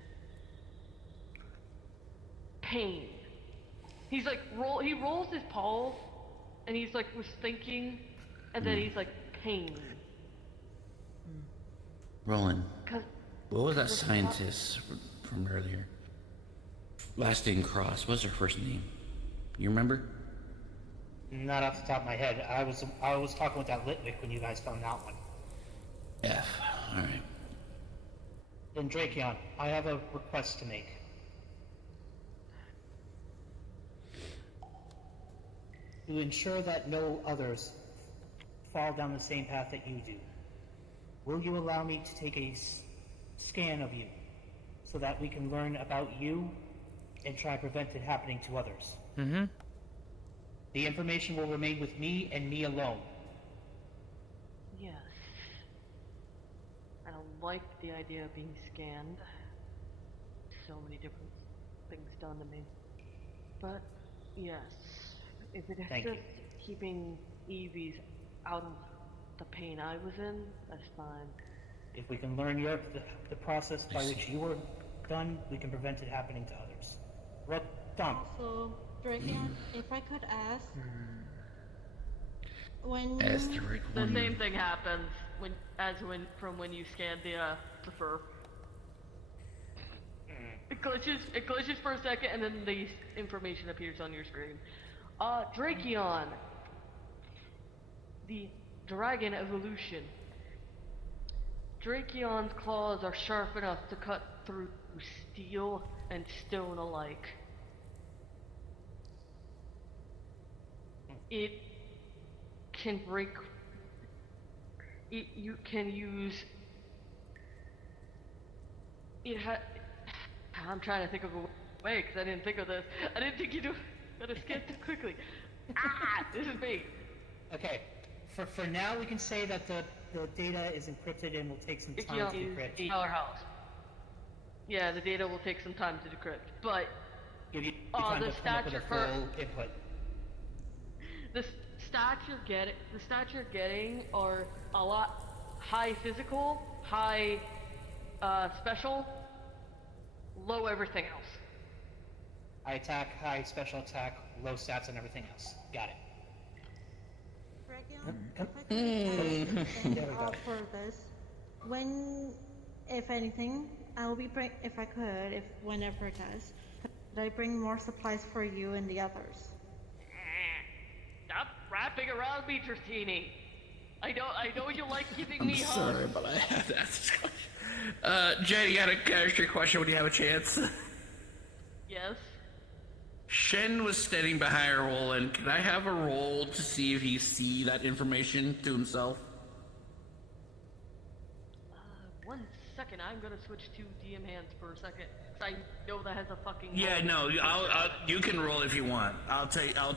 pain. He's like he rolls his paws, and he's like was thinking, and then he's like pain. Roland, what was that scientist from earlier? Last name Cross. What's her first name? You remember? Not off the top of my head. I was talking with that Litwick when you guys found that one. F. All right. Then Drakeon, I have a request to make. To ensure that no others fall down the same path that you do, will you allow me to take a scan of you so that we can learn about you and try to prevent it happening to others? Mm-hmm. The information will remain with me and me alone. Yes. I don't like the idea of being scanned. So many different things done to me. But, yes. If it is Thank just you. keeping Evie's out of the pain I was in, that's fine. If we can learn the process by which you were done, we can prevent it happening to others. Done. So, Drakeon, if I could ask, when The same thing happens from when you scan the fur. It glitches for a second, and then the information appears on your screen. Drakeon, the dragon evolution. Dracion's claws are sharp enough to cut through steel and stone alike. It can break. You can use. I'm trying to think of a way because I didn't think of this. I didn't think you'd escape too quickly. This is me. Okay. For now, we can say that the data is encrypted and will take some time to decrypt. Powerhouse. Yeah, the data will take some time to decrypt, but Give you time to come up with a full input. The stats you're getting are a lot high physical, high special, low everything else. High attack, high special attack, low stats, and everything else. Got it. There we go. For this, when, if anything, I'll be whenever it does, could I bring more supplies for you and the others? Stop wrapping around me, Dratini. I know you like giving me hugs. I'm sorry, but I have to ask this question. Jay, you got to ask your question when you have a chance. Yes? Shen was standing behind Roland. Can I have a roll to see if he see that information to himself? 1 second, I'm gonna switch to DM hands for a second. I know that has a fucking. Yeah, no, you can roll if you want. I'll take. I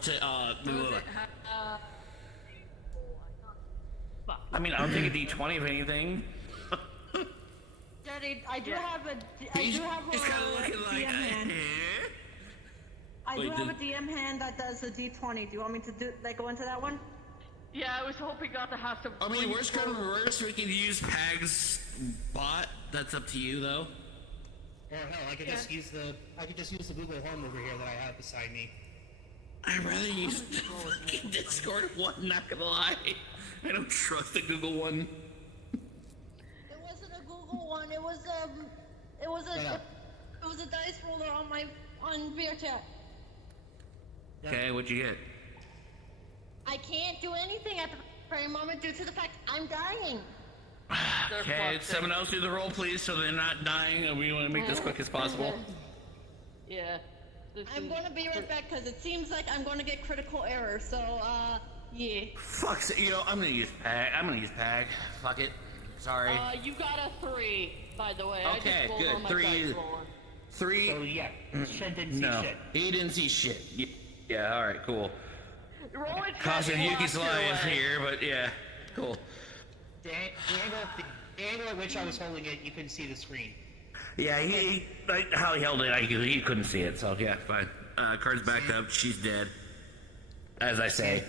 mean, I'll take a D20 if anything. Daddy, I do have a DM hand. I do have a DM hand that does a D20. Do you want me to go into that one? Yeah, I was hoping not to have to. I mean, worst come to worst, we can use Pag's bot. That's up to you, though. Or hell, I could just use the Google Home over here that I have beside me. I'd rather use the Discord one. Not gonna lie, I don't trust the Google one. It wasn't a Google one. It was a dice roller on VRChat. Okay, what'd you get? I can't do anything at the very moment due to the fact I'm dying. Okay, someone else do the roll, please, so they're not dying, and we want to make this quick as possible. Yeah. I'm gonna be right back because it seems like I'm gonna get critical error. So, yeah. Fuck, I'm gonna use Pag. Fuck it. Sorry. You got a 3, by the way. Okay, I just good. On my dice roller. 3. So yeah, Shen didn't see shit. He didn't see shit. Yeah, all right, cool. Causing Yuki's life here, but yeah, cool. The angle at which I was holding it, you couldn't see the screen. Yeah, how he held it, he couldn't see it, so yeah, fine. Card's backed up, she's dead. As I say.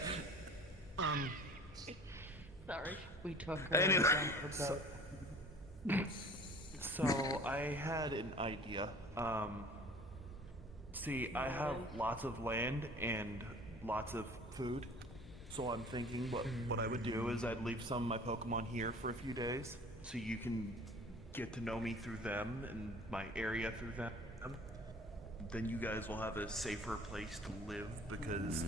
Sorry. We took her. Anyway. So I had an idea. See, I have lots of land and lots of food, so I'm thinking what I would do is I'd leave some of my Pokemon here for a few days, so you can get to know me through them and my area through them. Then you guys will have a safer place to live because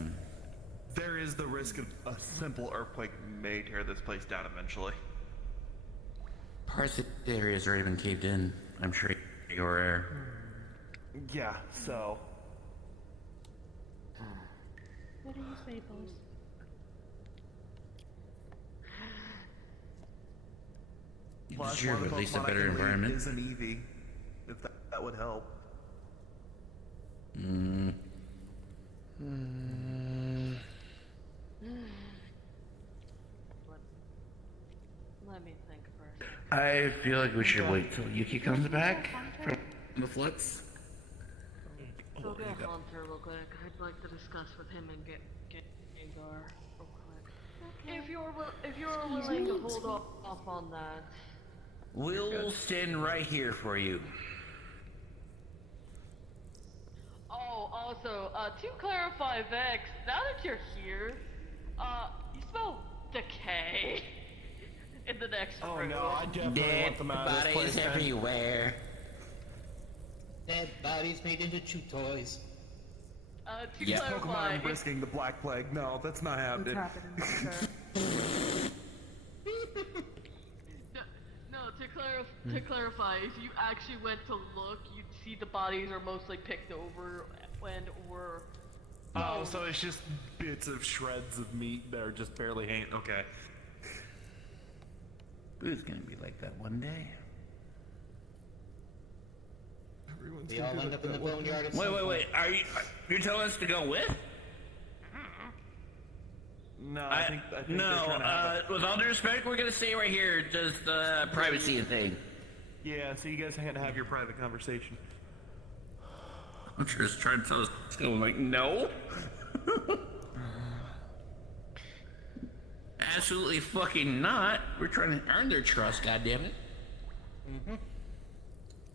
there is the risk of a simple earthquake may tear this place down eventually. Parts of the area's already been caved in, I'm sure you're aware. Yeah, so... What do you say, boss? You deserve at least a better environment. Is an Eevee, if that would help. Let me think first. I feel like we should wait till Yuki comes back from the flux. Go get Hunter real quick. I'd like to discuss with him and get Gengar real quick. Okay. If you're willing to hold off on that. We'll stand right here for you. Oh, also, to clarify, Vex, now that you're here, you smell decay in the next room. Oh no, I definitely want them out of this place. Dead bodies everywhere. Dead bodies made into chew toys. To Pokemon clarify, are risking the Black Plague. No, that's not happening. To clarify, if you actually went to look, you'd see the bodies are mostly picked over and or. Oh, so it's just bits of shreds of meat that are just barely hanging. Okay. Boo's gonna be like that one day. Everyone's We gonna all be end like up in the that one boneyard day. at some point. Wait. You're telling us to go with? No, I think they're trying to have with all due respect, we're gonna stay right here. Just privacy thing. Yeah, so you guys can have your private conversation. I'm just trying to tell us. I'm like, no. Absolutely fucking not. We're trying to earn their trust. Goddammit.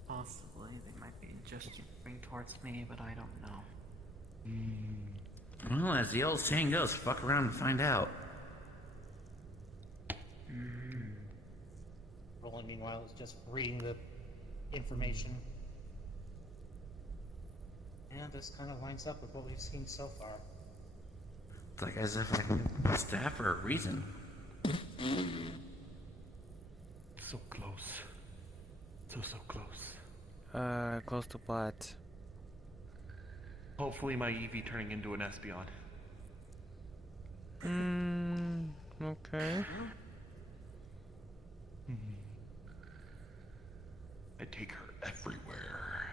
Possibly, they might be gesturing towards me, but I don't know. Well, as the old saying goes, fuck around and find out. Roland, meanwhile, is just reading the information. And this kind of lines up with what we've seen so far. It's like as if I can staff for a reason. So close. So close. Close to what? Hopefully my EV turning into an Espeon. Okay. I take her everywhere.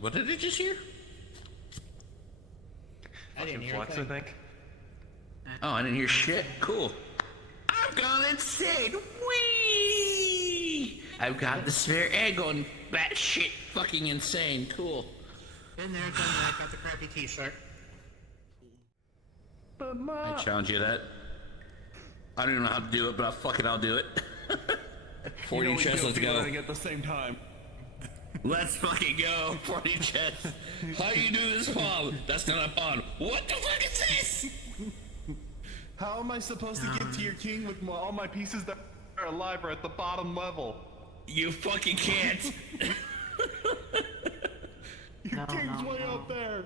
What did I just hear? I didn't hear Flex, I anything. think. Oh, I didn't hear shit. Cool. I've gone insane. Whee! I've got the spare egg going batshit fucking insane. Cool. Been there, done that, got the crappy t-shirt. I challenge you to that. I don't even know how to do it, but I'll do it. 40 chest, let's go. At the same time. Let's fucking go. 40 chest. How do you do this pawn? That's not a pawn. What the fuck is this? How am I supposed to get to your king with all my pieces that are alive are at the bottom level? You fucking can't. Your king's way up there.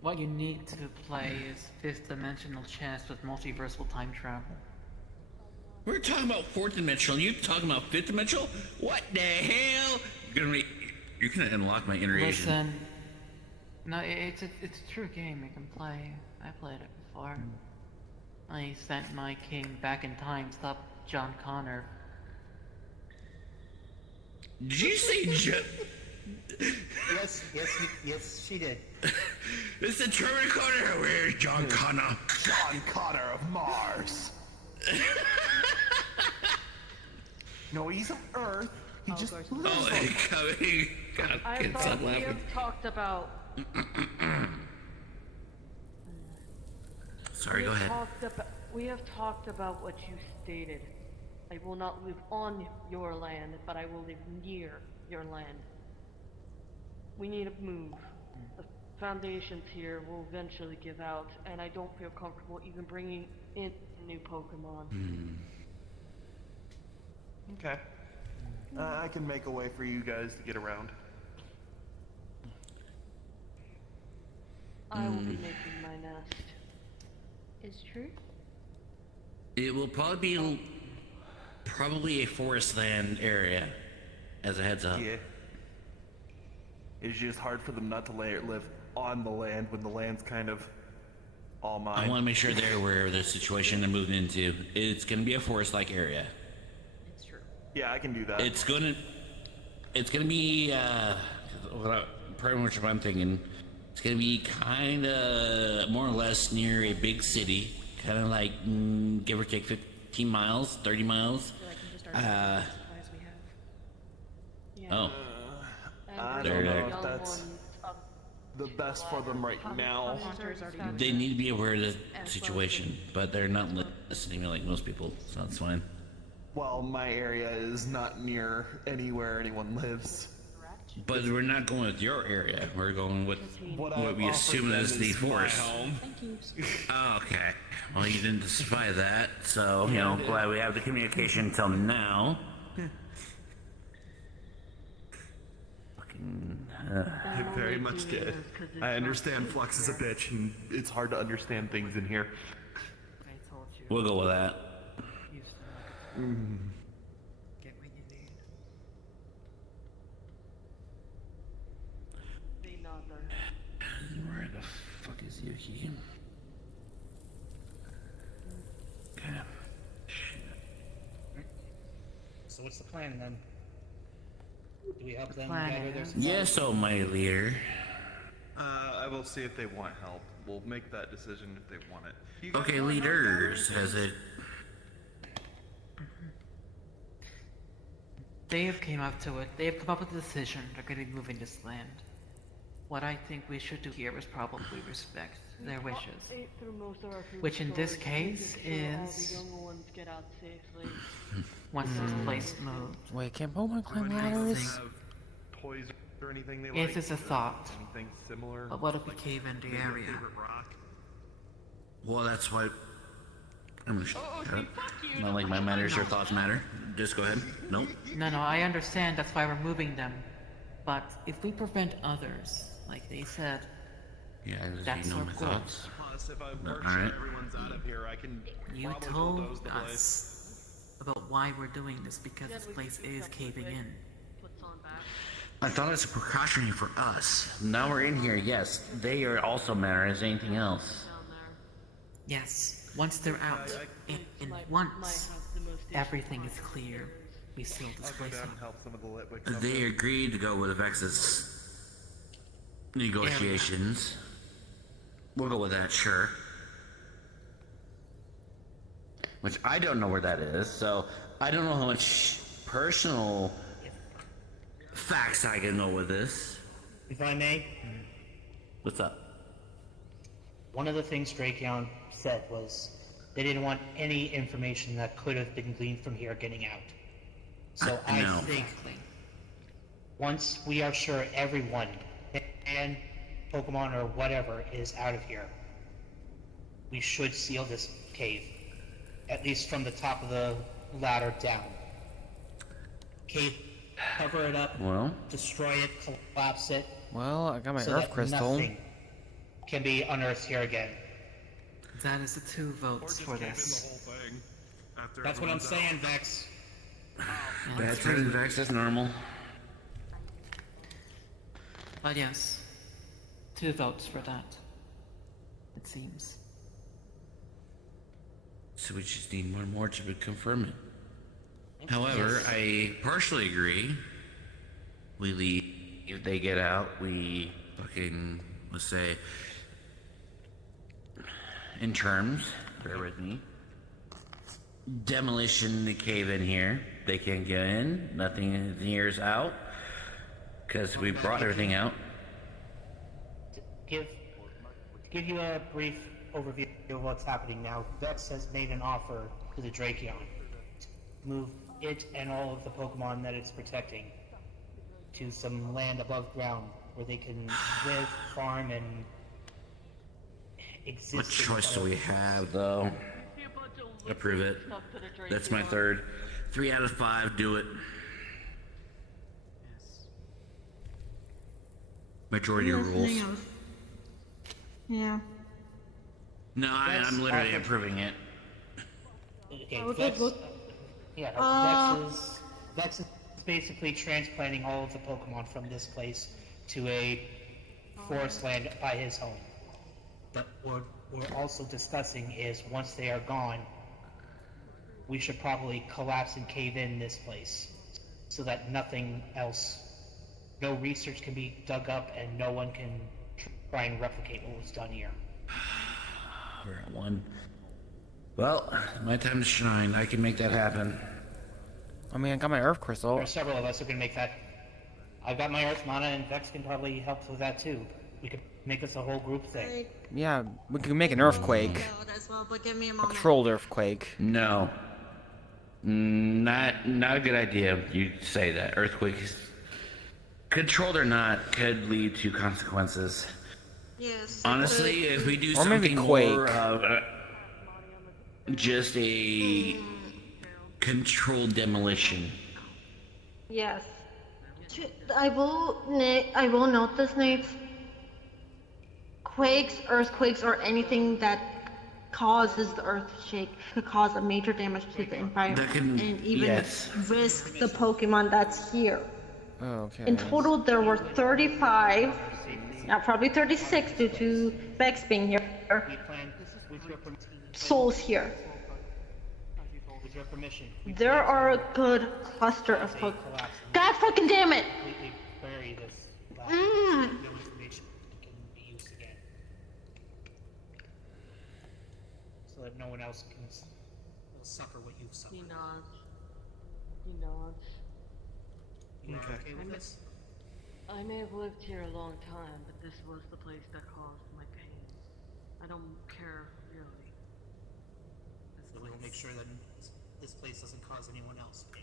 What you need to play is fifth dimensional chess with multiversal time travel. We're talking about fourth dimensional. You talking about fifth dimensional? What the hell? You're gonna unlock my iteration. Listen, no, it's a true game you can play. I played it before. I sent my king back in time, stop John Connor. Did you say Yes, she did. It's the Terminator Connor. Where's John Connor? John Connor of Mars. No, he's on Earth. He just lives on coming. God, I can't thought stop we laughing. have talked about. Sorry, go ahead. We have talked about what you stated. I will not live on your land, but I will live near your land. We need to move. The foundations here will eventually give out, and I don't feel comfortable even bringing in new Pokemon. Okay. I can make a way for you guys to get around. I will be making my nest. Is true? It will probably be a forest land area, as a heads up. Yeah. It's just hard for them not to live on the land when the land's kind of all mine. I want to make sure they're aware of the situation they're moving into. It's going to be a forest-like area. It's true. Yeah, I can do that. It's gonna be pretty much what I'm thinking. It's gonna be kind of more or less near a big city, kind of like give or take 15 miles, 30 miles. Oh. I There, don't know there. if that's the best for them right now. They need to be aware of the situation, but they're not listening like most people, so that's fine. Well, my area is not near anywhere anyone lives. But we're not going with your area. We're going with What what I've we offered assume them is the is my forest. home. Oh, okay. Well, you didn't specify that, so, glad we have the communication until now. It very much did. I understand Flux is a bitch, and it's hard to understand things in here. I told you. We'll go with that. Get what you need. Where the fuck is Yuki? Okay. So what's the plan then? Do we help them plan gather their is- supplies? Yes, oh my leader. I will see if they want help. We'll make that decision if they want it. You guys Okay, want help leaders, gathering has it? They have came up to it. They have come up with a decision. They're going to be moving this land. What I think we should do here is probably respect their wishes. Ate through most of our food Which in this stores, case making sure all the is- younger ones get out safely. Once this place moved. Wait, can Pokemon climb Do anyone ladders? have toys or anything they It like? is a thought. Anything similar? But what if we cave into the Maybe a area? favorite rock? Well, that's what. I'm gonna shut okay, up. fuck you. Not like my manners or thoughts matter. Just go ahead. Nope. No, I understand. That's why we're moving them. But if we prevent others, like they said, Yeah, That's you know our my goal. thoughts. Plus, if I work Alright. sure everyone's out of here, I can you probably told bulldoze the place. us about why we're doing this because this place is caving in. Puts on back. I thought it was a precautionary for us. Now we're in here, yes. They are also matter as anything else. Down there. Yes, once they're out, and Might once have the most everything is clear, we seal this I'll go place down up. and help some of the Litwicks. They agreed to go with Vex's negotiations. We'll go with that, sure. Which I don't know where that is, so I don't know how much personal facts I can know with this. If I may, What's up? one of the things Drakeon said was they didn't want any information that could have been gleaned from here getting out. So I I know. think once we are sure everyone and Pokemon or whatever is out of here, we should seal this cave, at least from the top of the ladder down. Cave, cover it up, Well, destroy it, collapse it, Well, I got my so Earth that Crystal. nothing can be unearthed here again. That is the 2 Or votes just for cave in the this. whole thing. After That's what I'm everyone's out. saying, Vex. And bad three. turn Vex, that's normal. But yes, 2 votes for that. It seems. So we just need one more to confirm it. However, I partially agree. We leave, they get out, we fucking, let's say, in terms, bear with me, demolition the cave in here. They can't get in, nothing in here is out, because we brought everything out. To give you a brief overview of what's happening now, Vex has made an offer to the Drakeon to move it and all of the Pokemon that it's protecting to some land above ground where they can live, farm, and exist. What choice do we have, though? See a bunch of Approve it. stuff to the Drake That's my Beyond. third. 3 out of 5, do it. Yes. Majority rules. Yeah. No, I'm literally approving it. Okay, Okay, Vex, good. Vex is basically transplanting all of the Pokemon from this place to a forest land by his home. But what we're also discussing is once they are gone, we should probably collapse and cave in this place so that nothing else, no research can be dug up and no one can try and replicate what was done here. We're at 1. Well, my time to shine. I can make that happen. I mean, I got my Earth Crystal. There are several of us who can make that. I've got my Earth Mana, and Vex can probably help with that too. We could make this a whole group thing. Yeah, we can make an earthquake. As well, but give me a A moment. controlled earthquake. No. Not a good idea. You say that. Earthquakes, controlled or not, could lead to consequences. Yes. Honestly, if we do Or maybe something quake. more of just a controlled demolition. Yes. I will note this, Nate. Quakes, earthquakes, or anything that causes the earth to shake could cause a major damage to the environment and even risk the Pokemon that's here. Okay. In total, there were 35, now probably 36 due to Vex being here, souls here. With your permission, There are a good cluster of Pokemon. God fucking damn it! Completely bury this lab so no information can be used again. So that no one else will suffer what you've suffered. He nods. He nods. You are okay with this? I may have lived here a long time, but this was the place that caused my pain. I don't care, really. So we'll make sure that this place doesn't cause anyone else pain.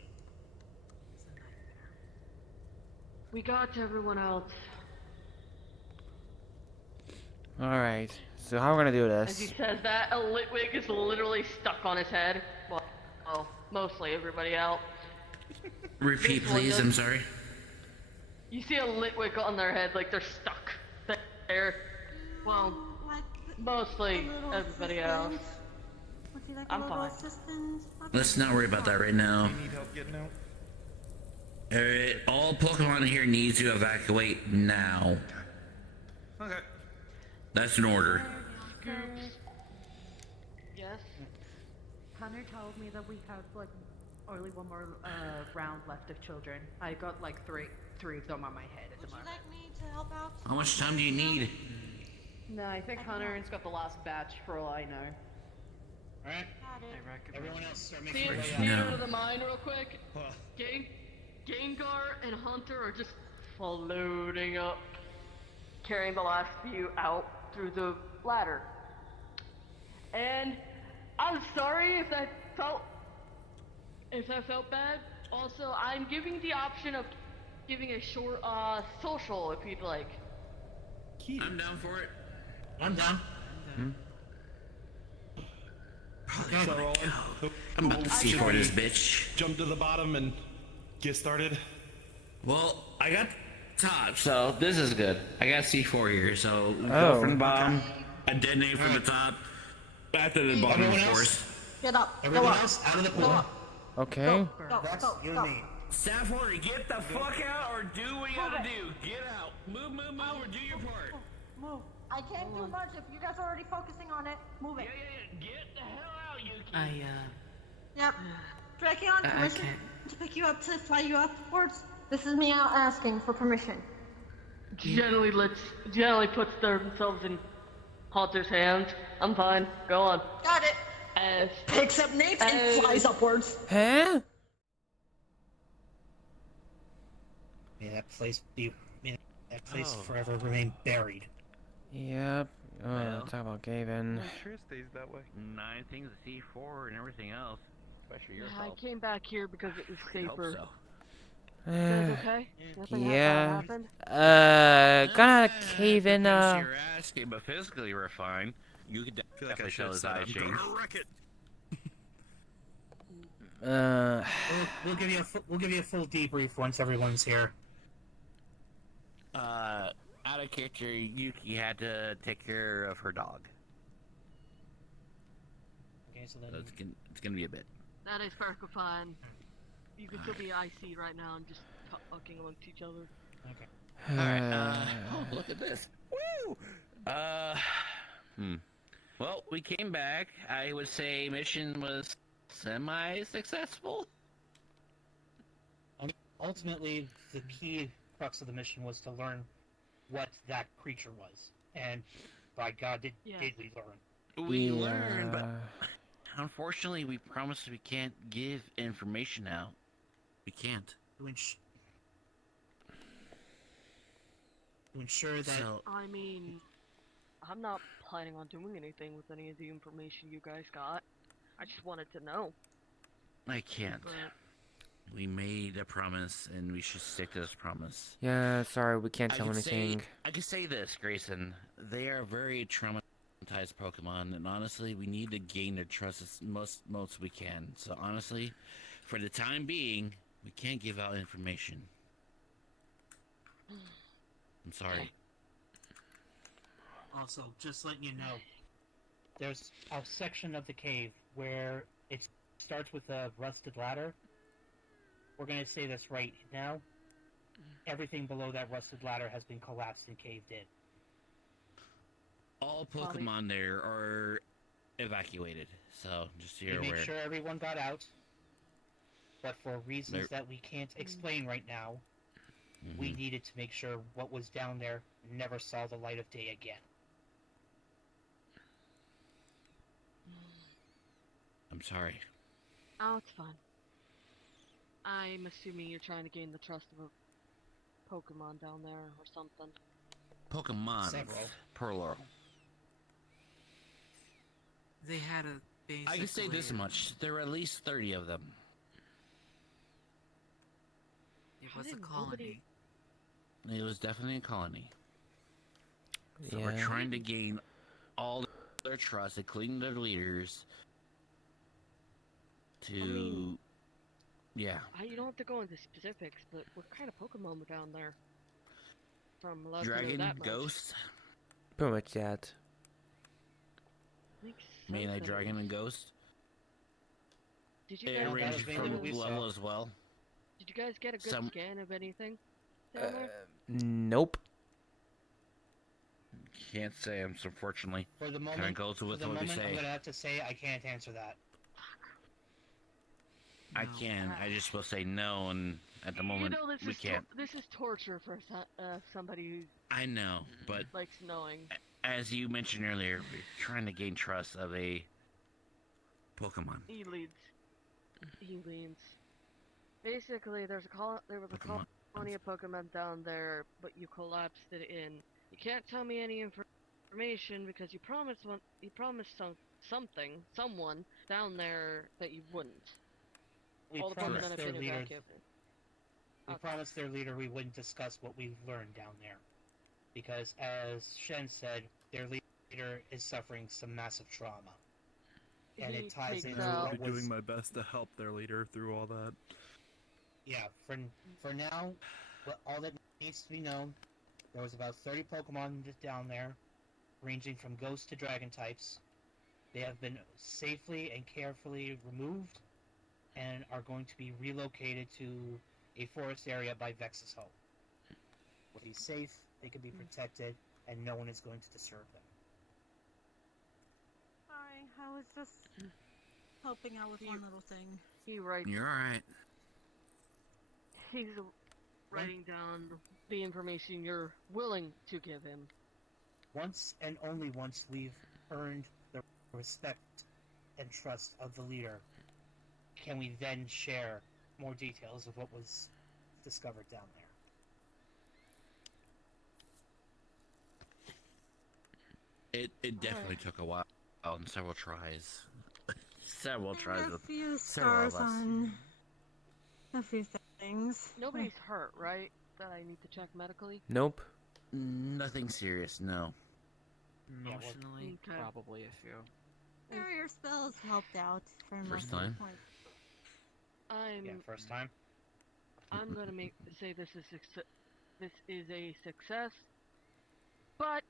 It's a nightmare. We got to everyone else. Alright, so how are we gonna do As he this? says that, a Litwig is literally stuck on his head. Well, mostly everybody else. Repeat, please. I'm sorry. You see a Litwig on their head, like they're stuck there. Well, mostly everybody else. Would you like I'm a little fine. assistance? Let's not worry about that right now. You need help getting out? Alright, all Pokemon here need to evacuate now. Okay. That's an order. Yes? Connor told me that we have like only one more round left of children. I got like three of them on my head at the Would you moment. like me to help out? How much time do you need? No, I think Connor's got the last batch for all I know. Alright? Got it. I recommend. Everyone else start making your way out. Theater of the mind real quick. Huh. Gengar and Hunter are just floating up, carrying the last few out through the ladder. And I'm sorry if that felt bad. Also, I'm giving the option of giving a short social if you'd like. I'm down for it. I'm down. Probably So, wanna Roland, go. I'm about to see for this bitch. jump to the bottom and get started. Well, I got top, so this is good. I got C4 here, so Oh. go from the bottom, a detonate from the top, back to the bottom, Everyone of else? course. Get up. Everyone Go up. else out of the Go pool. up. Okay. Go, That's go, your go. name. Staff order, get the fuck out or do what you gotta do. Get out. Move, or do your part. Move. I can't do much if you guys are already focusing on it. Move it. Get the hell out, Yuki. Yep. Drakion, I permission can't. to pick you up, to fly you upwards? This is me out asking for permission. Generally puts themselves in Hunter's hands. I'm fine. Go on. Got it. As Picks up Nate and flies upwards. Huh? May that place forever remain buried. Yep. Oh, Well. talk about Gavin. I'm sure it stays that way. 9 things to C4 and everything else. Especially I came back here because it was I hope safer. so. You guys okay? Nothing Yeah. happened? Gonna cave in, You're asking, but physically we're fine. You could I feel like I definitely should tell have his said eyes I'm changed. gonna wreck it. We'll give you a full debrief once everyone's here. Out of character, Yuki had to take care of her dog. Okay, so then It's gonna be a bit. That is perfectly fine. You can still be IC right now and just talking amongst each other. okay. Alright, oh, look at this. Woo! Well, we came back. I would say mission was semi-successful. Ultimately, the key crux of the mission was to learn what that creature was, and by God, did we learn? We learned, but unfortunately, we promised we can't give information out. We can't. To ensure that So, I mean, I'm not planning on doing anything with any of the information you guys got. I just wanted to know. I can't. But We made a promise, and we should stick to this promise. Yeah, sorry, we can't tell anything. I can say this, Grayson. They are very traumatized Pokemon, and honestly, we need to gain their trust as most we can. So honestly, for the time being, we can't give out information. I'm sorry. Also, just letting you know, there's a section of the cave where it starts with a rusted ladder. We're going to say this right now. Everything below that rusted ladder has been collapsed and caved in. All Pokemon there are evacuated, so just so We you're make aware. sure everyone got out, but for reasons that we can't explain right now, we needed to make sure what was down there never saw the light of day again. I'm sorry. Oh, it's fine. I'm assuming you're trying to gain the trust of a Pokemon down there or something. Pokemon. Several. Plural. They had a basic. I can say this much: there were at least 30 of them. It was a colony. It was definitely a colony. So Yeah. we're trying to gain all their trust, including their leaders. Yeah. You don't have to go into specifics, but what kind of Pokemon were down there? From allowed to know Dragon, that much. ghost. Pretty much that. Makes Melee, sense dragon, anyways. and ghost. Did you It guys ranges mainly from what we level saw. as well. Did you guys get a good scan of anything down there? Nope. Can't say, unfortunately. For the moment, Kind of goes with what we I'm say. going to have to say I can't answer that. I can. I just will say no, and at the moment this we is can't. this is torture for somebody I know, but who likes knowing. as you mentioned earlier, we're trying to gain trust of a Pokemon. He leans. Basically, there was a colony of Pokemon down there, but you collapsed it in. You can't tell me any information because you promised someone down there that you wouldn't. We All the promised Pokemon have their been leader. evacuated. We promised their leader we wouldn't discuss what we learned down there, because as Shen said, their leader is suffering some massive trauma, and it ties into I will what be was. doing my best to help their leader through all that. Yeah, for now, all that needs to be known, there was about 30 Pokemon down there, ranging from ghost to dragon types. They have been safely and carefully removed, and are going to be relocated to a forest area by Vex's home. Where he's safe, they can be protected, and no one is going to disturb them. Sorry, I was just helping out with one little thing. He writes. You're alright. He's writing down the information you're willing to give him. Once and only once we've earned the respect and trust of the leader, can we then share more details of what was discovered down there. It definitely took a while and several tries. Several tries A with few several of scars us. on a few things. Nobody's hurt, right? That I need to check medically? Nope. Nothing serious, no. Emotionally, Okay. probably a few. Barrier spells helped out for most First of the time? point. First time. I'm gonna say this is a success, but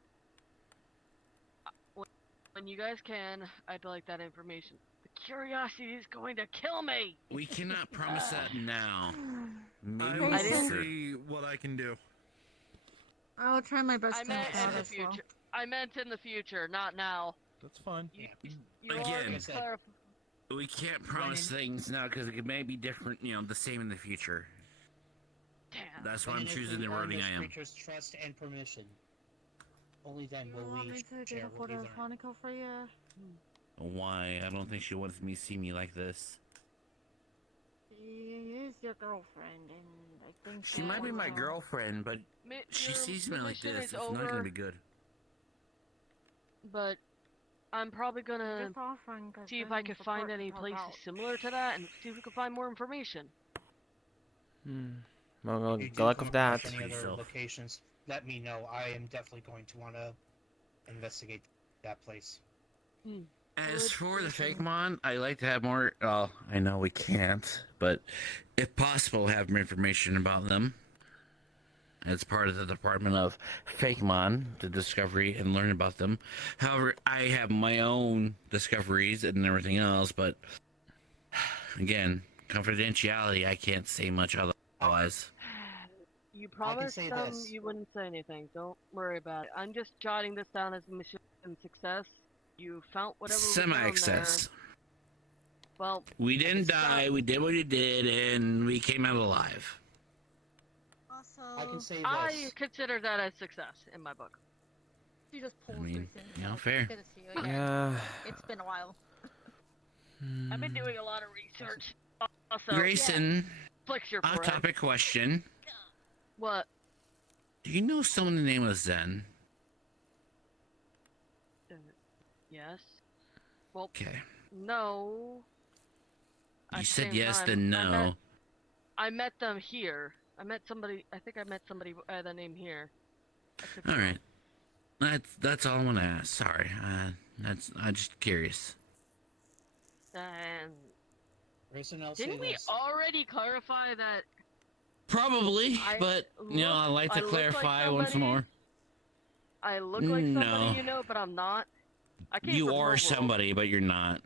when you guys can, I'd like that information. The curiosity is going to kill me. We cannot promise that now. Maybe I we'll will future. see what I can do. I will try my best I to meant help in out the as well. future. I meant in the future, not now. That's fine. You Again, are clarifying. We can't promise things now because it may be different, the same in the future. Damn. That's why I'm And if choosing we the earn wording this I am. creature's trust and permission, only then You will want we me to share get a what we photo learn. of Hanako for you? Why? I don't think she wants me to see me like this. She is your girlfriend, and I think She might be my girl. girlfriend, but she Your sees me like mission this. is It's not over, gonna be good. But I'm probably gonna Just offering 'cause see if I I need can support find to any help places out. similar to that and see if we can find more information. Well, If you good do luck come with that. across any other Yourself. locations, let me know. I am definitely going to want to investigate that place. As for the fake mon, I like to have more. I know we can't, but if possible, have more information about them. as part of the Department of Fakemon, the discovery and learn about them. However, I have my own discoveries and everything else, but again, confidentiality, I can't say much otherwise. You promised say them this. you wouldn't say anything. Don't worry about it. I'm just jotting this down as mission success. You found whatever was down there. Semi-success. Well, We didn't die, we did what we did, and we came out alive. Also, I can say this. I consider that a success in my book. she just I pulls mean, Grayson. you know, fair. Good to see you again. Yeah. It's been a while. I've been doing a lot of research. Also, Grayson, flex your forehead. off-topic question. What? Do you know someone the name of Zen? Yes. Well, Okay. no. You At the said same yes, time, then no. I met them here. I think I met somebody by the name here. I could be All wrong. right. That's all I want to ask. Sorry. I'm just curious. And Grayson, I'll didn't say we this. already clarify that? Probably, but I like to look clarify like once somebody? more. I look like No. somebody you know, but I'm not. I came You from her are world. somebody, but you're not.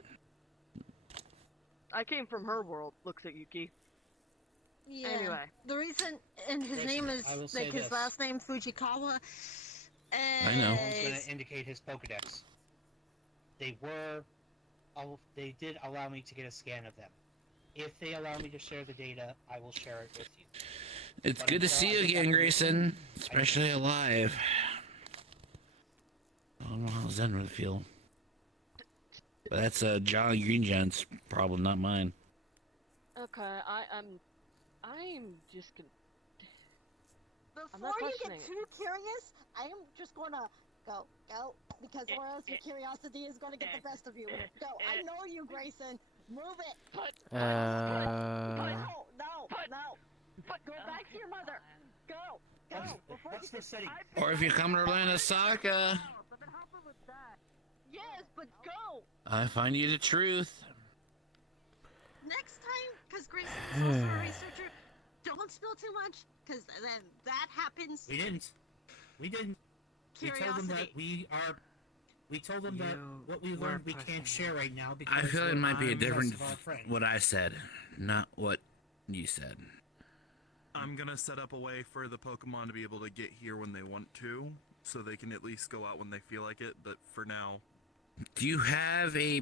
I came from her world. Looks at Yuki. Yeah. Anyway. The reason, and his Grayson, name is I will say like his this. last name Fujikawa. I know. It's going to indicate his Pokedex. They did allow me to get a scan of them. If they allow me to share the data, I will share it with you. It's But good to until see I you get again, that Grayson. Especially alive. I don't know how Zen would feel. But that's Jolly Green Giant's problem, not mine. Okay, I'm just gonna. I'm Before not you questioning get it. too curious, I am just gonna go, because or else your curiosity is gonna get the best of you. Go, I know you, Grayson. Move it. No. Go back to your mother. Go. Before What's the setting? Or if you come to Orlando, Saka, Yes, but go. I find you the truth. Next time, because Grayson is also a researcher, don't spill too much, because then that happens. We didn't. We told them that we told them that what we learned we can't share right now because I feel it might be a I'm different because of our friend. what I said, not what you said. I'm gonna set up a way for the Pokemon to be able to get here when they want to, so they can at least go out when they feel like it, but for now... Do you have a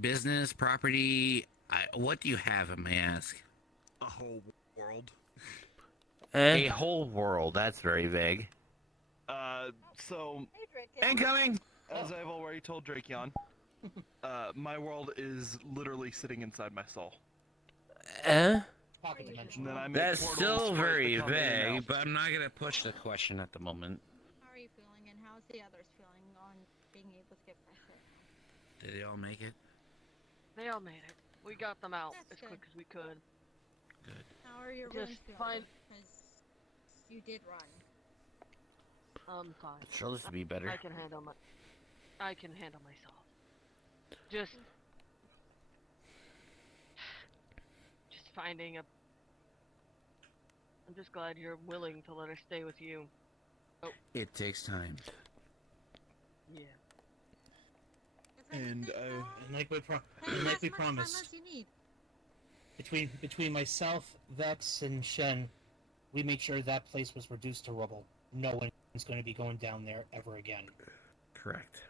business, property? What do you have, may I ask? A whole world. A whole world, that's very vague. So... Hey, Drake. Incoming! As I've already told Drakeon, my world is literally sitting inside my soul. Pocket dimension. And then I make That's portals still for it to very come in and vague, out. but I'm not gonna push the question at the moment. How are you feeling, and how's the others feeling on being able to get back to it? Did they all make it? They all made it. We got them out That's as good. quick as we could. Good. How are your Just wounds feeling? fine. Because you did run. I'm fine. The shoulders to be better. I can handle myself. Just finding a. I'm just glad you're willing to let her stay with you. Oh, It takes time. yeah. And And like we As much promised, time as you need. between myself, Vex, and Shen, we made sure that place was reduced to rubble. No one's going to be going down there ever again. Correct.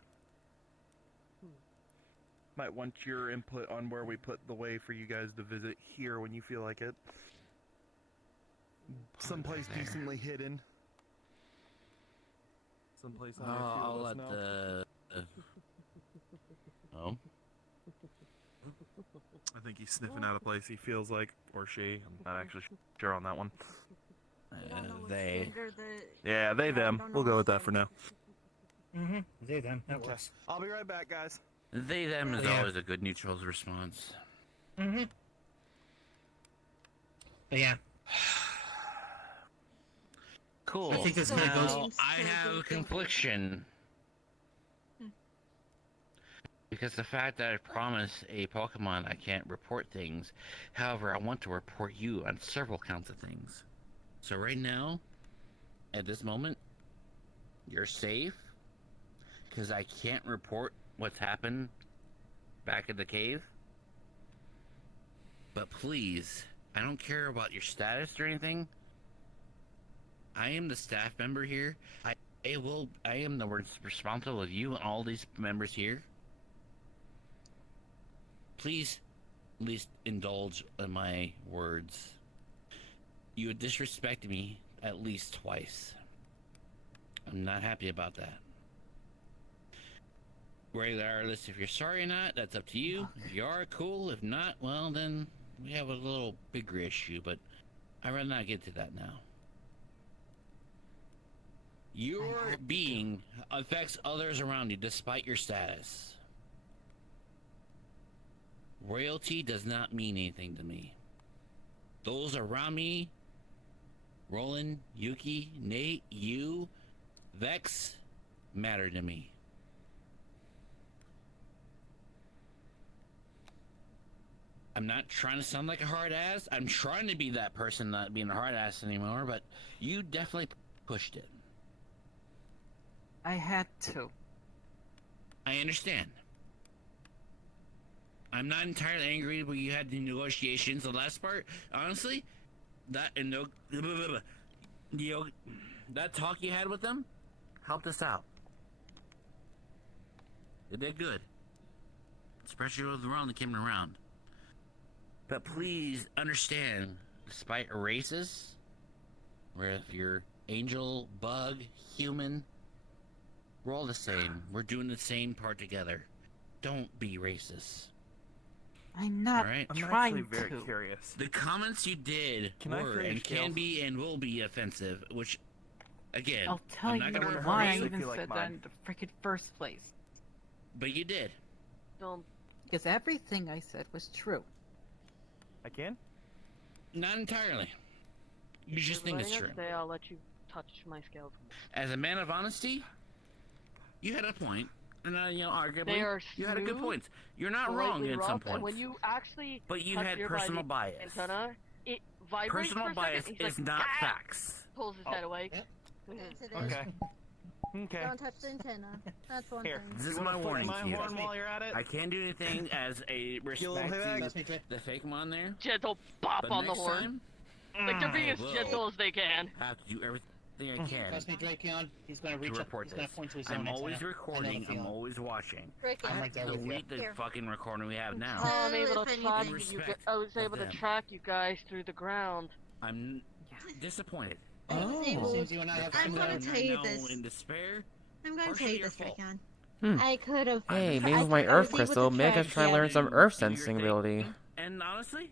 might want your input on where we put the way for you guys to visit here when you feel like it. Someplace there. decently hidden. Someplace on I'll your let now. the. Oh. I think he's sniffing out a place he feels like, or she. I'm not actually sure on that one. They. Yeah, they, them. We'll go with that for now. Mm-hmm. They, them. That works. I'll be right back, guys. They, them is Yeah. always a good neutral response. Mm-hmm. But yeah. Cool. I think this now, kinda goes- I have a confliction. Because the fact that I promised a Pokemon I can't report things. However, I want to report you on several counts of things. So right now, at this moment, you're safe, because I can't report what's happened back at the cave. But please, I don't care about your status or anything. I am the staff member here. I am the one responsible of you and all these members here. Please, at least indulge in my words. You had disrespected me at least twice. I'm not happy about that. Regardless if you're sorry or not, that's up to you. If you are, cool. If not, well then we have a little bigger issue, but I'd rather not get to that now. Your being affects others around you despite your status. Royalty does not mean anything to me. Those around me, Roland, Yuki, Nate, you, Vex, matter to me. I'm not trying to sound like a hard ass. I'm trying to be that person not being a hard ass anymore, but you definitely pushed it. I had to. I understand. I'm not entirely angry when you had the negotiations. The last part, honestly, that talk you had with them helped us out. They did good, especially with the round that came around. But please understand, despite races, where if you're angel, bug, human, we're all the same. We're doing the same part together. Don't be racist. I'm not right? I'm trying actually very to. curious. The comments you did were and can be and will be offensive, which, again, I'll tell I'm you not gonna why I hurt you, even said that in the freaking first place. but you did. Because everything I said was true. I can? Not entirely. You just think it's true. Say I'll let you touch my scales. As a man of honesty, you had a point, and arguably, you had a good point. You're not wrong in some points. And when you actually but you touch had your personal body bias. antenna, it vibrates Personal for a bias second. He's is like, not "Ah!" facts. Pulls his head away. Okay. Okay. Don't touch the antenna. That's one Here. thing. This is You my wanna warning flick to you. my horn while you're at it? I can't do anything as a respect to the fake one there. Gentle pop But on the next horn. time, Like they're being I as will gentle as they can. have to do everything I can Trust me, Drakeon. He's gonna to reach up. report He's gonna this. point to his I'm own always antenna. recording. I know I'm the always watching. Drakeon. I I'm have right there to with you. delete the Here. fucking recording we have now. I'm able If to track anything. you. Respect I was able of to them. track you guys through the ground. I'm disappointed. Oh. Seems you and I have I'm similar. gonna tell you now this. in despair. I'm gonna tell Partially you your this, fault. Drakeon. Hmm. I could have. Hey, maybe I with my was Earth able crystal, to maybe I track could try to you. learn some Do Earth your sensing thing. ability. And honestly,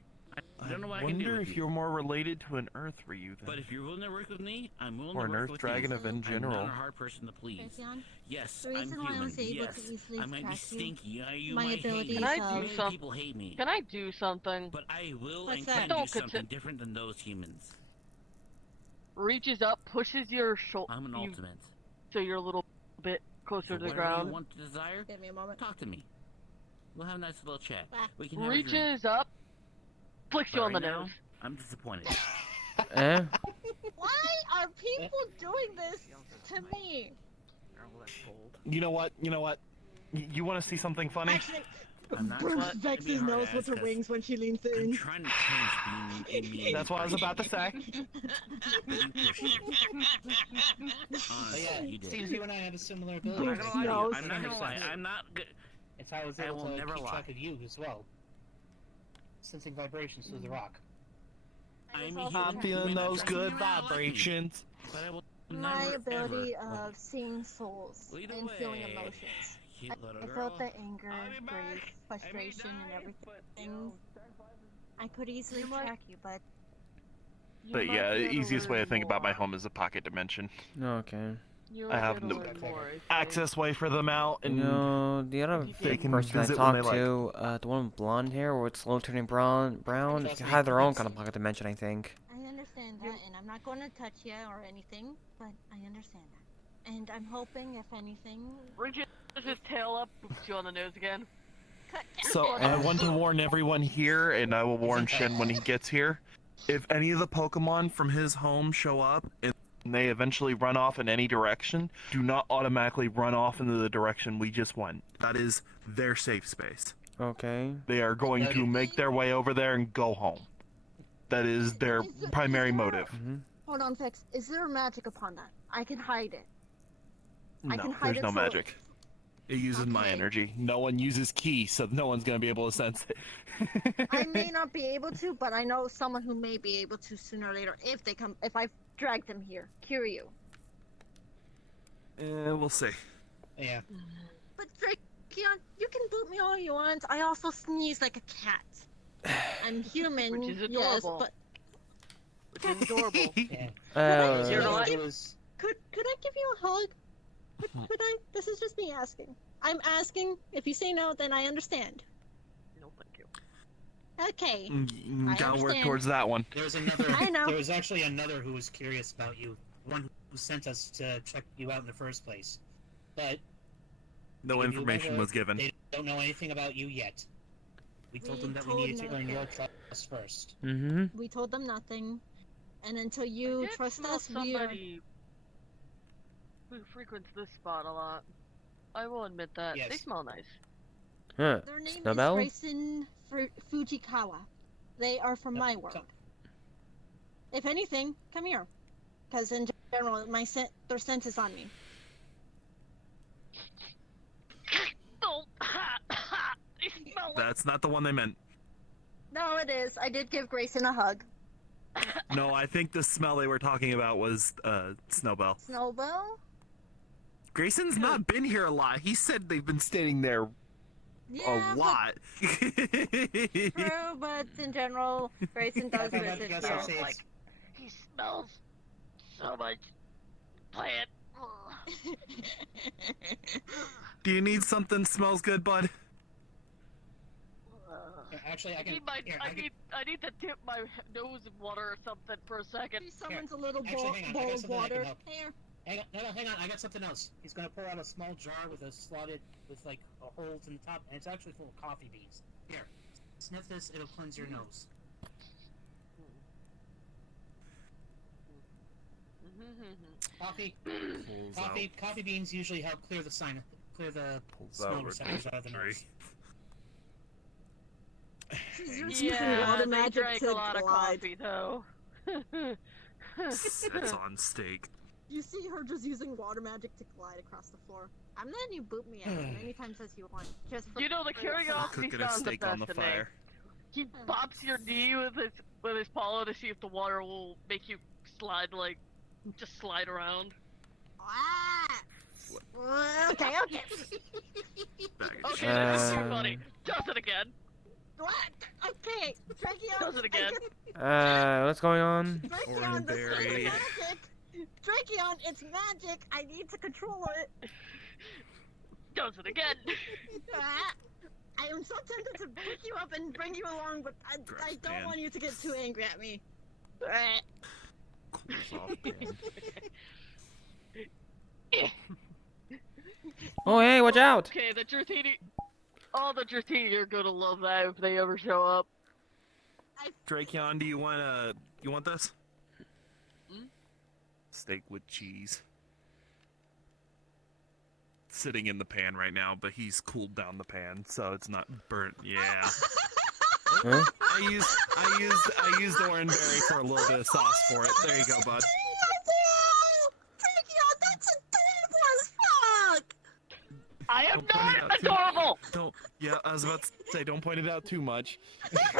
I don't know what I I can do wonder with if you. you're more related to an Earth Ryu then. But if you're willing to work with me, I'm willing Or to an work Earth with Dragon you. of in I'm general. not a hard person to please. Drakeon, Yes, the I'm reason why I human. was able Yes, to easily I might be track you, stinky. You my might hate ability me. Can I to- do Some something? people hate me. Can I do something? But I will What's and that? can do Don't something different than those humans. Reaches up, pushes your shoulder. I'm an ultimate. So you're a little bit closer So to the whatever ground. you want to desire, Give me a moment. talk to me. We'll have a nice little chat. Ah. We can have a drink. Reaches up, flicks But you on the right now, nose. I'm disappointed. Eh? Why are people doing this to me? You know what? You know what? You want to see something funny? Actually, I'm not Bruce trying to be Vex's hard nose ass, with her 'cause wings when she leans I'm in. trying to change being in me. That's what I was about to say. Honestly, yeah, you did. seems you and I have a similar I'm ability. not gonna lie to you. Nose. I'm not gonna lie. I'm not good. It's how I was I able will to never keep lie. track of you as well. Sensing vibrations through the rock. I'm a also human. I'm feeling You may not those trust me, good you may not like me, vibrations. But I will My never, ability ever of seeing souls Lead and feeling away, emotions. cute little I girl. felt the anger, grief, frustration, and everything. I could easily track you, but But yeah, the easiest way to think about my home is a pocket dimension. Okay. I have no access way for them out, You and know, the other they can person I visit when they talked like. to, the one with blonde hair where it's slowly turning brown, have their own kind of pocket dimension, I think. I understand that, and I'm not going to touch you or anything, but I understand that. And I'm hoping, if anything... Reaches his tail up, boops you on the nose again. So I want to warn everyone here, and I will warn Shen when he gets here. If any of the Pokemon from his home show up and and they eventually run off in any direction, do not automatically run off into the direction we just went. That is their safe space. Okay. They are going to make their way over there and go home. That is their primary motive. Hold on, Fix. Is there magic upon that? I can hide it. I can No, hide there's it no so- magic. It uses my energy. No one uses ki, so no one's going to be able to sense it. I may not be able to, but I know someone who may be able to sooner or later if they come. If I drag them here, Kiryu. We'll see. Yeah. But Drakeon, you can boot me all you want. I also sneeze like a cat. I'm human, Which is yes, adorable. but Which is adorable. Could I give you a hug? Could I? This is just me asking. I'm asking. If you say no, then I understand. No, thank you. Okay. I Gotta work understand. towards that one. There was another. I know. There was actually another who was curious about you. One who sent us to check you out in the first place, but No information was given. They don't know anything about you yet. We told them that we told needed to earn nothing. your trust first. Mm-hmm. We told them nothing, and until you I did trust smell us, we are. somebody who frequents this spot a lot. I will admit that. They smell nice. Huh. Their name Snowbell? is Grayson Fujikawa. They are from my world. If anything, come here, because in general, their scent is on me. No. They smell like That's not the one they meant. No, it is. I did give Grayson a hug. No, I think the smell they were talking about was Snowbell. Snowbell? Grayson's not been here a lot. He said they've been standing there Yeah, a lot. True, but in general, Grayson does visit guess I'll say here. it's- he smells so much plant. Do you need something smells good, bud? Actually, I can. I need to dip my nose in water or something for a second. Someone's a little Actually, hang on, I bowl got of something I can water. help. Here. Hang on, I got something else. He's gonna pour out a small jar with a slotted, with like holes in the top, and it's actually full of coffee beans. Here, sniff this, it'll cleanse your nose. Coffee, coffee beans usually help clear the smell receptors out of the nose. She's using Yeah, water they magic drank to a lot of glide. coffee though. It's on steak. You see her just using water magic to glide across the floor. I'm letting you boot me as many times as you want. Just for You know the curiosity Cooking a sounds the steak best on the to me. fire. He bops your knee with his paw to see if the water will make you slide just slide around. Okay, okay. Okay, that's too funny. Does it again. What? Okay, Drakeon. Does it again. What's going on? Drakeon, this is Oranberry. magic. Drakeon, it's magic. I need to control it. Does it again. I am so tempted to pick you up and bring you along, but I don't pan. want you to get too angry at me. Oh, hey, watch out! Okay, the Dratini. All the Dratini are gonna love that if they ever show up. Drakeon, do you want this? Steak with cheese. Sitting in the pan right now, but he's cooled down the pan, so it's not burnt. Yeah. Huh? I used oranberry for a little bit of sauce for it. There you go, bud. Drakeon, that's adorable as fuck! I am Don't point it not out too- adorable! Don't. Yeah, I was about to say, don't point it out too much. I can't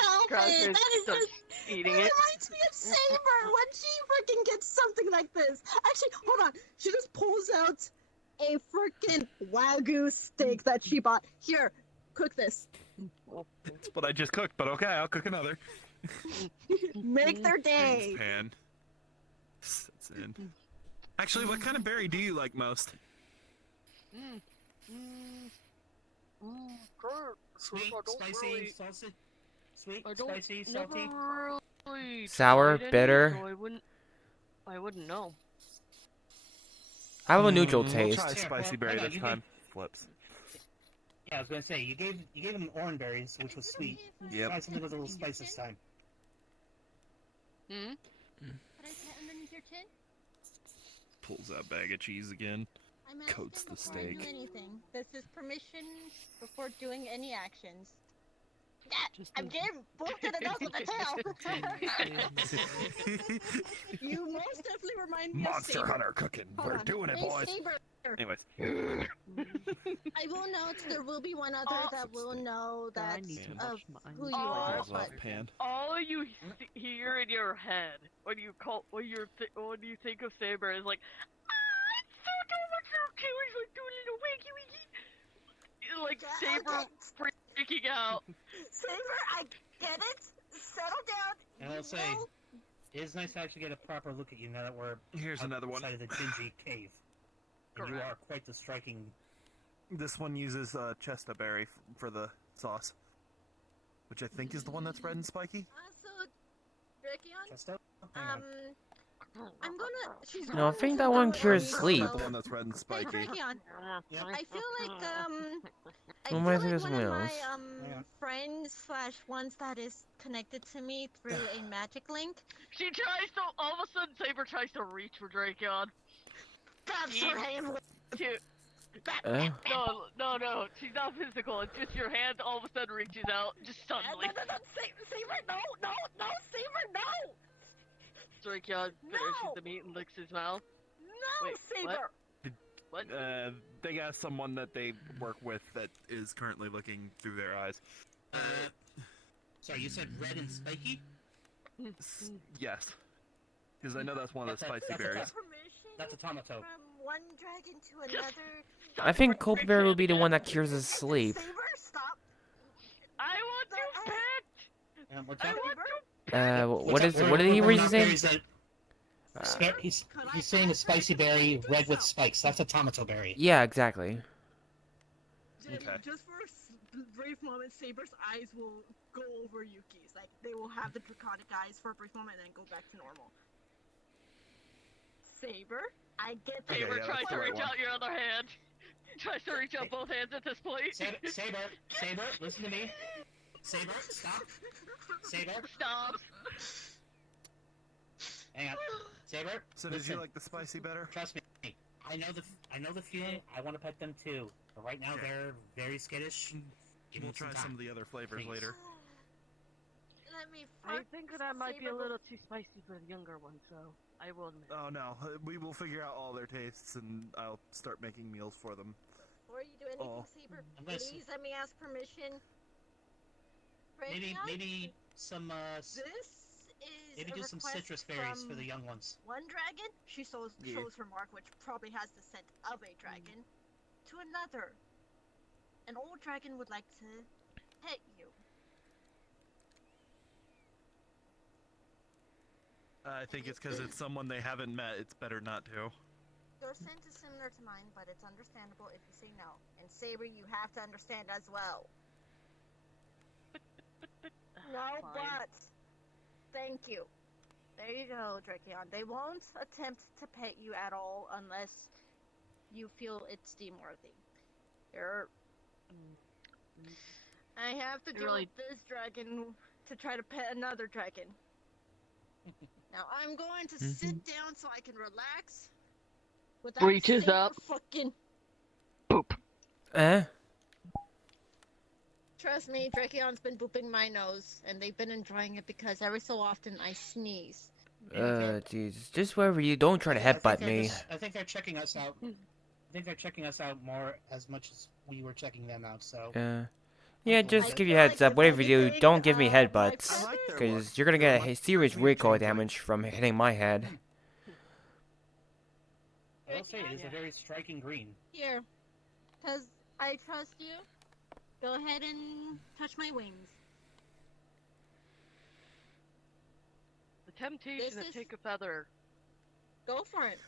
help Crouch it. is That is just just eating that it. reminds me of Saber when she freaking gets something like this. Actually, hold on. She just pulls out a freaking Wagyu steak that she bought. Here, cook this. It's what I just cooked, but okay, I'll cook another. Make their day. Thanks, pan. Sits in. Actually, what kind of berry do you like most? Sweet, spicy, salty. Sweet, I don't spicy, salty. never really Sour, tried any, bitter. so I wouldn't know. I have a neutral We'll taste. try spicy berry this time. Flips. Yeah, I was gonna say you gave him oranberries, which was sweet. Yep. Try something with a little spice this time. Hmm? Put a cat underneath your chin? Pulls out bag of cheese again. I'm Coats asking the before I do steak. anything. This is permission before doing any actions. I'm getting booked in the nose with a tail. You most definitely remind me of Monster Saber. Hunter cooking. Hold We're on. doing it, Hey, boys. Saber. Anyways. I will note there will be one other that will know that of who you are, but all you hear in your head when you think of Saber is like, it's so cute. He's like doing a little wiggy wiggy. Like Saber freaking out. Saber, I get it. Settle down. And I'll say, it is nice to actually get a proper look at you now that we're Here's another one. outside of the dingy cave. And you are quite the striking... This one uses Chesterberry for the sauce, which I think is the one that's red and spiky. So, Drakion, I'm gonna. She's No, I think that one cures sleep. Not the one that's red and Hey, spiky. Drakion, I feel like I Well, feel might think like there's one of someone my else. friends / ones that is connected to me through a magic link. She tries to. All of a sudden, Saber tries to reach for Drakion. That's her hand. No. She's not physical. It's just your hand all of a sudden reaches out, just suddenly. No, Saber, no, Saber, no. Drakion finishes the meat and licks his mouth. No, Wait, Saber. What? They got someone that they work with that is currently looking through their eyes. Sorry, you said red and spiky? Yes. Because I know that's one of the spicy berries. That's a tomato. From one dragon to another. I think Coldberry will be the one that cures his sleep. Saber, stop. I want to pet. What did he read his name? He's saying a spicy berry red with spikes. That's a tomato berry. Yeah, exactly. Just for a brief moment, Saber's eyes will go over Yuki's. Like, they will have the draconic eyes for a brief moment and then go back to normal. Saber, I get that. Saber tries to reach out your other hand. Tries to reach out both hands at this point. Saber, listen to me. Saber, stop. Saber, stop. Hang on, Saber. So did you like the spicy better? Trust me, I know the feeling. I want to pet them too, but right now they're very skittish. We'll try some of the other flavors later. I think that might be a little too spicy for the younger one, so I will admit. Oh no, we will figure out all their tastes and I'll start making meals for them. Before you do anything, Saber, please let me ask permission. Maybe some This is maybe a do some request citrus berries for from the young ones. One dragon, she shows her mark, which probably has the scent of a dragon, to another. An old dragon would like to pet you. I think it's because it's someone they haven't met. It's better not to. Your scent is similar to mine, but it's understandable if you say no. And Saber, you have to understand as well. No, but thank you. There you go, Drakion. They won't attempt to pet you at all unless you feel it's deem-worthy. I have to deal with this dragon to try to pet another dragon. Now I'm going to sit down so I can relax. Without Reaches Saber up. Fucking. Trust me, Dracion's been booping my nose, and they've been enjoying it because every so often I sneeze. Jesus. Just wherever you don't try to headbutt me. I think they're checking us out. I think they're checking us out more as much as we were checking them out. So. Yeah, just give you a heads up. Whatever you do, don't give me headbutts, because you're gonna get a serious recoil damage from hitting my head. I will say it is a very striking green. Here, because I trust you. Go ahead and touch my wings. The temptation to take a feather. Go for it.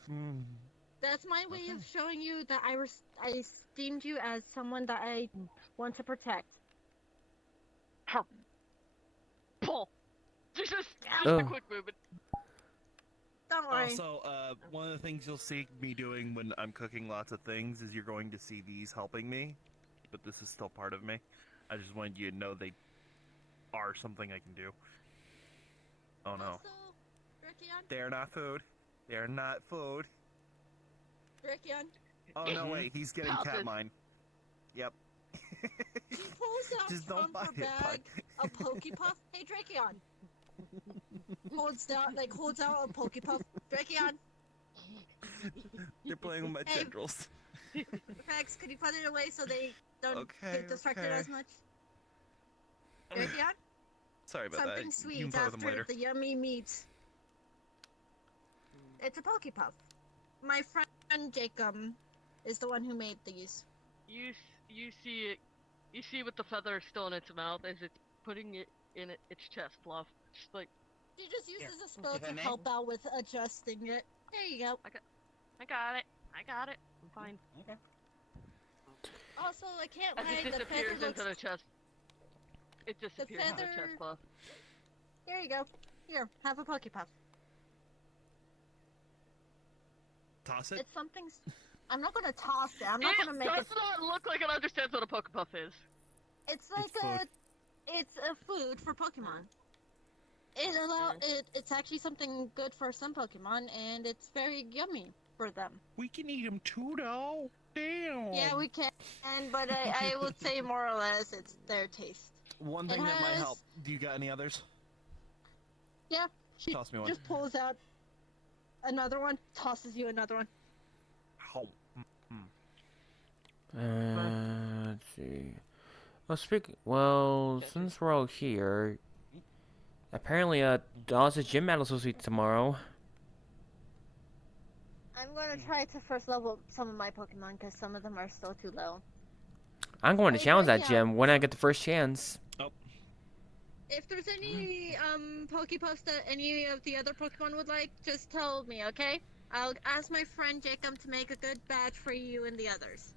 That's my way of showing you that I esteemed you as someone that I want to protect. Pull. Just a quick movement. Don't worry. Also, one of the things you'll see me doing when I'm cooking lots of things is you're going to see these helping me, but this is still part of me. I just wanted you to know they are something I can do. Oh no. Also, They're not food. They're not food. Drakion. Oh no, wait, he's getting cat mine. Yep. He pulls out Just from don't buy her it, bag a Pokepuff. Hey, Drakion. holds out a Pokepuff. Drakion. They're playing with my Hey. tendrils. Rex, could you put it away so they don't Okay, get distracted okay. as much? Drakion? Sorry about Something that. sweet You can play with them after later. the yummy meat. It's a Pokepuff. My friend Jacob is the one who made these. You see it. You see with the feather still in its mouth as it's putting it in its chest, Fluff. Just like She just uses a spell if I to may. help out with adjusting it. There you go. I got it. I'm fine. Okay. Also, I can't As lie, it the feather disappears looks... into the chest. It disappears into the feather- chest, Fluff. Here you go. Here, have a Pokepuff. Toss it? It's something... I'm not gonna toss it. I'm not It gonna make does it... not look like it understands what a Pokepuff is. It's like it's a food for Pokemon. It's actually something good for some Pokemon, and it's very yummy for them. We can eat them too, though. Damn. Yeah, we can, but I would say more or less it's their taste. One It thing that might has- help. Do you got any others? Yeah, she Toss me one. just pulls out another one, tosses you another one. How? Let's see. Well, since we're all here, apparently, Dawes' gym battle's supposed to be tomorrow. I'm gonna try to first level some of my Pokemon because some of them are still too low. I'm going to Wait, challenge that yeah. gym when I get the first chance. If there's any Pokepuffs that any of the other Pokemon would like, just tell me, okay? I'll ask my friend Jacob to make a good batch for you and the others.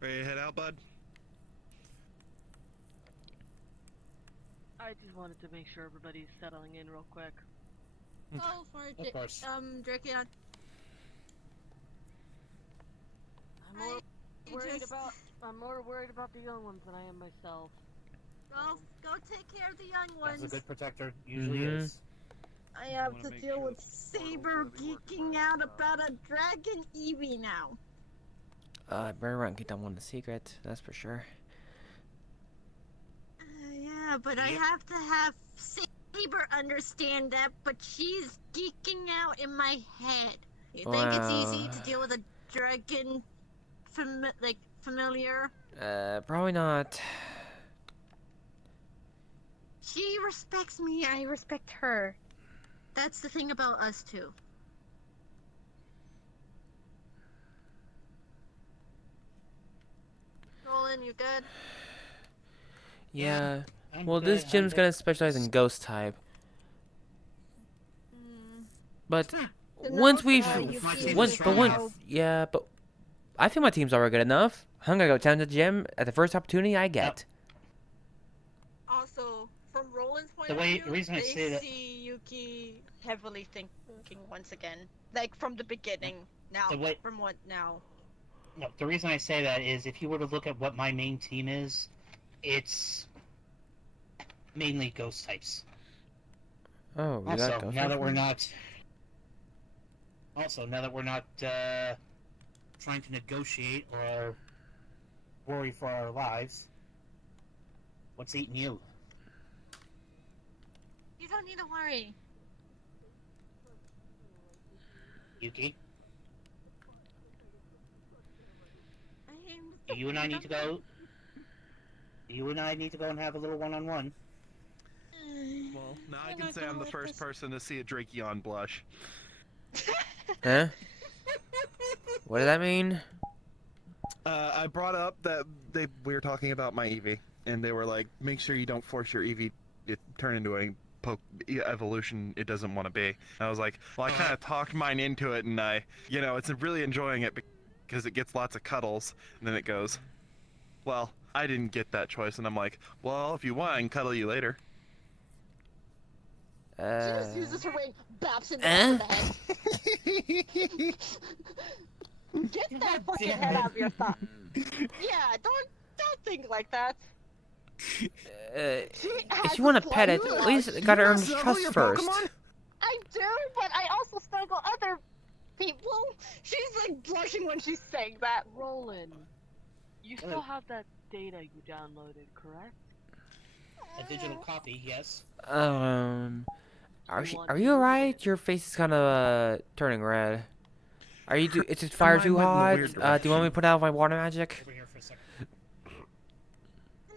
Ready to head out, bud? I just wanted to make sure everybody's settling in real quick. Go for it, Of course. Drakion. I'm more worried about the young ones than I am myself. Go take care of the young ones. That's a good protector. Usually Mhm. is. I have wanna to make deal sure with the Saber portal's really working geeking right, out so- about a dragon Eevee now. I better run and keep that one a secret, that's for sure. Yeah, but I have to have Saber understand that, but she's geeking out in my head. You think it's easy to deal with a dragon familiar? Probably not. She respects me, I respect her. That's the thing about us two. Roland, you good? Yeah. I'm Well, good, this I'm gym's good. gonna specialize in ghost type. But once we've, yeah, but I feel my team's already good enough. I'm gonna go challenge the gym at the first opportunity I get. Also, from Roland's point The of way- view, the reason I they say that- see Yuki heavily thinking once again. Like, from the beginning. Now, The way- from what now? No, the reason I say that is if you were to look at what my main team is, it's mainly ghost types. Oh, we Also, got ghost now that types? we're not... Also, now that we're not, trying to negotiate or worry for our lives, what's eating you? You don't need to worry. Yuki? I'm Do you and I need to go... You and I need to go and have a little one-on-one. Well, now I I'm can not say gonna I'm the let first this- person to see a Drakion blush. Huh? What does that mean? I brought up that we were talking about my Eevee, and they were like, make sure you don't force your Eevee to turn into a evolution it doesn't want to be. And I was like, well, I kind of talked mine into it, and it's really enjoying it because it gets lots of cuddles. And then it goes, well, I didn't get that choice, and I'm like, well, if you want, I can cuddle you later. She just uses her wing, baps in the back of the head. Get that fucking head out of your thought. Yeah, don't think like that. If you want to pet it, at least you gotta earn its trust first. I do, but I also snuggle other people. She's like blushing when she's saying that. Roland, you still have that data you downloaded, correct? A digital copy, yes. Are you alright? Your face is kind of turning red. Are you? Is it fire too hot? Do you want me to put out my water magic? Over here for a second.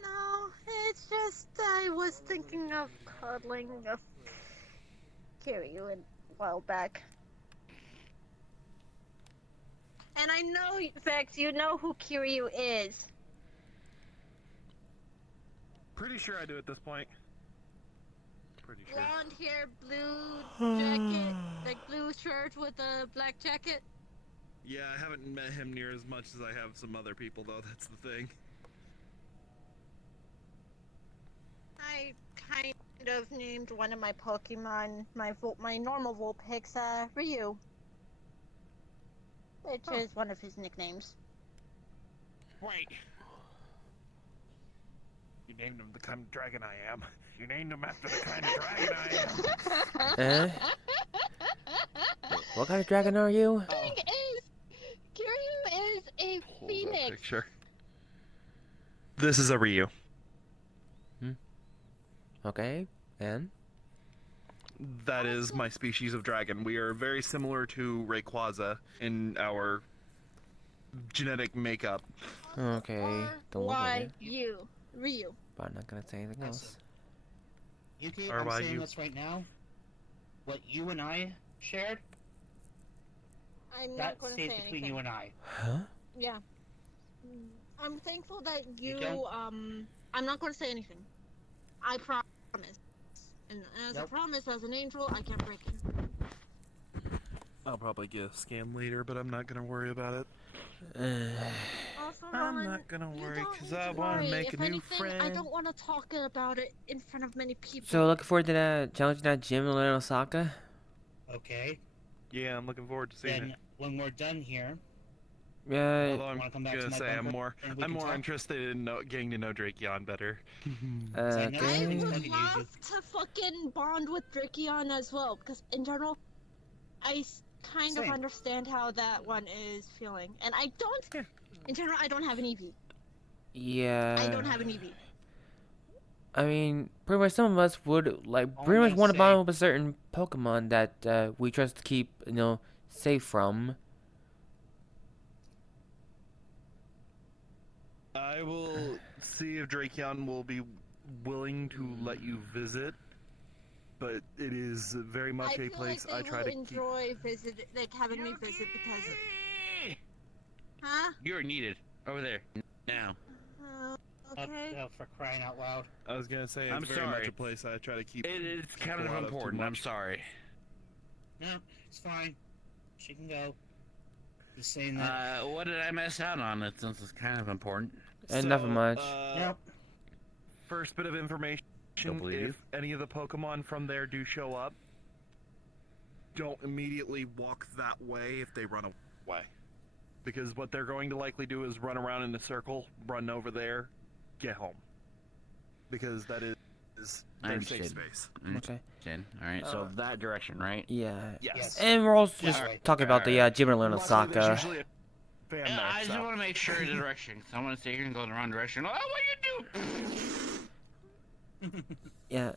No, it's just I was thinking of cuddling a Kiryu a while back. And I know, Vex, you know who Kiryu is. Pretty sure I do at this point. Pretty sure. Blonde hair, blue jacket, like blue shirt with a black jacket. Yeah, I haven't met him near as much as I have some other people, though. That's the thing. I kind of named one of my Pokemon, my normal Vulpix, Ryu. Which is one of his nicknames. Wait. You named him the kind of dragon I am. You named him after the kind of dragon I am. What kind of dragon are you? Kiryu is a phoenix. Picture. This is a Ryu. Okay, and? That is my species of dragon. We are very similar to Rayquaza in our genetic makeup. Okay, don't look like it. You, Ryu. But I'm not gonna say anything else. Yuki, Or I'm why saying you? this right now. What you and I shared, I'm not that going to say stays anything. between you and I. Huh? Yeah. I'm thankful that You don't? I'm not going to say anything. I promise. And as a promise, as an angel, I can't break it. I'll probably get a scan later, but I'm not gonna worry about it. Also, I'm Roland, not gonna you worry don't because need I to want to worry. make If a new anything, friend. I don't want to talk about it in front of many people. So looking forward to that challenge that gym in Osaka. Okay. Yeah, I'm looking forward to seeing Then it. when we're done here, Yeah. Although I'm wanna come back to gonna my say I'm bunker more, and we I'm can more talk? interested in getting to know Drakeon better. I Okay. would love to fucking bond with Drakeon as well, because in general, I kind of Same. understand how that one is feeling. And I don't, in general, I don't have an EV. Yeah. I don't have an EV. I mean, pretty much some of us would like All pretty I'm much gonna want to say- bond with a certain Pokemon that we trust to keep, safe from. I will see if Drakeon will be willing to let you visit, but it is very much I a feel place like I they try will to keep. enjoy having me visit because. Huh? You're needed over there now. Okay. for crying out loud. I was gonna say it's I'm very much sorry. a place I try to keep. It's kind people of out too important. I'm much. sorry. No, it's fine. She can go. Just saying that. What did I miss out on? It since it's kind of important. And nothing much. Nope. First bit of information: Don't believe you. if any of the Pokemon from there do show up, don't immediately walk that way if they run away, because what they're going to likely do is run around in a circle, run over there, get home, because that is I their safe understand. space. Okay. All right. So that direction, right? Yeah. Yes. And we're also just Alright. talking about the gym in Luckily, Osaka. there's usually a fan Yeah, there, I just so. want to make sure the direction. 'Cause I want to stay here and go in the wrong direction. Oh, what you do? Yeah.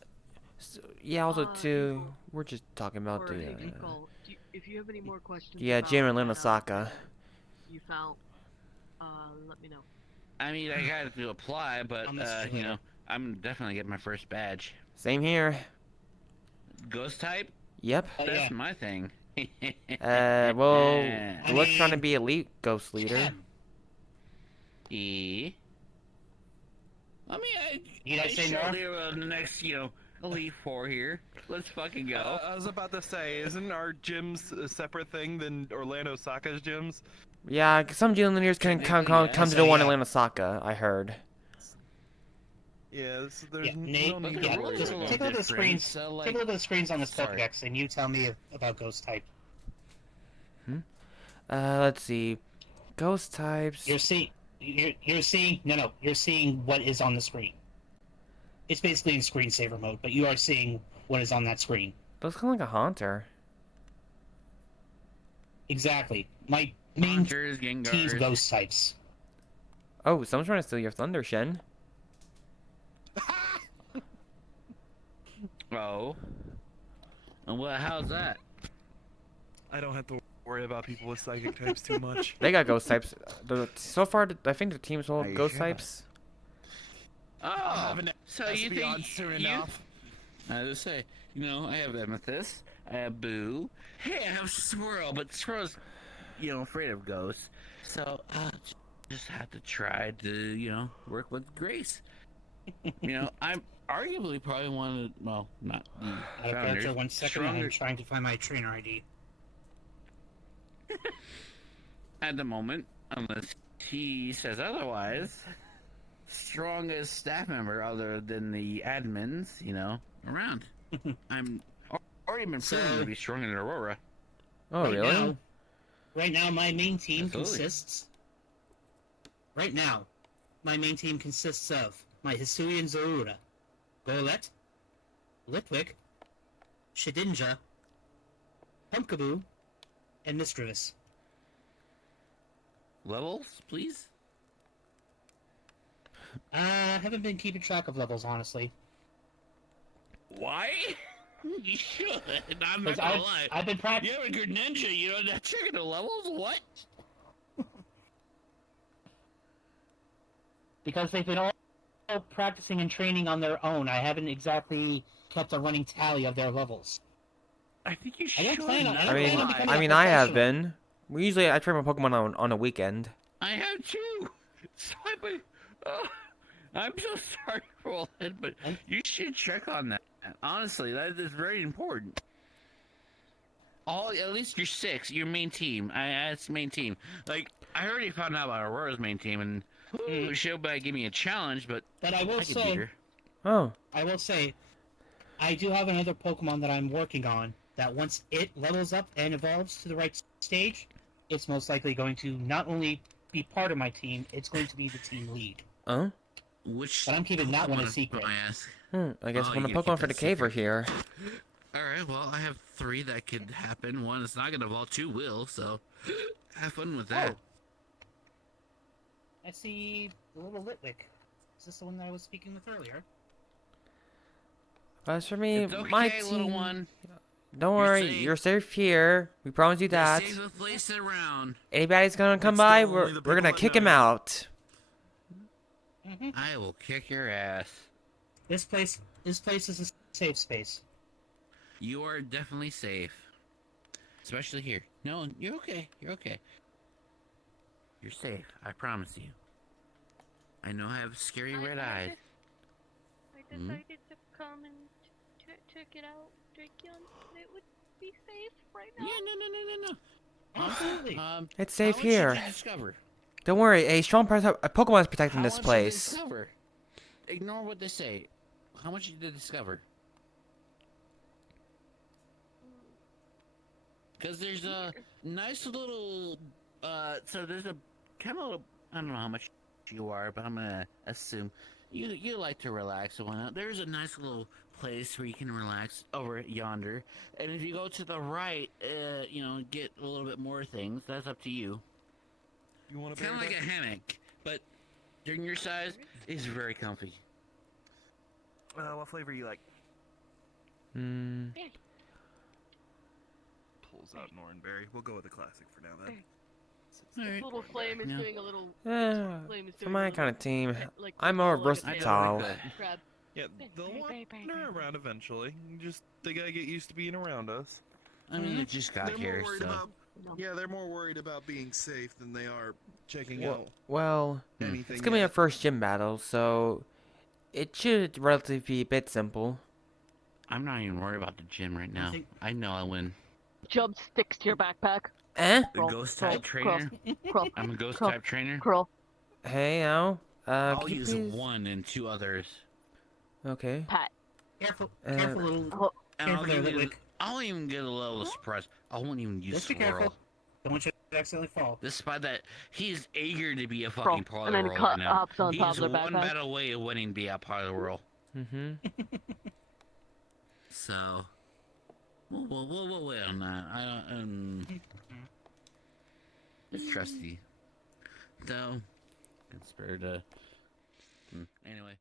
So, yeah. Also, too, Eagle. we're just talking about Or the hey, Nicole, if you have any more questions yeah about gym in that, Osaka. you found, let me know. I mean, I got to apply, but I'll message you later. I'm definitely getting my first badge. Same here. Ghost type? Yep. That's yeah. my thing. Well, I Luke's trying to mean, be elite ghost leader. E. I mean, You guys say shall more? do the next, Elite Four here. Let's fucking go. I was about to say, isn't our gyms a separate thing than Orlando Saka's gyms? Yeah, 'cause some gym leaders can come to the one in Osaka. I heard. Yeah, there's Yeah, no Nate, need yeah, to worry just about take a look at the different, screens. so, like- Take a look at the screens on this Sorry. Pokedex, and you tell me about ghost type. Let's see. Ghost types. You're seeing what is on the screen. It's basically in screensaver mode, but you are seeing what is on that screen. Looks kind of like a haunter. Exactly. My main Hunters, team's Gengars. ghost types. Oh, someone's trying to steal your thunder, Shen. Oh. And what? How's that? I don't have to worry about people with psychic types too much. They got ghost types. So far, I think the team's all Are you ghost sure? types. Oh, so you think soon you? enough. I was say, you know, I have Amethyst, I have Boo, hey, I have Swirl, but Swirl's, you know, afraid of ghosts, so just have to try to, you know, work with Grace. You know, I'm arguably probably one of, well, not the founders. For 1 second, I'm trying to find my trainer ID. At the moment, unless he says otherwise, strongest staff member other than the admins, you know, around. I'm already been proven to be stronger than Aurora. Oh, really? Right now, my main team Absolutely. consists... Right now, my main team consists of my Hisuian Zorura, Golett, Litwick, Shedinja, Pumpkaboo, and Misdreavus. Levels, please? I haven't been keeping track of levels, honestly. Why? You should. I'm not 'Cause gonna lie. I've been practicing. You're a good ninja. You know not checking the levels. What? Because they've been all practicing and training on their own. I haven't exactly kept a running tally of their levels. I think you I don't should. plan on. I I don't mean, plan on becoming I a mean, I have professional. been. I train my Pokemon on a weekend. I have too. So I'm so sorry for all that, but you should check on that. Honestly, that is very important. At least you're 6. Your main team. That's main team. Like I already found out about Aurora's main team, and she'll give me a challenge, but I will could beat say, her. Oh. I will say, I do have another Pokemon that I'm working on. That once it levels up and evolves to the right stage, it's most likely going to not only be part of my team, it's going to be the team lead. Oh? Which? But I'm keeping that one a secret. I guess Oh, one of you the keep Pokemon for the that cave are secret. here. Alright, well, I have 3 that could happen. One is not gonna evolve, 2 will, so have fun with that. I see the little Litwick. Is this the one that I was speaking with earlier? As for me, It's okay, my team... little one. Don't You're worry, safe. you're safe here. We promise you that. You're safe place around. Anybody's gonna come by, we're gonna kick him out. I will kick your ass. This place is a safe space. You are definitely safe. Especially here. No, you're okay. You're okay. You're safe. I promise you. I know I have scary red eyes. I decided to come and check it out. Drakeon, it would be safe right now. Yeah, no. Absolutely. It's safe how much here. Did you discover? Don't worry, a Pokemon is protecting How this much place. Did you discover? Ignore what they say. How much did you discover? Because there's a nice little, so there's a kind of little, I don't know how much you are, but I'm gonna assume you like to relax and whatnot. There's a nice little place where you can relax over yonder, and if you go to the right, you know, get a little bit more things. That's up to you. You want Kind of like a hammock, but during your size, it's very comfy. What flavor you like? Pulls out Nornberry. We'll go with the classic for now then. Alright. Little flame is doing a little. Flame is For doing my a little, kind of team, like, I'm more like a tail. versatile. Crab. Yeah, they'll wander around eventually. They gotta get used to being around us. I mean, you just got They're more here, worried so. about. Yeah, they're more worried about being safe than they are checking Well, out. well Anything it's gonna be yet. our first gym battle, so it should relatively be a bit simple. I'm not even worried about the gym right now. I know I win. Jump sticks to your backpack. Eh? The ghost type trainer. Crawl. I'm a ghost Crawl. type trainer. Crawl. Hey, now. I'll could you use please- 1 and 2 others. Okay. Pat. Careful, Uh, careful, little. And I'll, Careful there, give you, Litwick. I'll even get a level of surprise. I won't even use Just be swirl. careful. Don't want you to accidentally fall. Despite that, he's eager to be a fucking part And of then the world right now. hops on top He's of their one backpack. battle away of winning to be a part of the world. Mm-hmm. So, we'll wait on that. I don't. It's trusty, though. It's better to. Anyway.